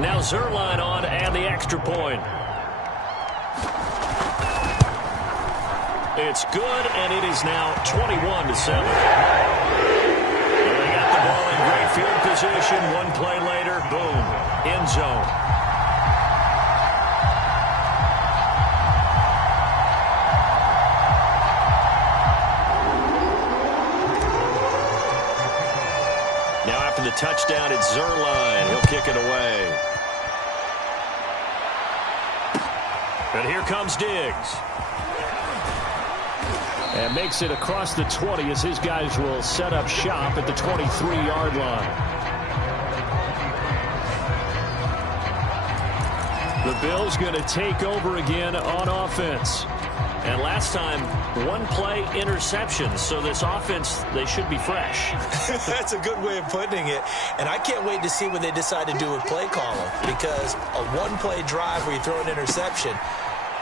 Now Zerline on and the extra point. It's good, and it is now 21-7. They got the ball in great field position. One play later, boom, end zone. Now after the touchdown, it's Zerline. He'll kick it away. And here comes Diggs. And makes it across the 20 as his guys will set up shop at the 23-yard line. The Bills going to take over again on offense. And last time, one play interception. So this offense, they should be fresh. That's a good way of putting it. And I can't wait to see what they decide to do with play calling, because a one-play drive where you throw an interception,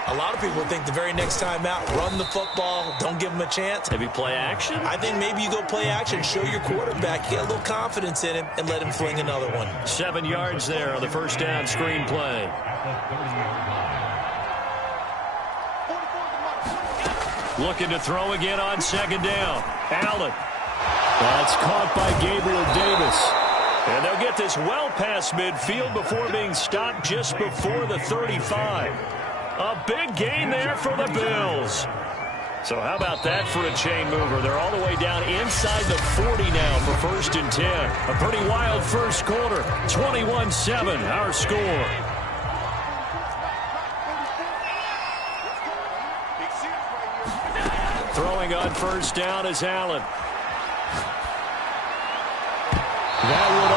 a lot of people think the very next time out, run the football, don't give them a chance. Maybe play action? I think maybe you go play action, show your quarterback, get a little confidence in him, and let him fling another one. 7 yards there on the first down screen play. Looking to throw again on second down. Allen. That's caught by Gabriel Davis. And they'll get this well past midfield before being stopped just before the 35. A big gain there for the Bills. So how about that for a chain mover? They're all the way down inside the 40 now for 1st and 10. A pretty wild first quarter. 21-7, our score. Throwing on first down is Allen. That one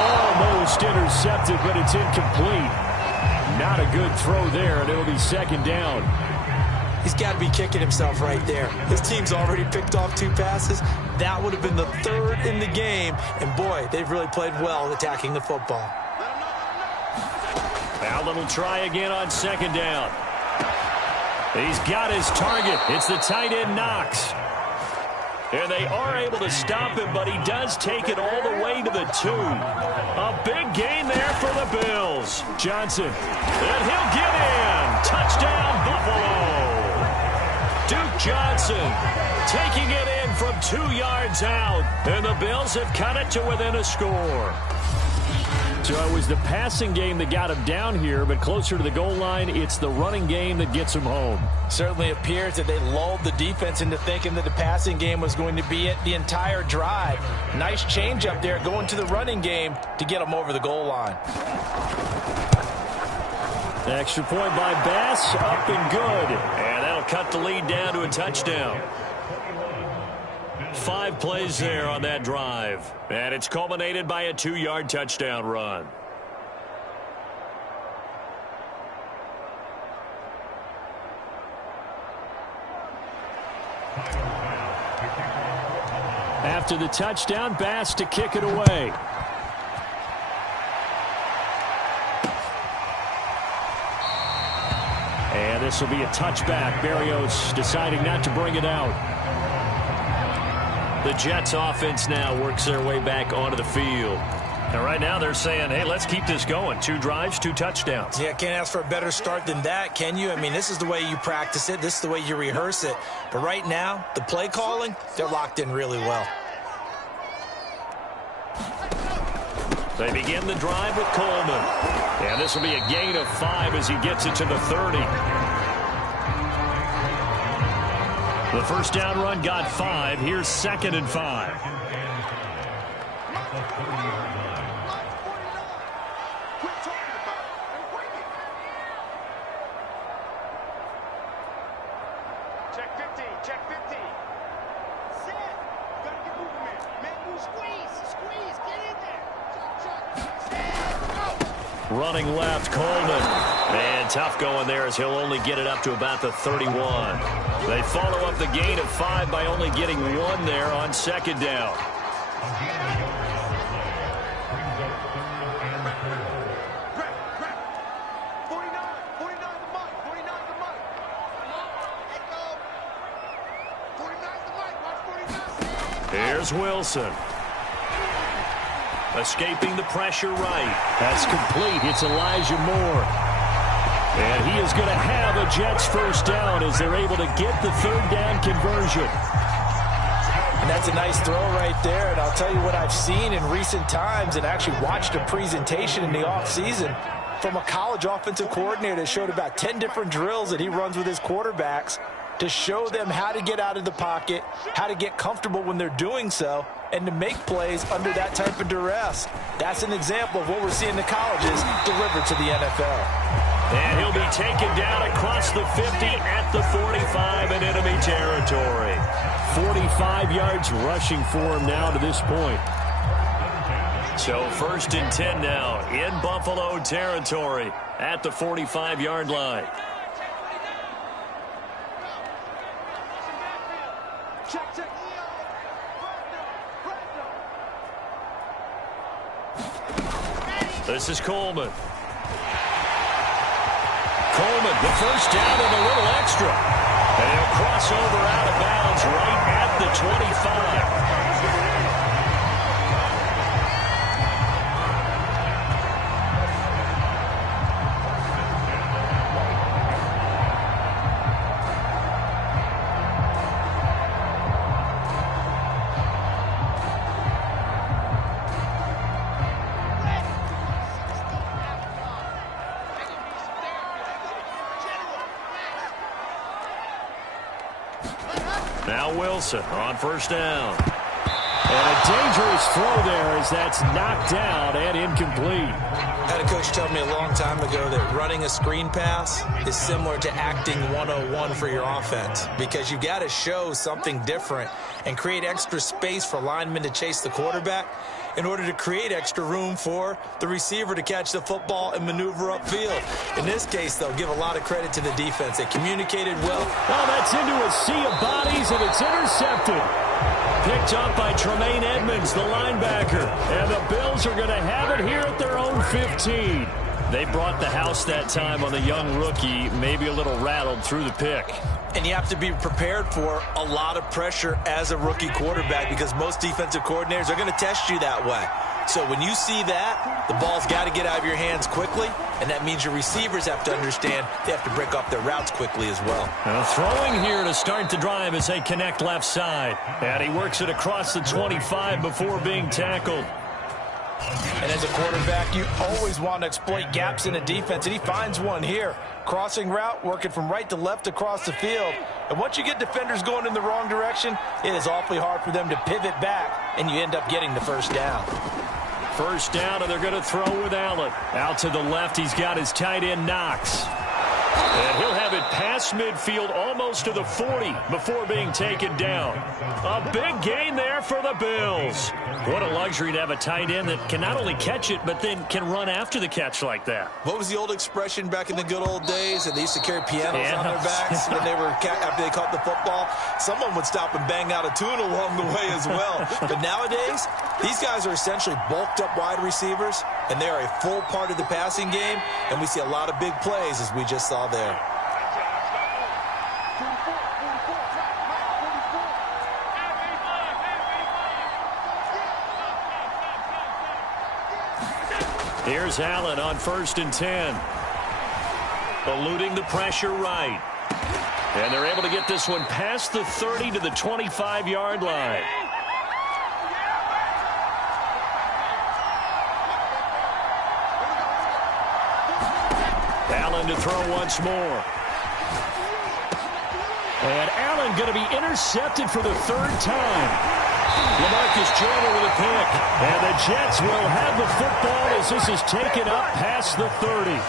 almost intercepted, but it's incomplete. Not a good throw there, and it'll be second down. He's got to be kicking himself right there. His team's already picked off 2 passes. That would have been the 3rd in the game. And, boy, they've really played well attacking the football. Allen will try again on second down. He's got his target. It's the tight end Knox. And they are able to stop him, but he does take it all the way to the 2. A big gain there for the Bills. Johnson. And he'll get in. Touchdown, Buffalo. Duke Johnson taking it in from 2 yards out. And the Bills have cut it to within a score. So it was the passing game that got him down here, but closer to the goal line, it's the running game that gets him home. Certainly appears that they lulled the defense into thinking that the passing game was going to be it the entire drive. Nice change up there going to the running game to get them over the goal line. Extra point by Bass, up and good. And that'll cut the lead down to a touchdown. 5 plays there on that drive. And it's culminated by a 2-yard touchdown run. After the touchdown, Bass to kick it away. And this will be a touchback. Berrios deciding not to bring it out. The Jets offense now works their way back onto the field. And right now they're saying, hey, let's keep this going. 2 drives, 2 touchdowns. Yeah, can't ask for a better start than that, can you? I mean, this is the way you practice it. This is the way you rehearse it. But right now, the play calling, they're locked in really well. They begin the drive with Coleman. And this will be a gain of 5 as he gets it to the 30. The first down run got 5. Here's 2nd and 5. Check 50, check 50. Set. You gotta get moving, man. Man, move, squeeze, get in there. Check. Running left, Coleman. And tough going there as he'll only get it up to about the 31. They follow up the gain of 5 by only getting 1 there on 2nd down. Here's Wilson. Escaping the pressure right. That's complete. It's Elijah Moore. And he is going to have a Jets first down as they're able to get the 3rd down conversion. And that's a nice throw right there. And I'll tell you what I've seen in recent times and actually watched a presentation in the offseason from a college offensive coordinator that showed about 10 different drills that he runs with his quarterbacks to show them how to get out of the pocket, how to get comfortable when they're doing so, and to make plays under that type of duress. That's an example of what we're seeing the colleges deliver to the NFL. And he'll be taken down across the 50 at the 45 in enemy territory. 45 yards rushing for him now to this point. So 1st and 10 now in Buffalo territory at the 45-yard line. Check. This is Coleman. Coleman, the first down and a little extra. And he'll cross over out of bounds right at the 25. Now Wilson on first down. And a dangerous throw there as that's knocked down and incomplete. I had a coach tell me a long time ago that running a screen pass is similar to acting 101 for your offense, because you've got to show something different and create extra space for linemen to chase the quarterback in order to create extra room for the receiver to catch the football and maneuver upfield. In this case, though, give a lot of credit to the defense. They communicated well. Oh, that's into a sea of bodies, and it's intercepted. Picked up by Tremaine Edmonds, the linebacker. And the Bills are going to have it here at their own 15. They brought the house that time on the young rookie, maybe a little rattled through the pick. And you have to be prepared for a lot of pressure as a rookie quarterback, because most defensive coordinators are going to test you that way. So when you see that, the ball's got to get out of your hands quickly, and that means your receivers have to understand they have to break up their routes quickly as well. Now throwing here to start the drive as they connect left side. And he works it across the 25 before being tackled. And as a quarterback, you always want to exploit gaps in a defense, and he finds one here. Crossing route, working from right to left across the field. And once you get defenders going in the wrong direction, it is awfully hard for them to pivot back, and you end up getting the first down. First down, and they're going to throw with Allen. Out to the left, he's got his tight end, Knox. And he'll have it past midfield, almost to the 40, before being taken down. A big gain there for the Bills. What a luxury to have a tight end that can not only catch it, but then can run after the catch like that. What was the old expression back in the good old days? And they used to carry pianos on their backs when they were after they caught the football. Someone would stop and bang out a tune along the way as well. But nowadays, these guys are essentially bulked up wide receivers, and they are a full part of the passing game. And we see a lot of big plays, as we just saw there. Here's Allen on 1st and 10. Eluding the pressure right. And they're able to get this one past the 30 to the 25-yard line. Allen to throw once more. And Allen going to be intercepted for the 3rd time. LaMarcus Joyner with a pick. And the Jets will have the football as this is taken up past the 30.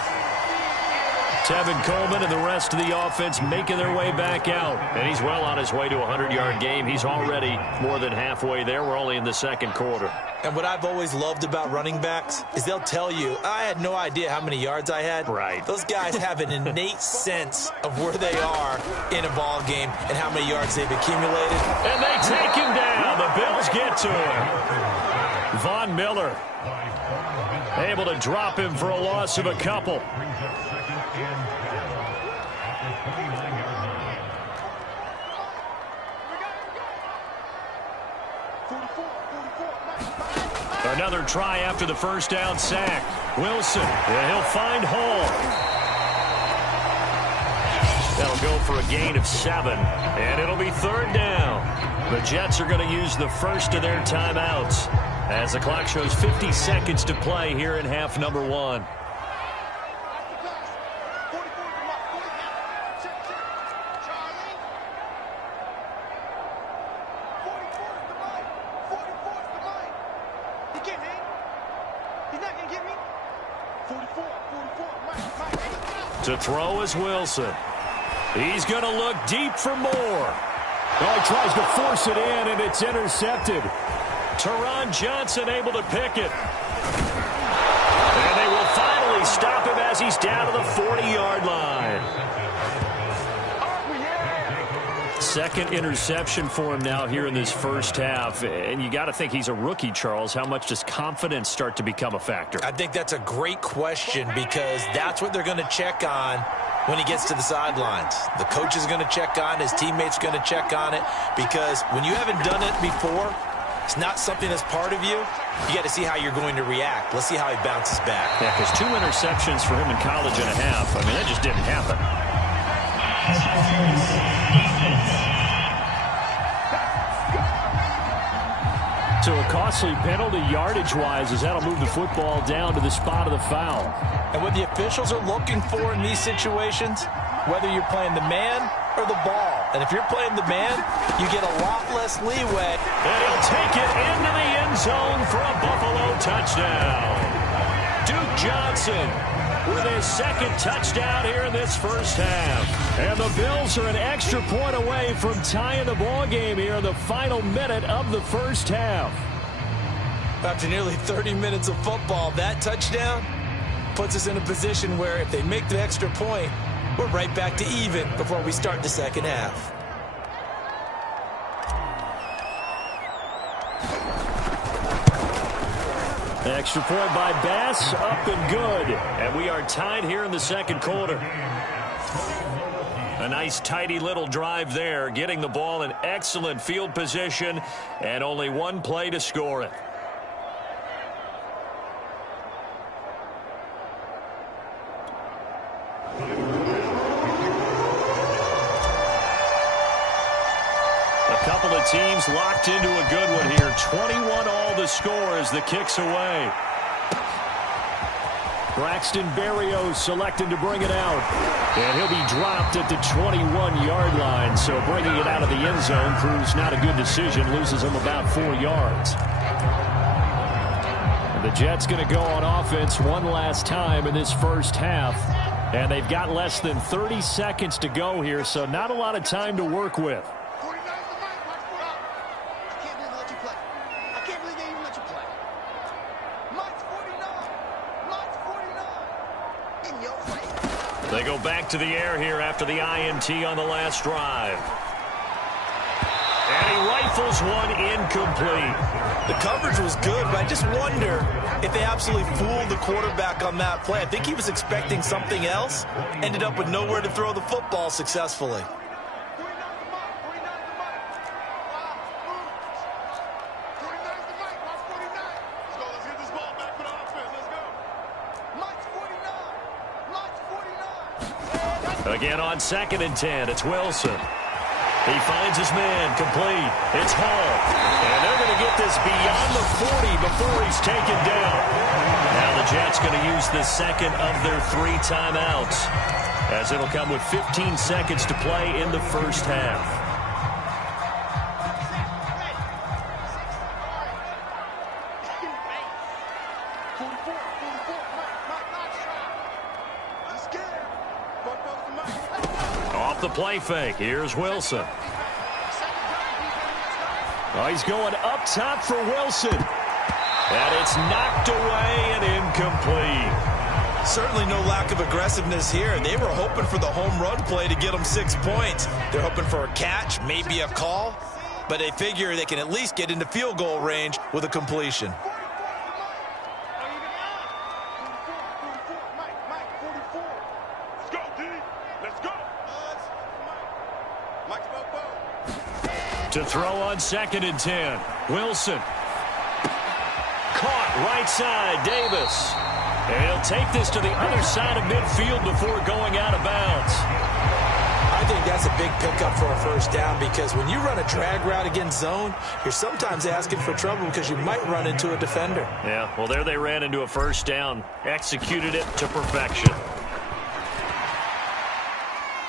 Tevin Coleman and the rest of the offense making their way back out. And he's well on his way to a 100-yard game. He's already more than halfway there. We're only in the 2nd quarter. And what I've always loved about running backs is they'll tell you, I had no idea how many yards I had. Right. Those guys have an innate sense of where they are in a ball game and how many yards they've accumulated. And they take him down. The Bills get to him. Von Miller able to drop him for a loss of a couple. Another try after the first down sack. Wilson, and he'll find Hall. That'll go for a gain of 7, and it'll be 3rd down. The Jets are going to use the first of their timeouts as the clock shows 50 seconds to play here in half number 1. To throw is Wilson. He's going to look deep for more. Oh, he tries to force it in, and it's intercepted. Teron Johnson able to pick it. And they will finally stop him as he's down to the 40-yard line. 2nd interception for him now here in this first half. And you got to think he's a rookie, Charles. How much does confidence start to become a factor? I think that's a great question because that's what they're going to check on when he gets to the sidelines. The coach is going to check on it. His teammates are going to check on it because when you haven't done it before, it's not something that's part of you. You got to see how you're going to react. Let's see how he bounces back. Yeah, because 2 interceptions for him in college and a half. I mean, that just didn't happen. So a costly penalty yardage-wise as that'll move the football down to the spot of the foul. And what the officials are looking for in these situations, whether you're playing the man or the ball. And if you're playing the man, you get a lot less leeway. And he'll take it into the end zone for a Buffalo touchdown. Duke Johnson with his 2nd touchdown here in this first half. And the Bills are an extra point away from tying the ball game here in the final minute of the first half. After nearly 30 minutes of football, that touchdown puts us in a position where if they make the extra point, we're right back to even before we start the 2nd half. Extra point by Bass, up and good. And we are tied here in the 2nd quarter. A nice, tidy little drive there, getting the ball in excellent field position, and only 1 play to score it. A couple of teams locked into a good one here. 21 all the score as the kick's away. Braxton Berrios selecting to bring it out. And he'll be dropped at the 21-yard line. So bringing it out of the end zone proves not a good decision. Loses him about 4 yards. And the Jets going to go on offense one last time in this first half. And they've got less than 30 seconds to go here, so not a lot of time to work with. They go back to the air here after the INT on the last drive. And he rifles one incomplete. The coverage was good, but I just wonder if they absolutely fooled the quarterback on that play. I think he was expecting something else. Ended up with nowhere to throw the football successfully. Again on 2nd and 10, it's Wilson. He finds his man, complete. It's Hall. And they're going to get this beyond the 40 before he's taken down. Now the Jets going to use the second of their 3 timeouts, as it'll come with 15 seconds to play in the first half. The play fake. Here's Wilson. Oh, he's going up top for Wilson. And it's knocked away and incomplete. Certainly no lack of aggressiveness here. They were hoping for the home run play to get them 6 points. They're hoping for a catch, maybe a call, but they figure they can at least get into field goal range with a completion. To throw on 2nd and 10. Wilson. Caught right side, Davis. And he'll take this to the other side of midfield before going out of bounds. I think that's a big pickup for a first down, because when you run a drag route against zone, you're sometimes asking for trouble because you might run into a defender. Yeah, well, there they ran into a first down. Executed it to perfection.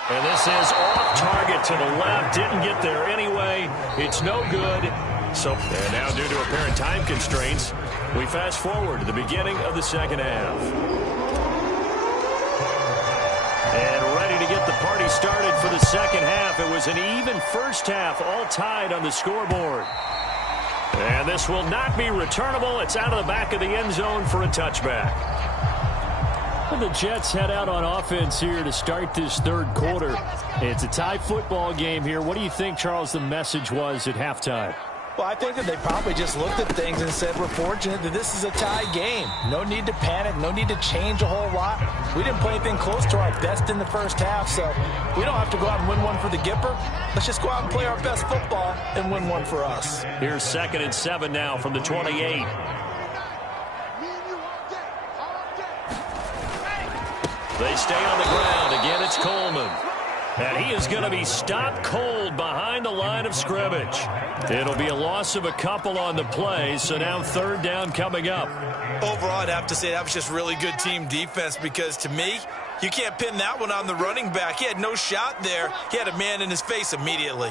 And this is off target to the left. Didn't get there anyway. It's no good. And now, due to apparent time constraints, we fast forward to the beginning of the second half. And ready to get the party started for the second half. It was an even first half, all tied on the scoreboard. And this will not be returnable. It's out of the back of the end zone for a touchback. And the Jets head out on offense here to start this third quarter. It's a tie football game here. What do you think, Charles, the message was at halftime? Well, I think that they probably just looked at things and said, we're fortunate that this is a tie game. No need to panic. No need to change a whole lot. We didn't play anything close to our best in the first half, so we don't have to go out and win one for the Gipper. Let's just go out and play our best football and win one for us. Here's 2nd and 7 now from the 28. They stay on the ground. Again, it's Coleman. And he is going to be stopped cold behind the line of scrimmage. It'll be a loss of a couple on the play, so now 3rd down coming up. Overall, I'd have to say that was just really good team defense, because to me, you can't pin that one on the running back. He had no shot there. He had a man in his face immediately.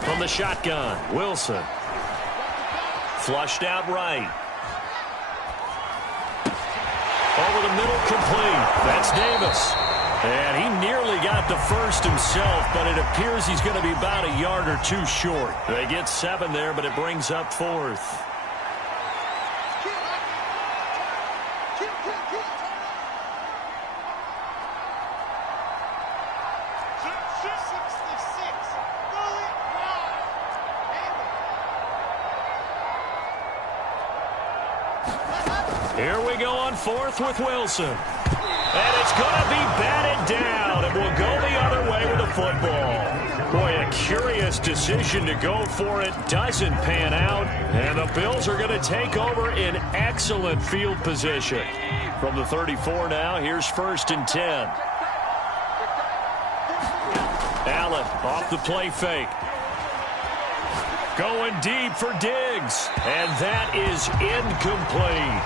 From the shotgun, Wilson. Flushed out right. Over the middle, complete. That's Davis. And he nearly got the first himself, but it appears he's going to be about a yard or 2 short. They get 7 there, but it brings up 4th. Here we go on 4th with Wilson. And it's going to be batted down, and we'll go the other way with the football. Boy, a curious decision to go for it. Doesn't pan out, and the Bills are going to take over in excellent field position. From the 34 now, here's 1st and 10. Allen off the play fake. Going deep for Diggs. And that is incomplete.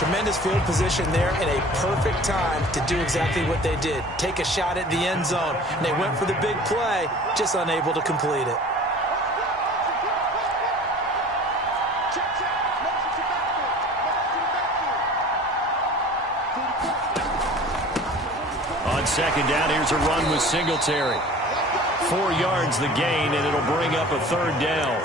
Tremendous field position there and a perfect time to do exactly what they did. Take a shot at the end zone. And they went for the big play, just unable to complete it. On second down, here's a run with Singletary. 4 yards the gain, and it'll bring up a third down.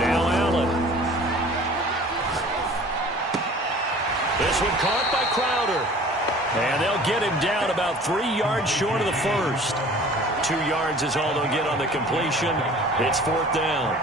Now Allen. This one caught by Crowder. And they'll get him down about 3 yards short of the first. 2 yards is all they'll get on the completion. It's fourth down.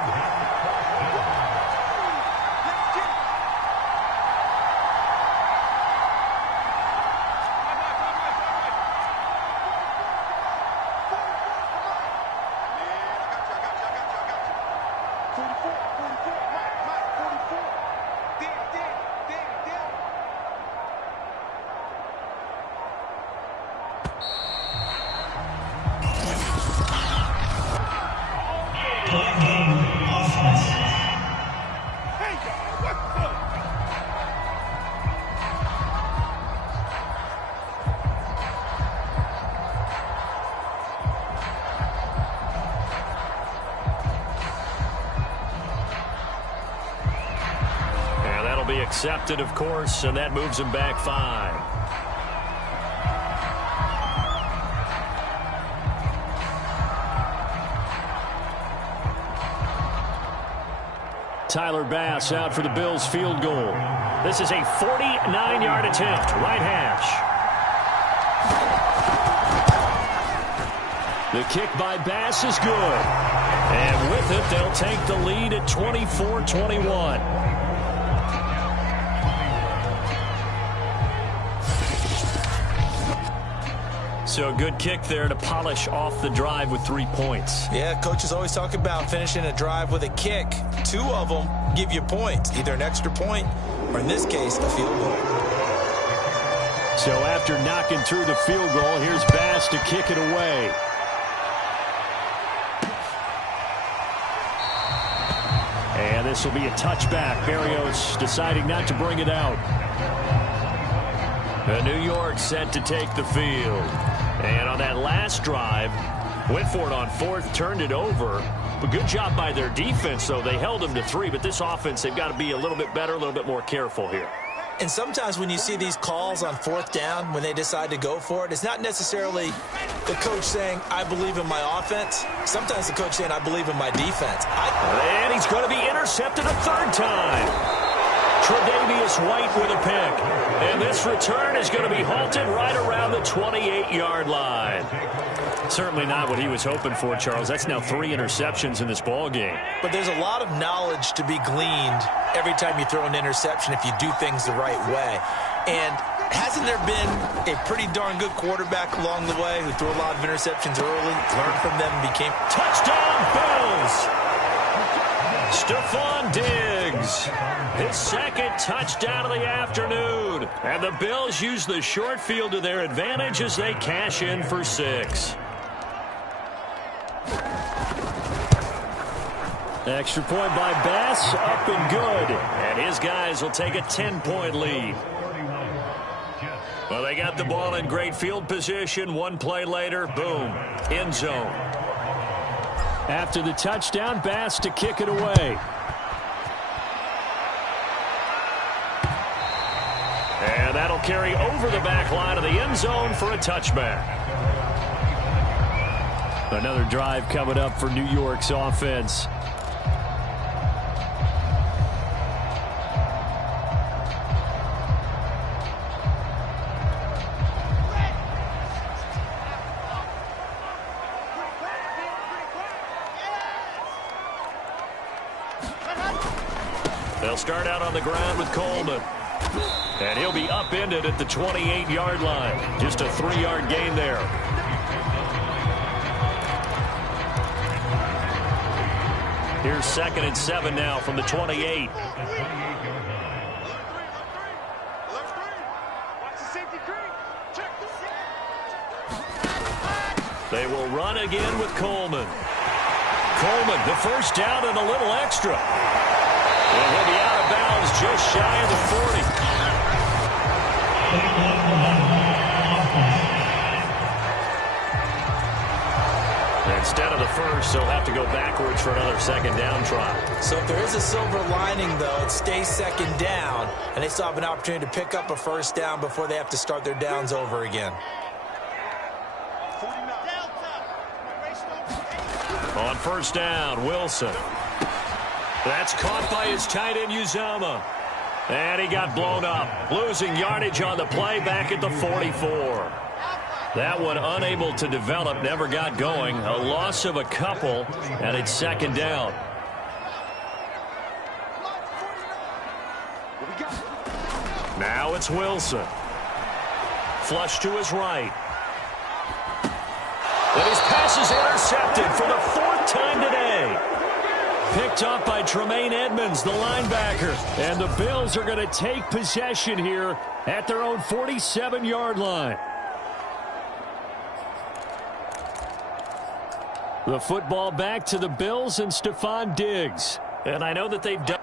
Be accepted, of course, and that moves him back 5. Tyler Bass out for the Bills field goal. This is a 49-yard attempt, right hash. The kick by Bass is good. And with it, they'll take the lead at 24-21. So a good kick there to polish off the drive with 3 points. Yeah, coaches always talk about finishing a drive with a kick. 2 of them give you points, either an extra point or, in this case, a field goal. So after knocking through the field goal, here's Bass to kick it away. And this will be a touchback. Berrios deciding not to bring it out. New York set to take the field. And on that last drive, went for it on 4th, turned it over. But good job by their defense, though. They held them to 3, but this offense, they've got to be a little bit better, a little bit more careful here. And sometimes when you see these calls on 4th down, when they decide to go for it, it's not necessarily the coach saying, I believe in my offense. Sometimes the coach saying, I believe in my defense. And he's going to be intercepted a 3rd time. Tre'Davious White with a pick. And this return is going to be halted right around the 28-yard line. Certainly not what he was hoping for, Charles. That's now 3 interceptions in this ball game. But there's a lot of knowledge to be gleaned every time you throw an interception if you do things the right way. And hasn't there been a pretty darn good quarterback along the way who threw a lot of interceptions early, learned from them, and became... Touchdown, Bills! Stephon Diggs, his 2nd touchdown of the afternoon. And the Bills use the short field to their advantage as they cash in for 6. Extra point by Bass, up and good. And his guys will take a 10-point lead. Well, they got the ball in great field position. 1 play later, boom, end zone. After the touchdown, Bass to kick it away. And that'll carry over the back line of the end zone for a touchback. Another drive coming up for New York's offense. They'll start out on the ground with Coleman. And he'll be upended at the 28-yard line. Just a 3-yard gain there. Here's 2nd and 7 now from the 28. They will run again with Coleman. Coleman, the first down and a little extra. And he'll be out of bounds just shy of the 40. Instead of the first, they'll have to go backwards for another 2nd down try. So if there is a silver lining, though, it stays 2nd down, and they still have an opportunity to pick up a 1st down before they have to start their downs over again. On 1st down, Wilson. That's caught by his tight end, Uzomah. And he got blown up, losing yardage on the play back at the 44. That one unable to develop, never got going. A loss of a couple, and it's 2nd down. Now it's Wilson. Flush to his right. And his pass is intercepted for the 4th time today. Picked up by Tremaine Edmonds, the linebacker. And the Bills are going to take possession here at their own 47-yard line. The football back to the Bills and Stephon Diggs. And I know that they've done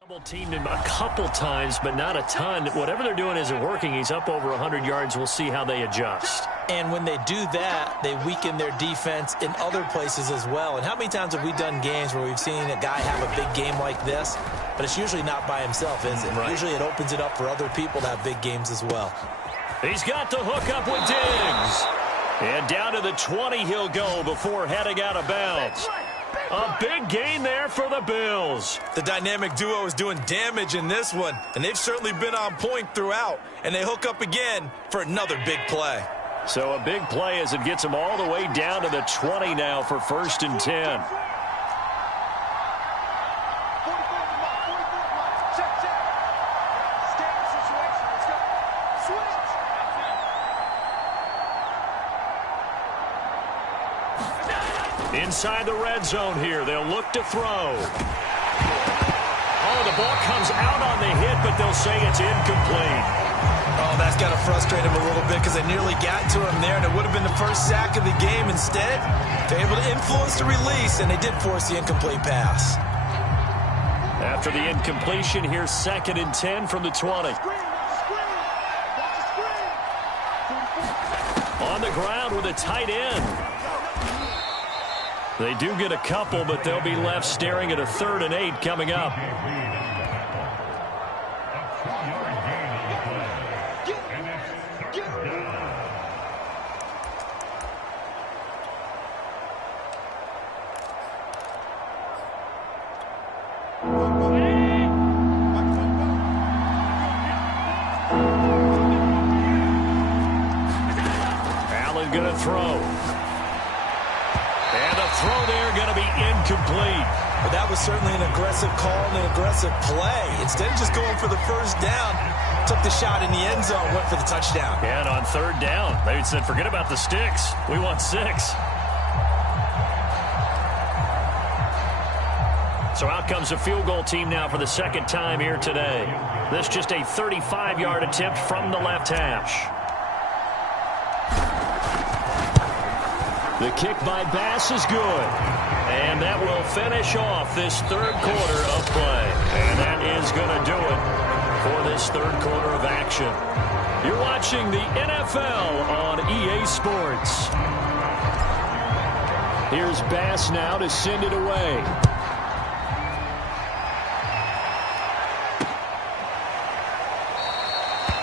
double-teamed him a couple times, but not a ton. Whatever they're doing isn't working. He's up over 100 yards. We'll see how they adjust. And when they do that, they weaken their defense in other places as well. And how many times have we done games where we've seen a guy have a big game like this? But it's usually not by himself, is it? Right. Usually it opens it up for other people to have big games as well. He's got the hook up with Diggs. And down to the 20 he'll go before heading out of bounds. A big gain there for the Bills. The dynamic duo is doing damage in this one, and they've certainly been on point throughout. And they hook up again for another big play. So a big play as it gets them all the way down to the 20 now for 1st and 10. Inside the red zone here, they'll look to throw. Oh, the ball comes out on the hit, but they'll say it's incomplete. Oh, that's got to frustrate him a little bit because they nearly got to him there, and it would have been the first sack of the game. Instead, they're able to influence the release, and they did force the incomplete pass. After the incompletion, here's 2nd and 10 from the 20. On the ground with a tight end. They do get a couple, but they'll be left staring at a 3rd and 8 coming up. Allen going to throw. Throw there going to be incomplete. But that was certainly an aggressive call and an aggressive play. Instead of just going for the 1st down, took the shot in the end zone, went for the touchdown. And on 3rd down, they said, forget about the sticks. We want 6. So out comes a field goal team now for the 2nd time here today. This just a 35-yard attempt from the left hash. The kick by Bass is good. And that will finish off this 3rd quarter of play. And that is going to do it for this 3rd quarter of action. You're watching the NFL on EA Sports. Here's Bass now to send it away.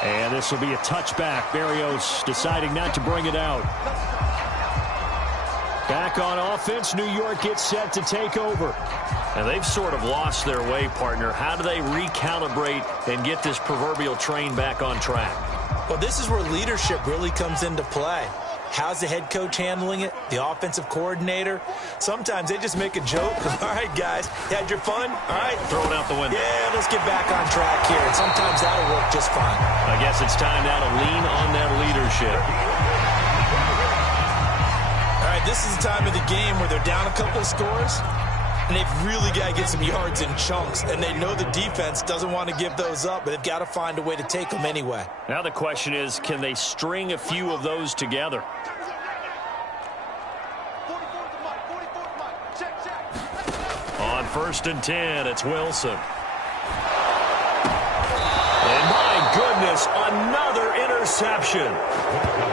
And this will be a touchback. Berrios deciding not to bring it out. Back on offense, New York gets set to take over. And they've sort of lost their way, partner. How do they recalibrate and get this proverbial train back on track? Well, this is where leadership really comes into play. How's the head coach handling it? The offensive coordinator? Sometimes they just make a joke. All right, guys, you had your fun? All right. Throw it out the window. Yeah, let's get back on track here. And sometimes that'll work just fine. I guess it's time now to lean on that leadership. All right, right, this is the time of the game where they're down a couple of scores, and they've really got to get some yards in chunks, and they know the defense doesn't want to give those up, but they've got to find a way to take them anyway. Now the question is, can they string a few of those together? On 1st and 10, it's Wilson. And my goodness, another interception.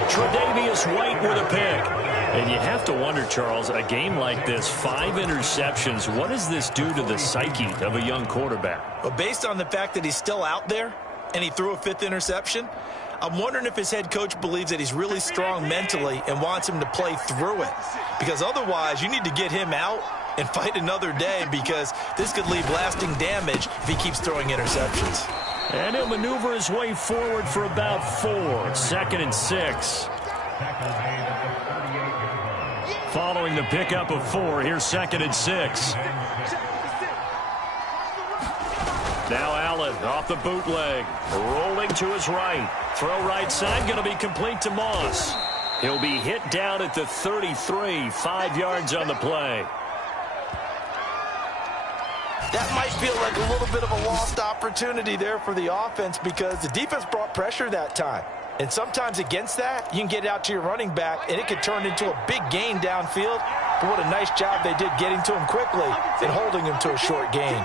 Tre'Davious White with a pick. And you have to wonder, Charles, a game like this, 5 interceptions, what does this do to the psyche of a young quarterback? Well, based on the fact that he's still out there and he threw a 5th interception, I'm wondering if his head coach believes that he's really strong mentally and wants him to play through it. Because otherwise, you need to get him out and fight another day, because this could leave lasting damage if he keeps throwing interceptions. And he'll maneuver his way forward for about 4. 2nd and 6. Following the pickup of 4, here's 2nd and 6. Now Allen off the bootleg, rolling to his right. Throw right side, going to be complete to Moss. He'll be hit down at the 33, 5 yards on the play. That might feel like a little bit of a lost opportunity there for the offense, because the defense brought pressure that time. And sometimes against that, you can get it out to your running back, and it could turn into a big gain downfield. But what a nice job they did getting to him quickly and holding him to a short gain.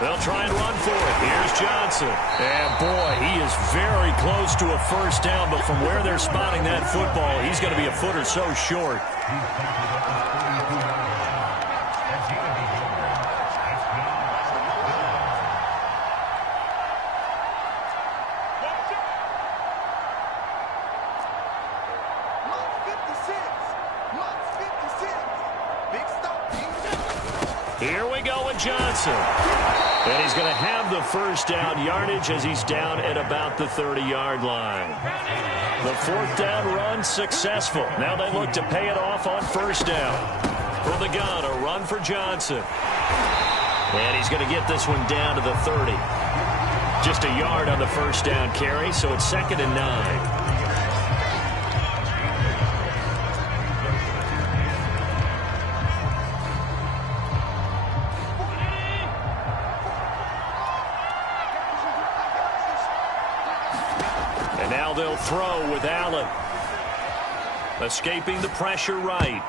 They'll try and run for it. Here's Johnson. And, boy, he is very close to a 1st down, but from where they're spotting that football, he's going to be a foot or so short. Here we go with Johnson. And he's going to have the 1st down yardage as he's down at about the 30-yard line. The 4th down run successful. Now they look to pay it off on 1st down. For the gun, a run for Johnson. And he's going to get this one down to the 30. Just a yard on the 1st down carry, so it's 2nd and 9. They'll throw with Allen. Escaping the pressure right.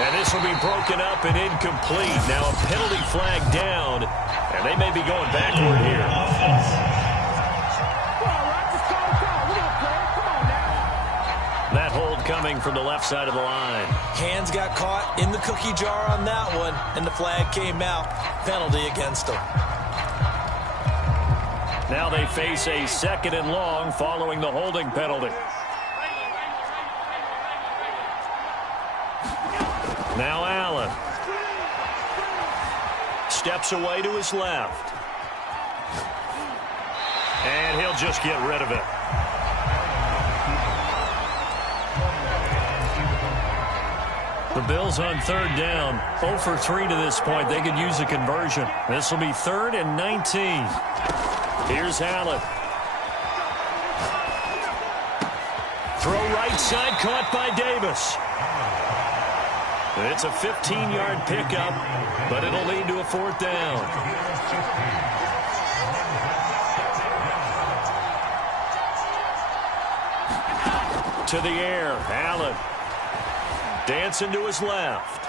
And this will be broken up and incomplete. Now a penalty flag down, and they may be going backward here. That hold coming from the left side of the line. Hands got caught in the cookie jar on that one, and the flag came out. Penalty against them. Now they face a 2nd and long following the holding penalty. Now Allen. Steps away to his left. And he'll just get rid of it. The Bills on 3rd down. 0 for 3 to this point. They could use a conversion. This will be 3rd and 19. Here's Allen. Throw right side, caught by Davis. It's a 15-yard pickup, but it'll lead to a 4th down. To the air, Allen. Dancing to his left.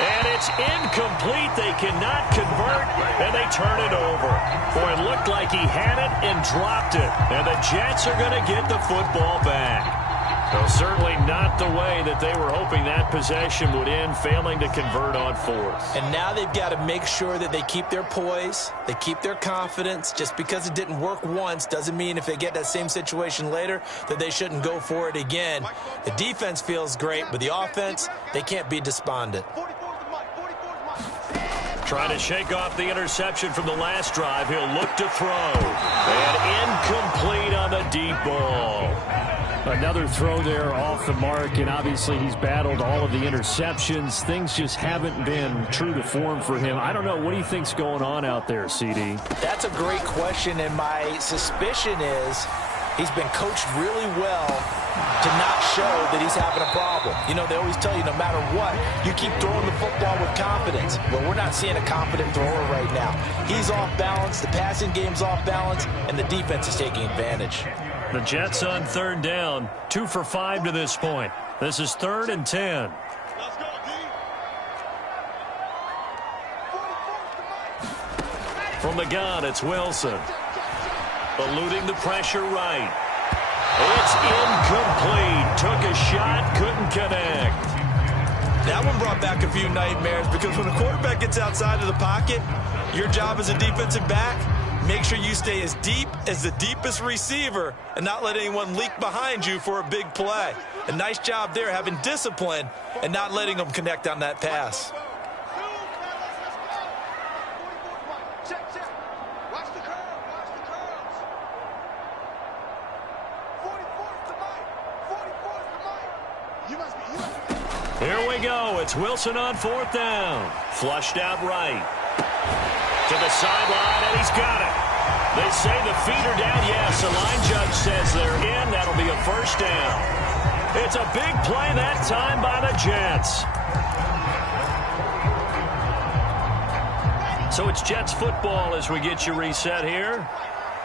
And it's incomplete. They cannot convert, and they turn it over. Boy, it looked like he had it and dropped it. And the Jets are going to get the football back. Though certainly not the way that they were hoping that possession would end, failing to convert on 4th. And now they've got to make sure that they keep their poise, they keep their confidence. Just because it didn't work once doesn't mean if they get that same situation later that they shouldn't go for it again. The defense feels great, but the offense, they can't be despondent. Trying to shake off the interception from the last drive. He'll look to throw. And incomplete on the deep ball. Another throw there off the mark, and obviously he's battled all of the interceptions. Things just haven't been true to form for him. I don't know. What do you think's going on out there, CD? That's a great question, and my suspicion is he's been coached really well to not show that he's having a problem. You know, they always tell you no matter what, you keep throwing the football with confidence. Well, we're not seeing a confident thrower right now. He's off balance, the passing game's off balance, and the defense is taking advantage. The Jets on third down, 2 for 5 to this point. This is 3rd and 10. Let's go, D. From the gun, it's Wilson. Eluding the pressure right. It's incomplete. Took a shot, couldn't connect. That one brought back a few nightmares because when a quarterback gets outside of the pocket, your job as a defensive back, make sure you stay as deep as the deepest receiver and not let anyone leak behind you for a big play. A nice job there having discipline and not letting them connect on that pass. Check, check. Watch the curve. Watch the curves. 44's the mic. 44's the mic. You must be. Here we go. It's Wilson on 4th down. Flushed out right. To the sideline, and he's got it. They say the feet are down. Yes, the line judge says they're in. That'll be a 1st down. It's a big play that time by the Jets. So it's Jets football as we get you reset here.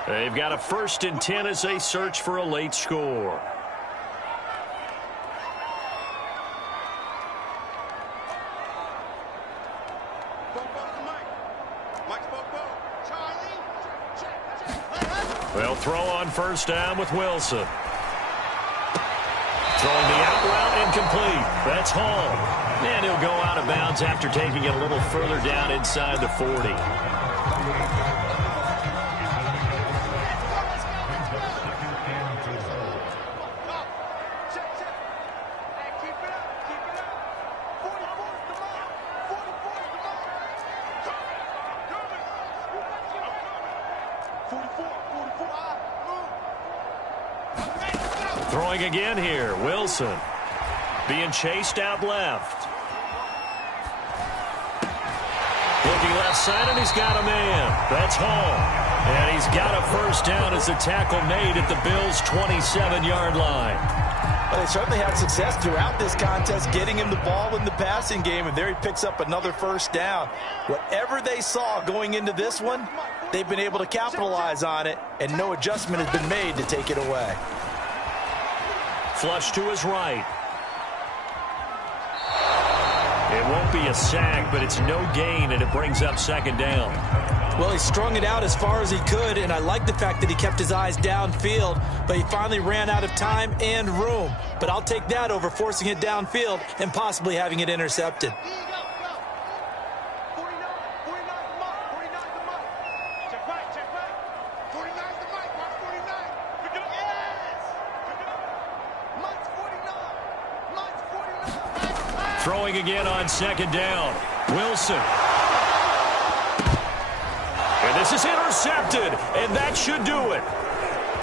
They've got a 1st and 10 as they search for a late score. They'll throw on 1st down with Wilson. Throwing the out route incomplete. That's Hall. And he'll go out of bounds after taking it a little further down inside the 40. Throwing again here, Wilson. Being chased out left. Looking left side, and he's got a man. That's Hall. And he's got a 1st down as the tackle made at the Bills' 27-yard line. Well, they certainly had success throughout this contest, getting him the ball in the passing game, and there he picks up another 1st down. Whatever they saw going into this one, they've been able to capitalize on it, and no adjustment has been made to take it away. Flush to his right. It won't be a sack, but it's no gain, and it brings up 2nd down. Well, he strung it out as far as he could, and I like the fact that he kept his eyes downfield, but he finally ran out of time and room. But I'll take that over forcing it downfield and possibly having it intercepted. Throwing again on 2nd down. Wilson. And this is intercepted, and that should do it.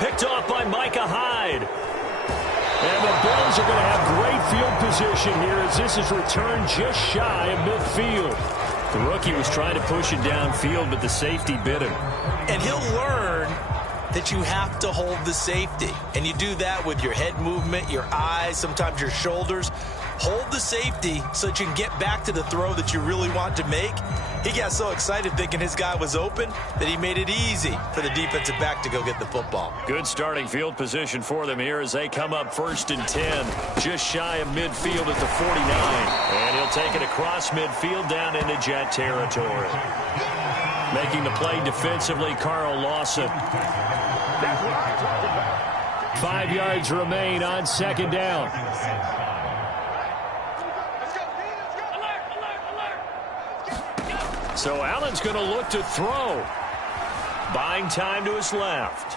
Picked off by Micah Hyde. And the Bills are going to have great field position here as this is returned just shy of midfield. The rookie was trying to push it downfield, but the safety bit him. And he'll learn that you have to hold the safety. And you do that with your head movement, your eyes, sometimes your shoulders. Hold the safety so that you can get back to the throw that you really want to make. He got so excited thinking his guy was open that he made it easy for the defensive back to go get the football. Good starting field position for them here as they come up 1st and 10, just shy of midfield at the 49. And he'll take it across midfield down into Jet territory. Making the play defensively, Carl Lawson. 5 yards remain on 2nd down. So Allen's going to look to throw. Buying time to his left.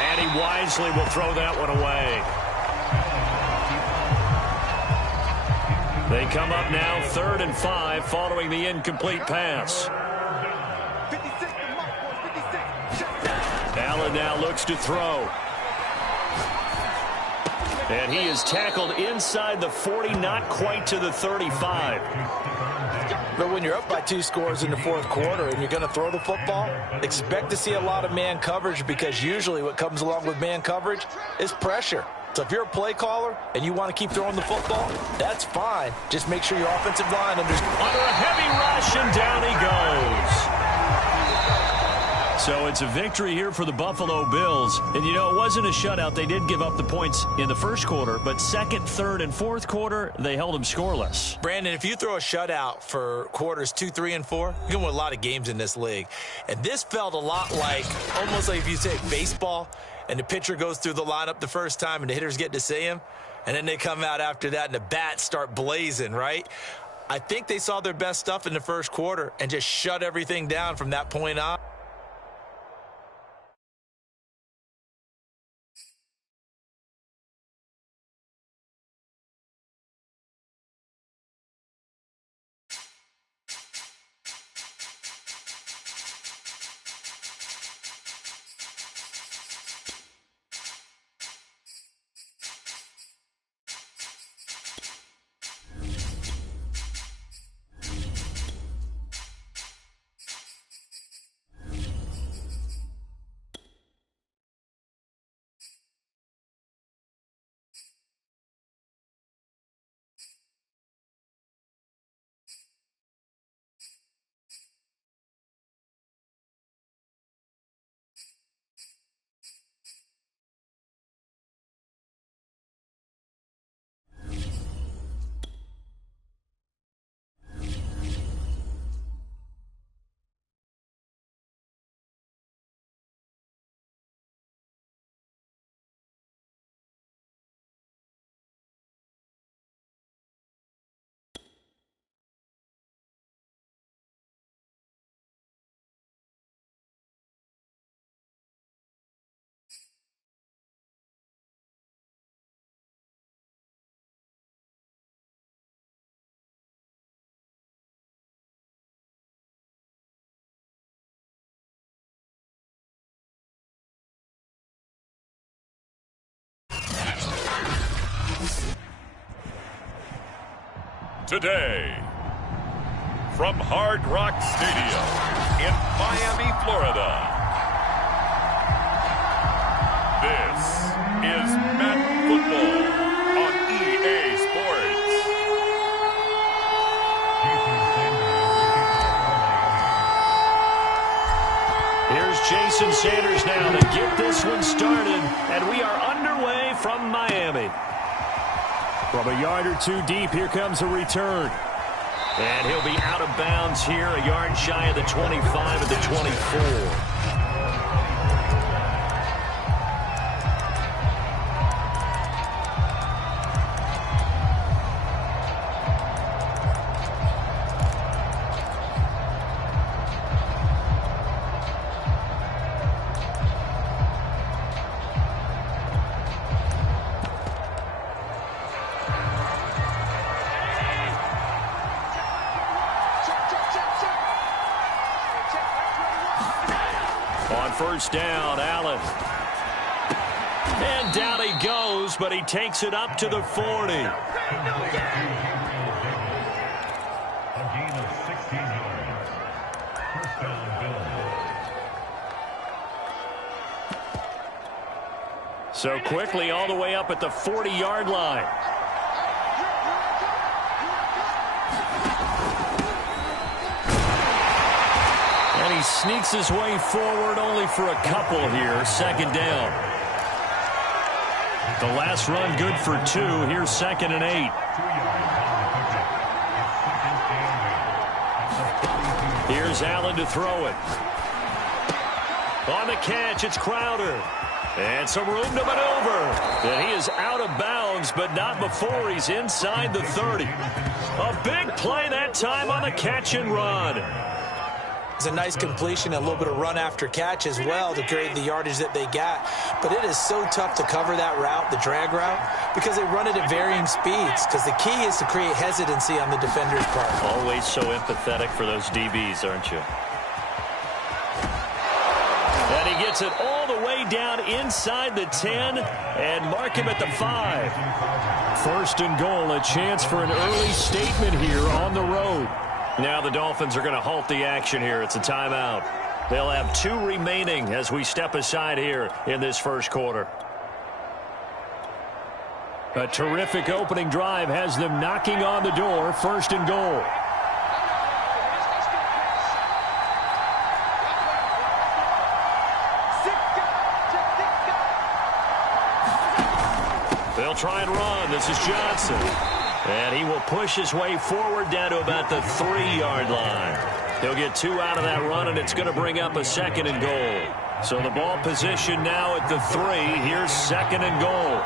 And he wisely will throw that one away. They come up now 3rd and 5 following the incomplete pass. Allen now looks to throw. And he is tackled inside the 40, not quite to the 35. But when you're up by 2 scores in the fourth quarter and you're going to throw the football, expect to see a lot of man coverage, because usually what comes along with man coverage is pressure. So if you're a play caller and you want to keep throwing the football, that's fine. Just make sure your offensive line under a heavy rush, and down he goes. So it's a victory here for the Buffalo Bills. And, you know, it wasn't a shutout. They did give up the points in the first quarter, but second, third, and fourth quarter, they held them scoreless. Brandon, if you throw a shutout for quarters 2, 3, and 4, you're going to win a lot of games in this league. And this felt a lot like, almost like if you say baseball, and the pitcher goes through the lineup the first time and the hitters get to see him, and then they come out after that and the bats start blazing, right? I think they saw their best stuff in the first quarter and just shut everything down from that point on. Today, from Hard Rock Stadium in Miami, Florida, this is Met Football on EA Sports. Here's Jason Sanders now to get this one started, and we are underway from Miami. From a yard or two deep, here comes a return. And he'll be out of bounds here, a yard shy of the 25 of the 24. First down, Allen. And down he goes, but he takes it up to the 40. A gain of 16 yards. First down, Bills. So quickly all the way up at the 40-yard line. And he sneaks his way forward only for a couple here. Second down. The last run good for 2. Here's 2nd and 8. Here's Allen to throw it. On the catch, it's Crowder. And some room to maneuver. And he is out of bounds, but not before he's inside the 30. A big play that time on the catch and run. It's a nice completion, a little bit of run after catch as well to create the yardage that they got. But it is so tough to cover that route, the drag route, because they run it at varying speeds. Because the key is to create hesitancy on the defender's part. Always so empathetic for those DBs, aren't you? And he gets it all the way down inside the 10 and mark him at the 5. First and goal, a chance for an early statement here on the road. Now the Dolphins are going to halt the action here. It's a timeout. They'll have 2 remaining as we step aside here in this first quarter. A terrific opening drive has them knocking on the door. First and goal. They'll try and run. This is Johnson. And he will push his way forward down to about the 3-yard line. He'll get 2 out of that run, and it's going to bring up a second and goal. So the ball position now at the 3. Here's second and goal.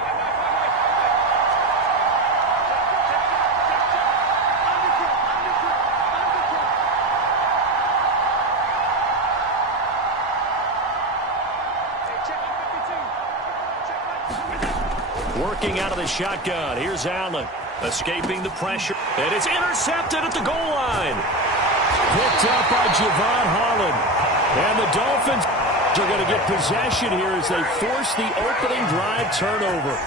Working out of the shotgun. Here's Allen. Escaping the pressure. And it's intercepted at the goal line. Picked up by Javon Holland. And the Dolphins are going to get possession here as they force the opening drive turnover.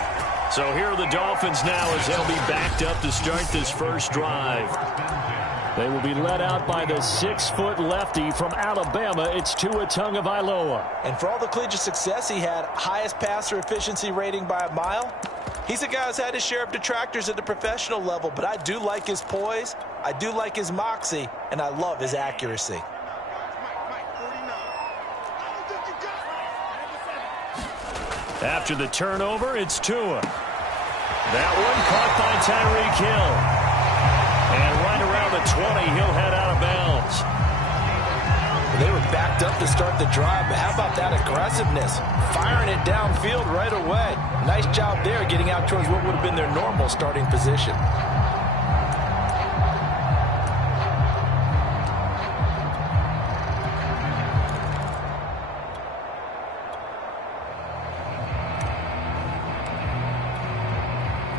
So here are the Dolphins now as they'll be backed up to start this first drive. They will be led out by the 6-foot lefty from Alabama. It's Tua Tagovailoa. And for all the collegiate success he had, highest passer efficiency rating by a mile, he's a guy who's had his share of detractors at the professional level, but I do like his poise, I do like his moxie, and I love his accuracy. After the turnover, it's Tua. That one caught by Tyreek Hill. And right around the 20, he'll head out of bounds. They were backed up to start the drive, but how about that aggressiveness? Firing it downfield right away. Nice job there getting out towards what would have been their normal starting position.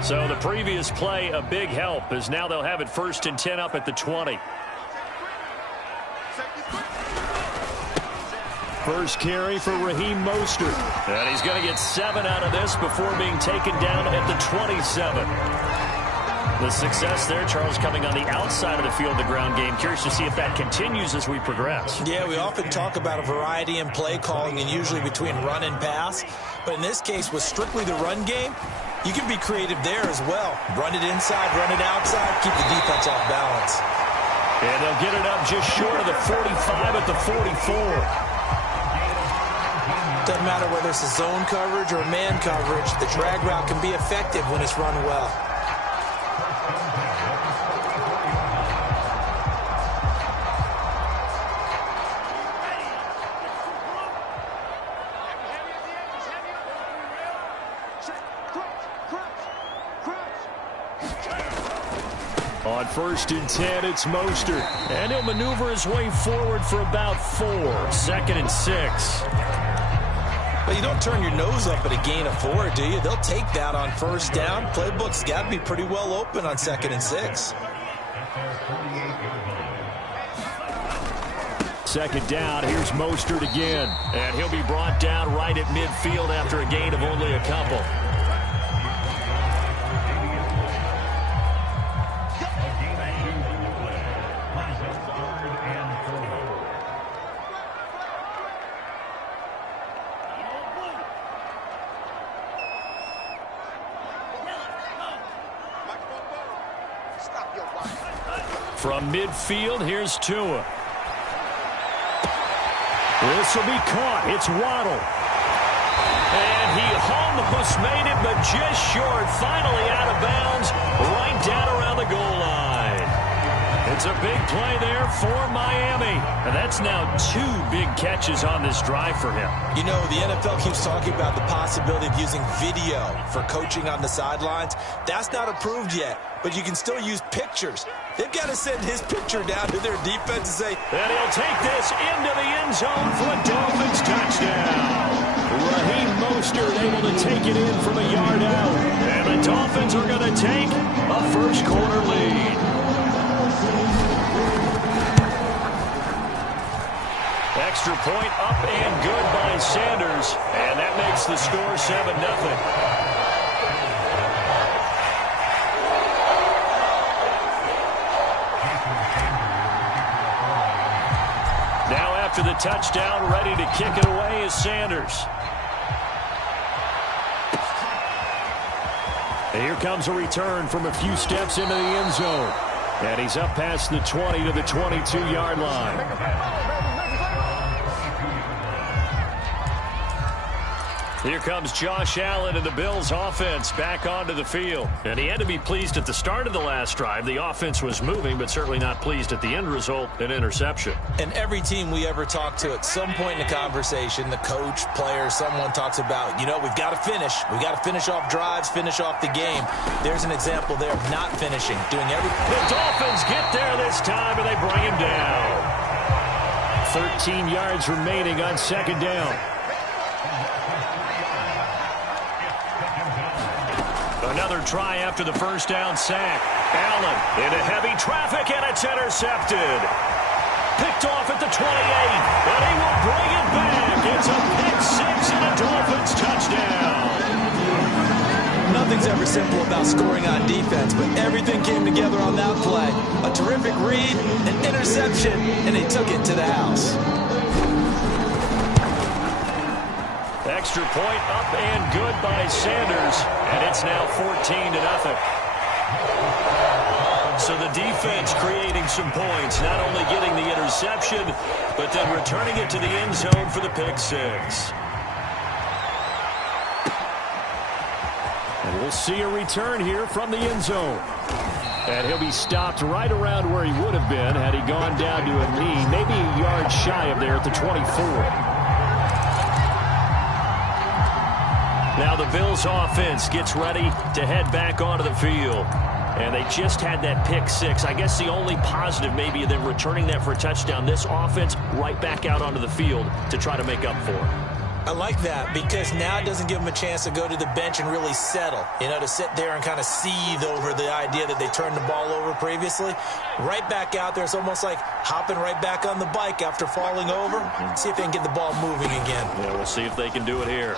So the previous play, a big help, as now they'll have it 1st and 10 up at the 20. First carry for Raheem Mostert. And he's going to get 7 out of this before being taken down at the 27. The success there, Charles, coming on the outside of the field, the ground game. Curious to see if that continues as we progress. Yeah, we often talk about a variety in play calling and usually between run and pass. But in this case, with strictly the run game, you can be creative there as well. Run it inside, run it outside, keep the defense off balance. And they'll get it up just short of the 45 at the 44. Doesn't matter whether it's a zone coverage or man coverage, the drag route can be effective when it's run well. On 1st and 10, it's Mostert. And he'll maneuver his way forward for about 4. 2nd and 6. Well, you don't turn your nose up at a gain of 4, do you? They'll take that on 1st down. Playbook's got to be pretty well open on 2nd and 6. 2nd down, here's Mostert again. And he'll be brought down right at midfield after a gain of only a couple. From midfield, here's Tua. This will be caught. It's Waddle. And he almost made it, but just short. Finally out of bounds, right down around the goal line. It's a big play there for Miami. And that's now 2 big catches on this drive for him. You know, the NFL keeps talking about the possibility of using video for coaching on the sidelines. That's not approved yet, but you can still use pictures. They've got to send his picture down to their defense and say, and he'll take this into the end zone for a Dolphins touchdown. Raheem Mostert able to take it in from a yard out. And the Dolphins are going to take a first-quarter lead. Extra point up and good by Sanders. And that makes the score 7-0. Now after the touchdown, ready to kick it away is Sanders. And here comes a return from a few steps into the end zone. And he's up past the 20 to the 22-yard line. Here comes Josh Allen and the Bills offense back onto the field. And he had to be pleased at the start of the last drive. The offense was moving, but certainly not pleased at the end result, an interception. And every team we ever talk to at some point in the conversation, the coach, player, someone talks about, you know, we've got to finish. We've got to finish off drives, finish off the game. There's an example there of not finishing, doing everything. The Dolphins get there this time, and they bring him down. 13 yards remaining on second down. Another try after the first down sack. Allen into heavy traffic, and it's intercepted. Picked off at the 28, and he will bring it back. It's a pick six and a Dolphins touchdown. Nothing's ever simple about scoring on defense, but everything came together on that play. A terrific read, an interception, and they took it to the house. Extra point up and good by Sanders, and it's now 14-0. So the defense creating some points, not only getting the interception, but then returning it to the end zone for the pick six. And we'll see a return here from the end zone. And he'll be stopped right around where he would have been had he gone down to a knee, maybe a yard shy of there at the 24. Now the Bills offense gets ready to head back onto the field. And they just had that pick six. I guess the only positive maybe of them returning that for a touchdown. This offense right back out onto the field to try to make up for it. I like that because now it doesn't give them a chance to go to the bench and really settle. You know, to sit there and kind of seethe over the idea that they turned the ball over previously. Right back out there, it's almost like hopping right back on the bike after falling over. See if they can get the ball moving again. Yeah, we'll see if they can do it here.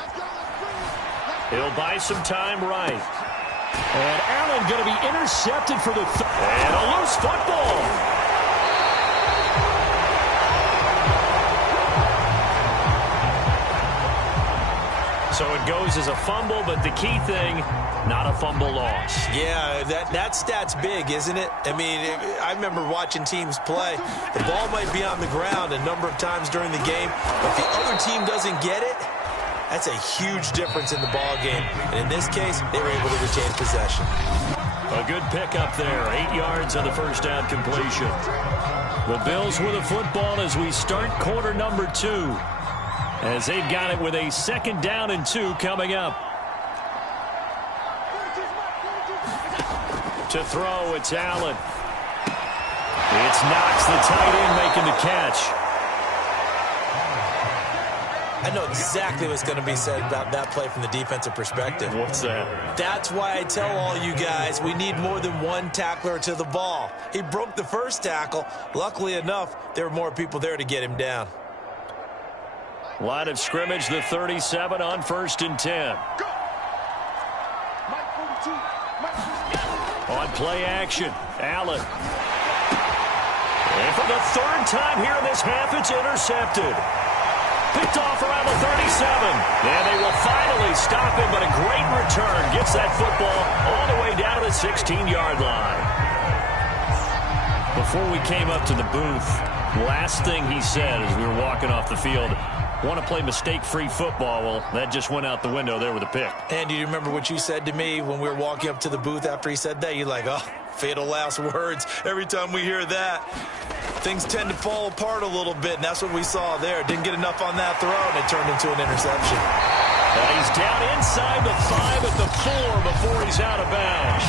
He'll buy some time right. And Allen going to be intercepted for the and a loose football. So it goes as a fumble, but the key thing, not a fumble loss. Yeah, that stat's big, isn't it? I mean, I remember watching teams play. The ball might be on the ground a number of times during the game, but if the other team doesn't get it, that's a huge difference in the ball game. And in this case, they were able to retain possession. A good pickup there. 8 yards on the first down completion. The Bills with the football as we start quarter number 2. As they've got it with a 2nd down and 2 coming up. To throw, it's Allen. It's Knox, the tight end, making the catch. I know exactly what's going to be said about that play from the defensive perspective. What's that? That's why I tell all you guys we need more than one tackler to the ball. He broke the first tackle. Luckily enough, there were more people there to get him down. Line of scrimmage, the 37 on 1st and 10. On play action, Allen. And for the 3rd time here in this half, it's intercepted. Picked off around the 37. And they will finally stop him, but a great return. Gets that football all the way down to the 16-yard line. Before we came up to the booth, last thing he said as we were walking off the field, want to play mistake-free football. Well, that just went out the window there with a pick. And do you remember what you said to me when we were walking up to the booth after he said that? You're like, oh, fatal last words. Every time we hear that, things tend to fall apart a little bit, and that's what we saw there. Didn't get enough on that throw, and it turned into an interception. And he's down inside the 5 at the 4 before he's out of bounds.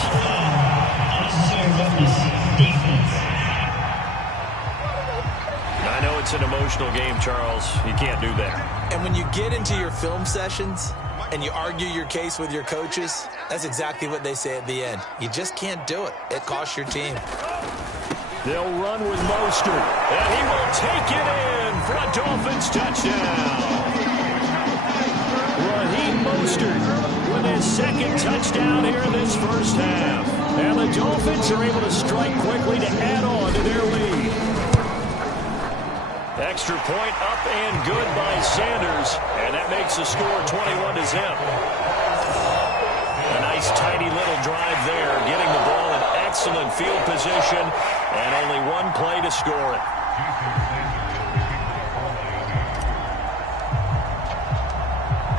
I know it's an emotional game, Charles. You can't do that. And when you get into your film sessions and you argue your case with your coaches, that's exactly what they say at the end. You just can't do it. It costs your team. They'll run with Mostert, and he will take it in for a Dolphins touchdown. Raheem Mostert with his second touchdown here in this first half. And the Dolphins are able to strike quickly to add on to their lead. Extra point up and good by Sanders, and that makes the score 21-0. A nice tidy little drive there, getting the ball in excellent field position, and only one play to score it.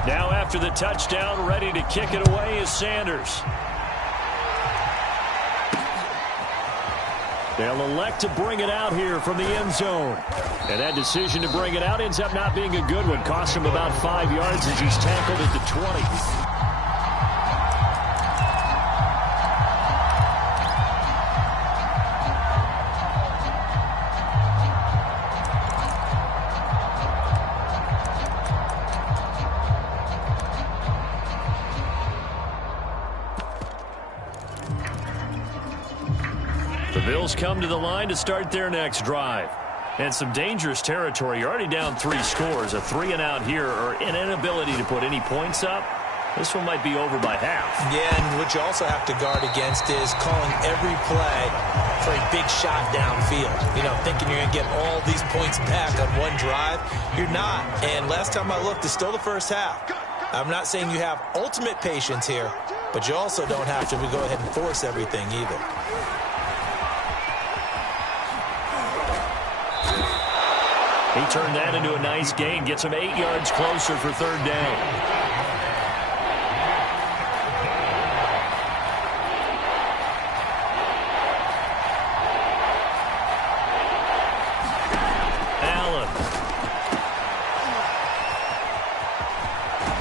Now after the touchdown, ready to kick it away is Sanders. They'll elect to bring it out here from the end zone. And that decision to bring it out ends up not being a good one. Cost him about 5 yards as he's tackled at the 20. The Bills come to the line to start their next drive. And some dangerous territory. You're already down 3 scores. A 3-and-out here, or an inability to put any points up. This one might be over by half. Yeah, and what you also have to guard against is calling every play for a big shot downfield. You know, thinking you're going to get all these points back on one drive. You're not. And last time I looked, it's still the first half. I'm not saying you have ultimate patience here, but you also don't have to go ahead and force everything either. He turned that into a nice gain, gets him 8 yards closer for third down. Allen.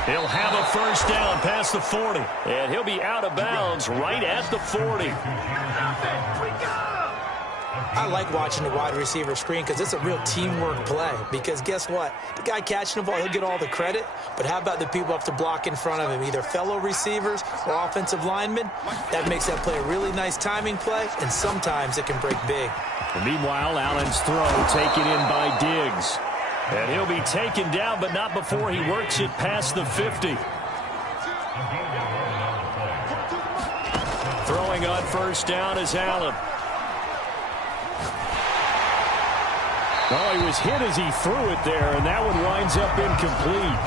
He'll have a first down past the 40, and he'll be out of bounds right at the 40. I like watching the wide receiver screen because it's a real teamwork play. Because guess what? The guy catching the ball, he'll get all the credit. But how about the people up to block in front of him, either fellow receivers or offensive linemen? That makes that play a really nice timing play, and sometimes it can break big. And meanwhile, Allen's throw taken in by Diggs. And he'll be taken down, but not before he works it past the 50. Throwing on first down is Allen. Oh, he was hit as he threw it there, and that one winds up incomplete.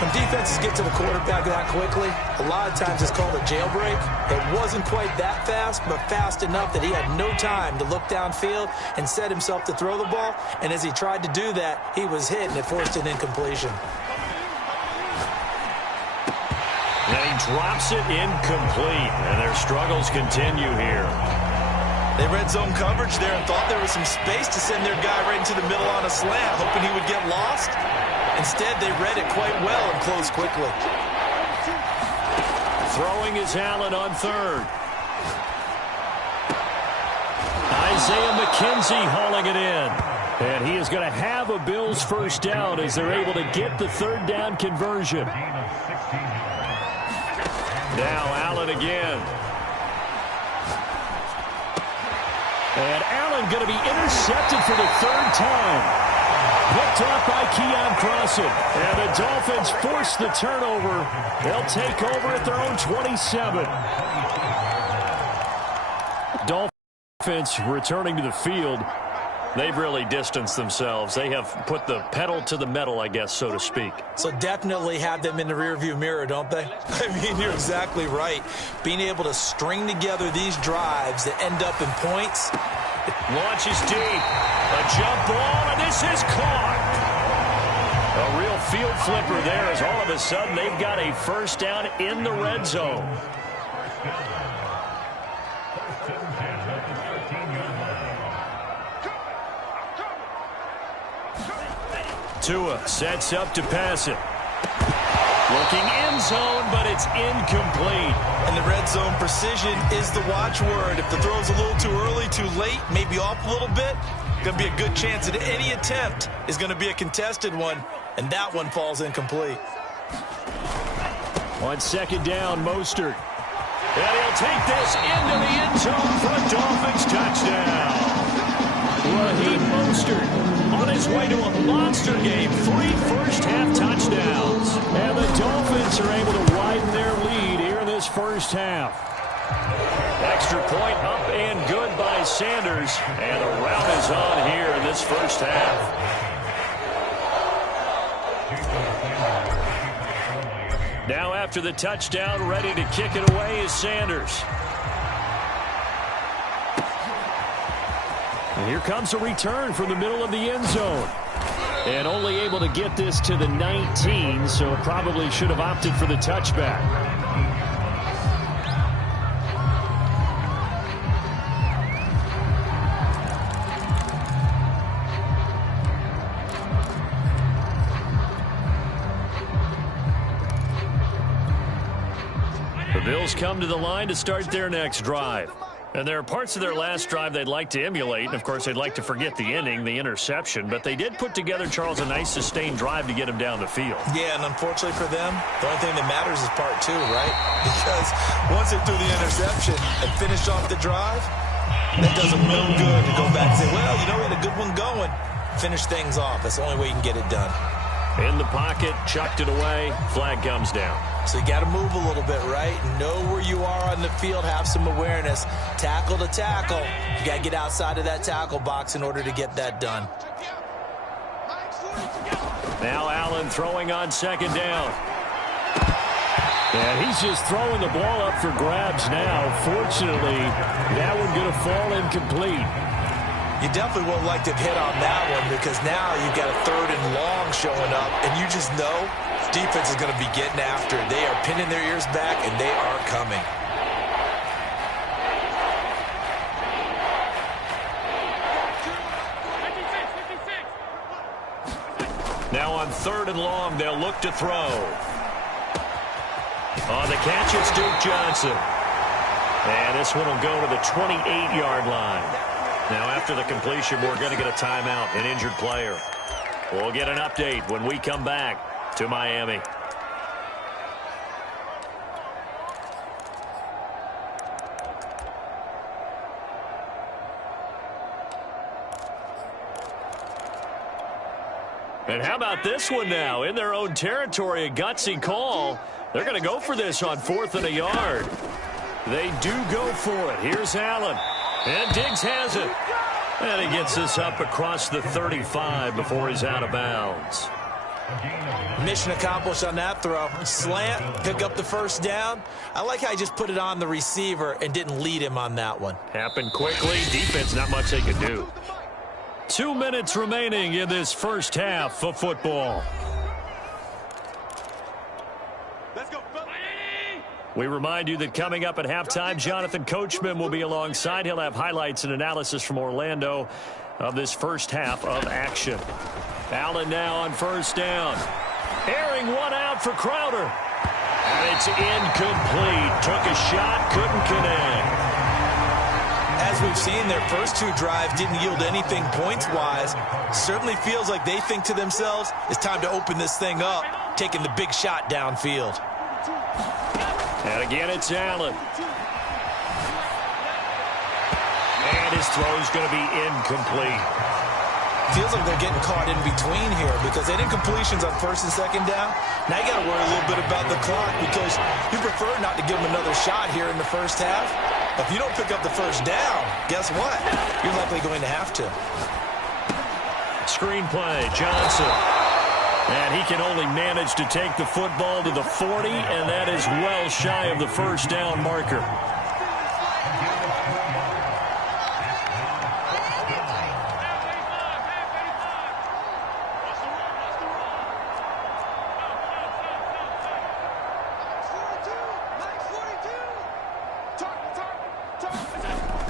When defenses get to the quarterback that quickly, a lot of times it's called a jailbreak. It wasn't quite that fast, but fast enough that he had no time to look downfield and set himself to throw the ball. And as he tried to do that, he was hit, and it forced an incompletion. And he drops it incomplete, and their struggles continue here. They read zone coverage there and thought there was some space to send their guy right into the middle on a slant, hoping he would get lost. Instead, they read it quite well and closed quickly. Throwing is Allen on third. Isaiah McKenzie hauling it in. And he is going to have a Bills first down as they're able to get the third down conversion. Now Allen again. And Allen going to be intercepted for the third time. Picked off by Keon Crossen. And the Dolphins force the turnover. They'll take over at their own 27. Dolphins returning to the field. They've really distanced themselves. They have put the pedal to the metal, I guess, so to speak. So definitely have them in the rearview mirror, don't they? I mean, you're exactly right. Being able to string together these drives that end up in points. Launches deep. A jump ball, and this is caught. A real field flipper there as all of a sudden they've got a first down in the red zone. Tua sets up to pass it. Looking end zone, but it's incomplete. And the red zone precision is the watchword. If the throw's a little too early, too late, maybe off a little bit, going to be a good chance that any attempt is going to be a contested one, and that one falls incomplete. On second down, Mostert. And he'll take this into the end zone for a Dolphins touchdown. Raheem Mostert on his way to a monster game. 3 first-half touchdowns. And the Dolphins are able to widen their lead here in this first half. Extra point up and good by Sanders. And the rout is on here in this first half. Now after the touchdown, ready to kick it away is Sanders. And here comes a return from the middle of the end zone. And only able to get this to the 19, so probably should have opted for the touchback. The Bills come to the line to start their next drive. And there are parts of their last drive they'd like to emulate. And, of course, they'd like to forget the ending, the interception. But they did put together, Charles, a nice sustained drive to get him down the field. Yeah, and unfortunately for them, the only thing that matters is part 2, right? Because once they threw the interception and finished off the drive, that does them no good to go back and say, well, you know, we had a good one going. Finish things off. That's the only way you can get it done. In the pocket, chucked it away, flag comes down. So you got to move a little bit, right? Know where you are on the field, have some awareness. Tackle to tackle. You got to get outside of that tackle box in order to get that done. Now Allen throwing on second down. And he's just throwing the ball up for grabs now. Fortunately, that one going to fall incomplete. You definitely won't like to hit on that one because now you've got a 3rd and long showing up, and you just know defense is going to be getting after it. They are pinning their ears back, and they are coming. Now on 3rd and long, they'll look to throw. On the catch, it's Duke Johnson. And this one will go to the 28-yard line. Now, after the completion, we're going to get a timeout, an injured player. We'll get an update when we come back to Miami. And how about this one now? In their own territory, a gutsy call. They're going to go for this on 4th and a yard. They do go for it. Here's Allen. And Diggs has it. And he gets this up across the 35 before he's out of bounds. Mission accomplished on that throw. Slant, pick up the first down. I like how he just put it on the receiver and didn't lead him on that one. Happened quickly. Defense, not much they could do. 2 minutes remaining in this first half of football. We remind you that coming up at halftime, Jonathan Coachman will be alongside. He'll have highlights and analysis from Orlando of this first half of action. Allen now on first down. Airing one out for Crowder. And it's incomplete. Took a shot, couldn't connect. As we've seen, their first 2 drives didn't yield anything points-wise. Certainly feels like they think to themselves, it's time to open this thing up, taking the big shot downfield. And again, it's Allen. And his throw's going to be incomplete. Feels like they're getting caught in between here because they did incompletions on 1st and 2nd down. Now you got to worry a little bit about the clock because you prefer not to give them another shot here in the first half. If you don't pick up the first down, guess what? You're likely going to have to. Screenplay, Johnson. And he can only manage to take the football to the 40, and that is well shy of the first down marker.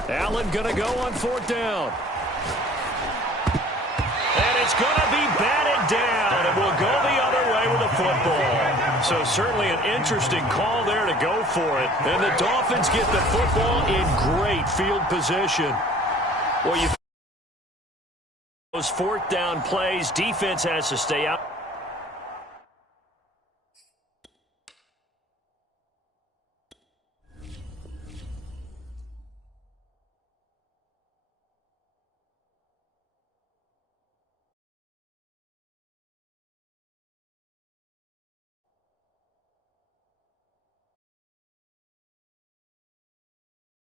Allen going to go on 4th down. And it's going to be batted down. It will go the other way with the football. So certainly an interesting call there to go for it. And the Dolphins get the football in great field position. Well, those 4th down plays, defense has to stay out.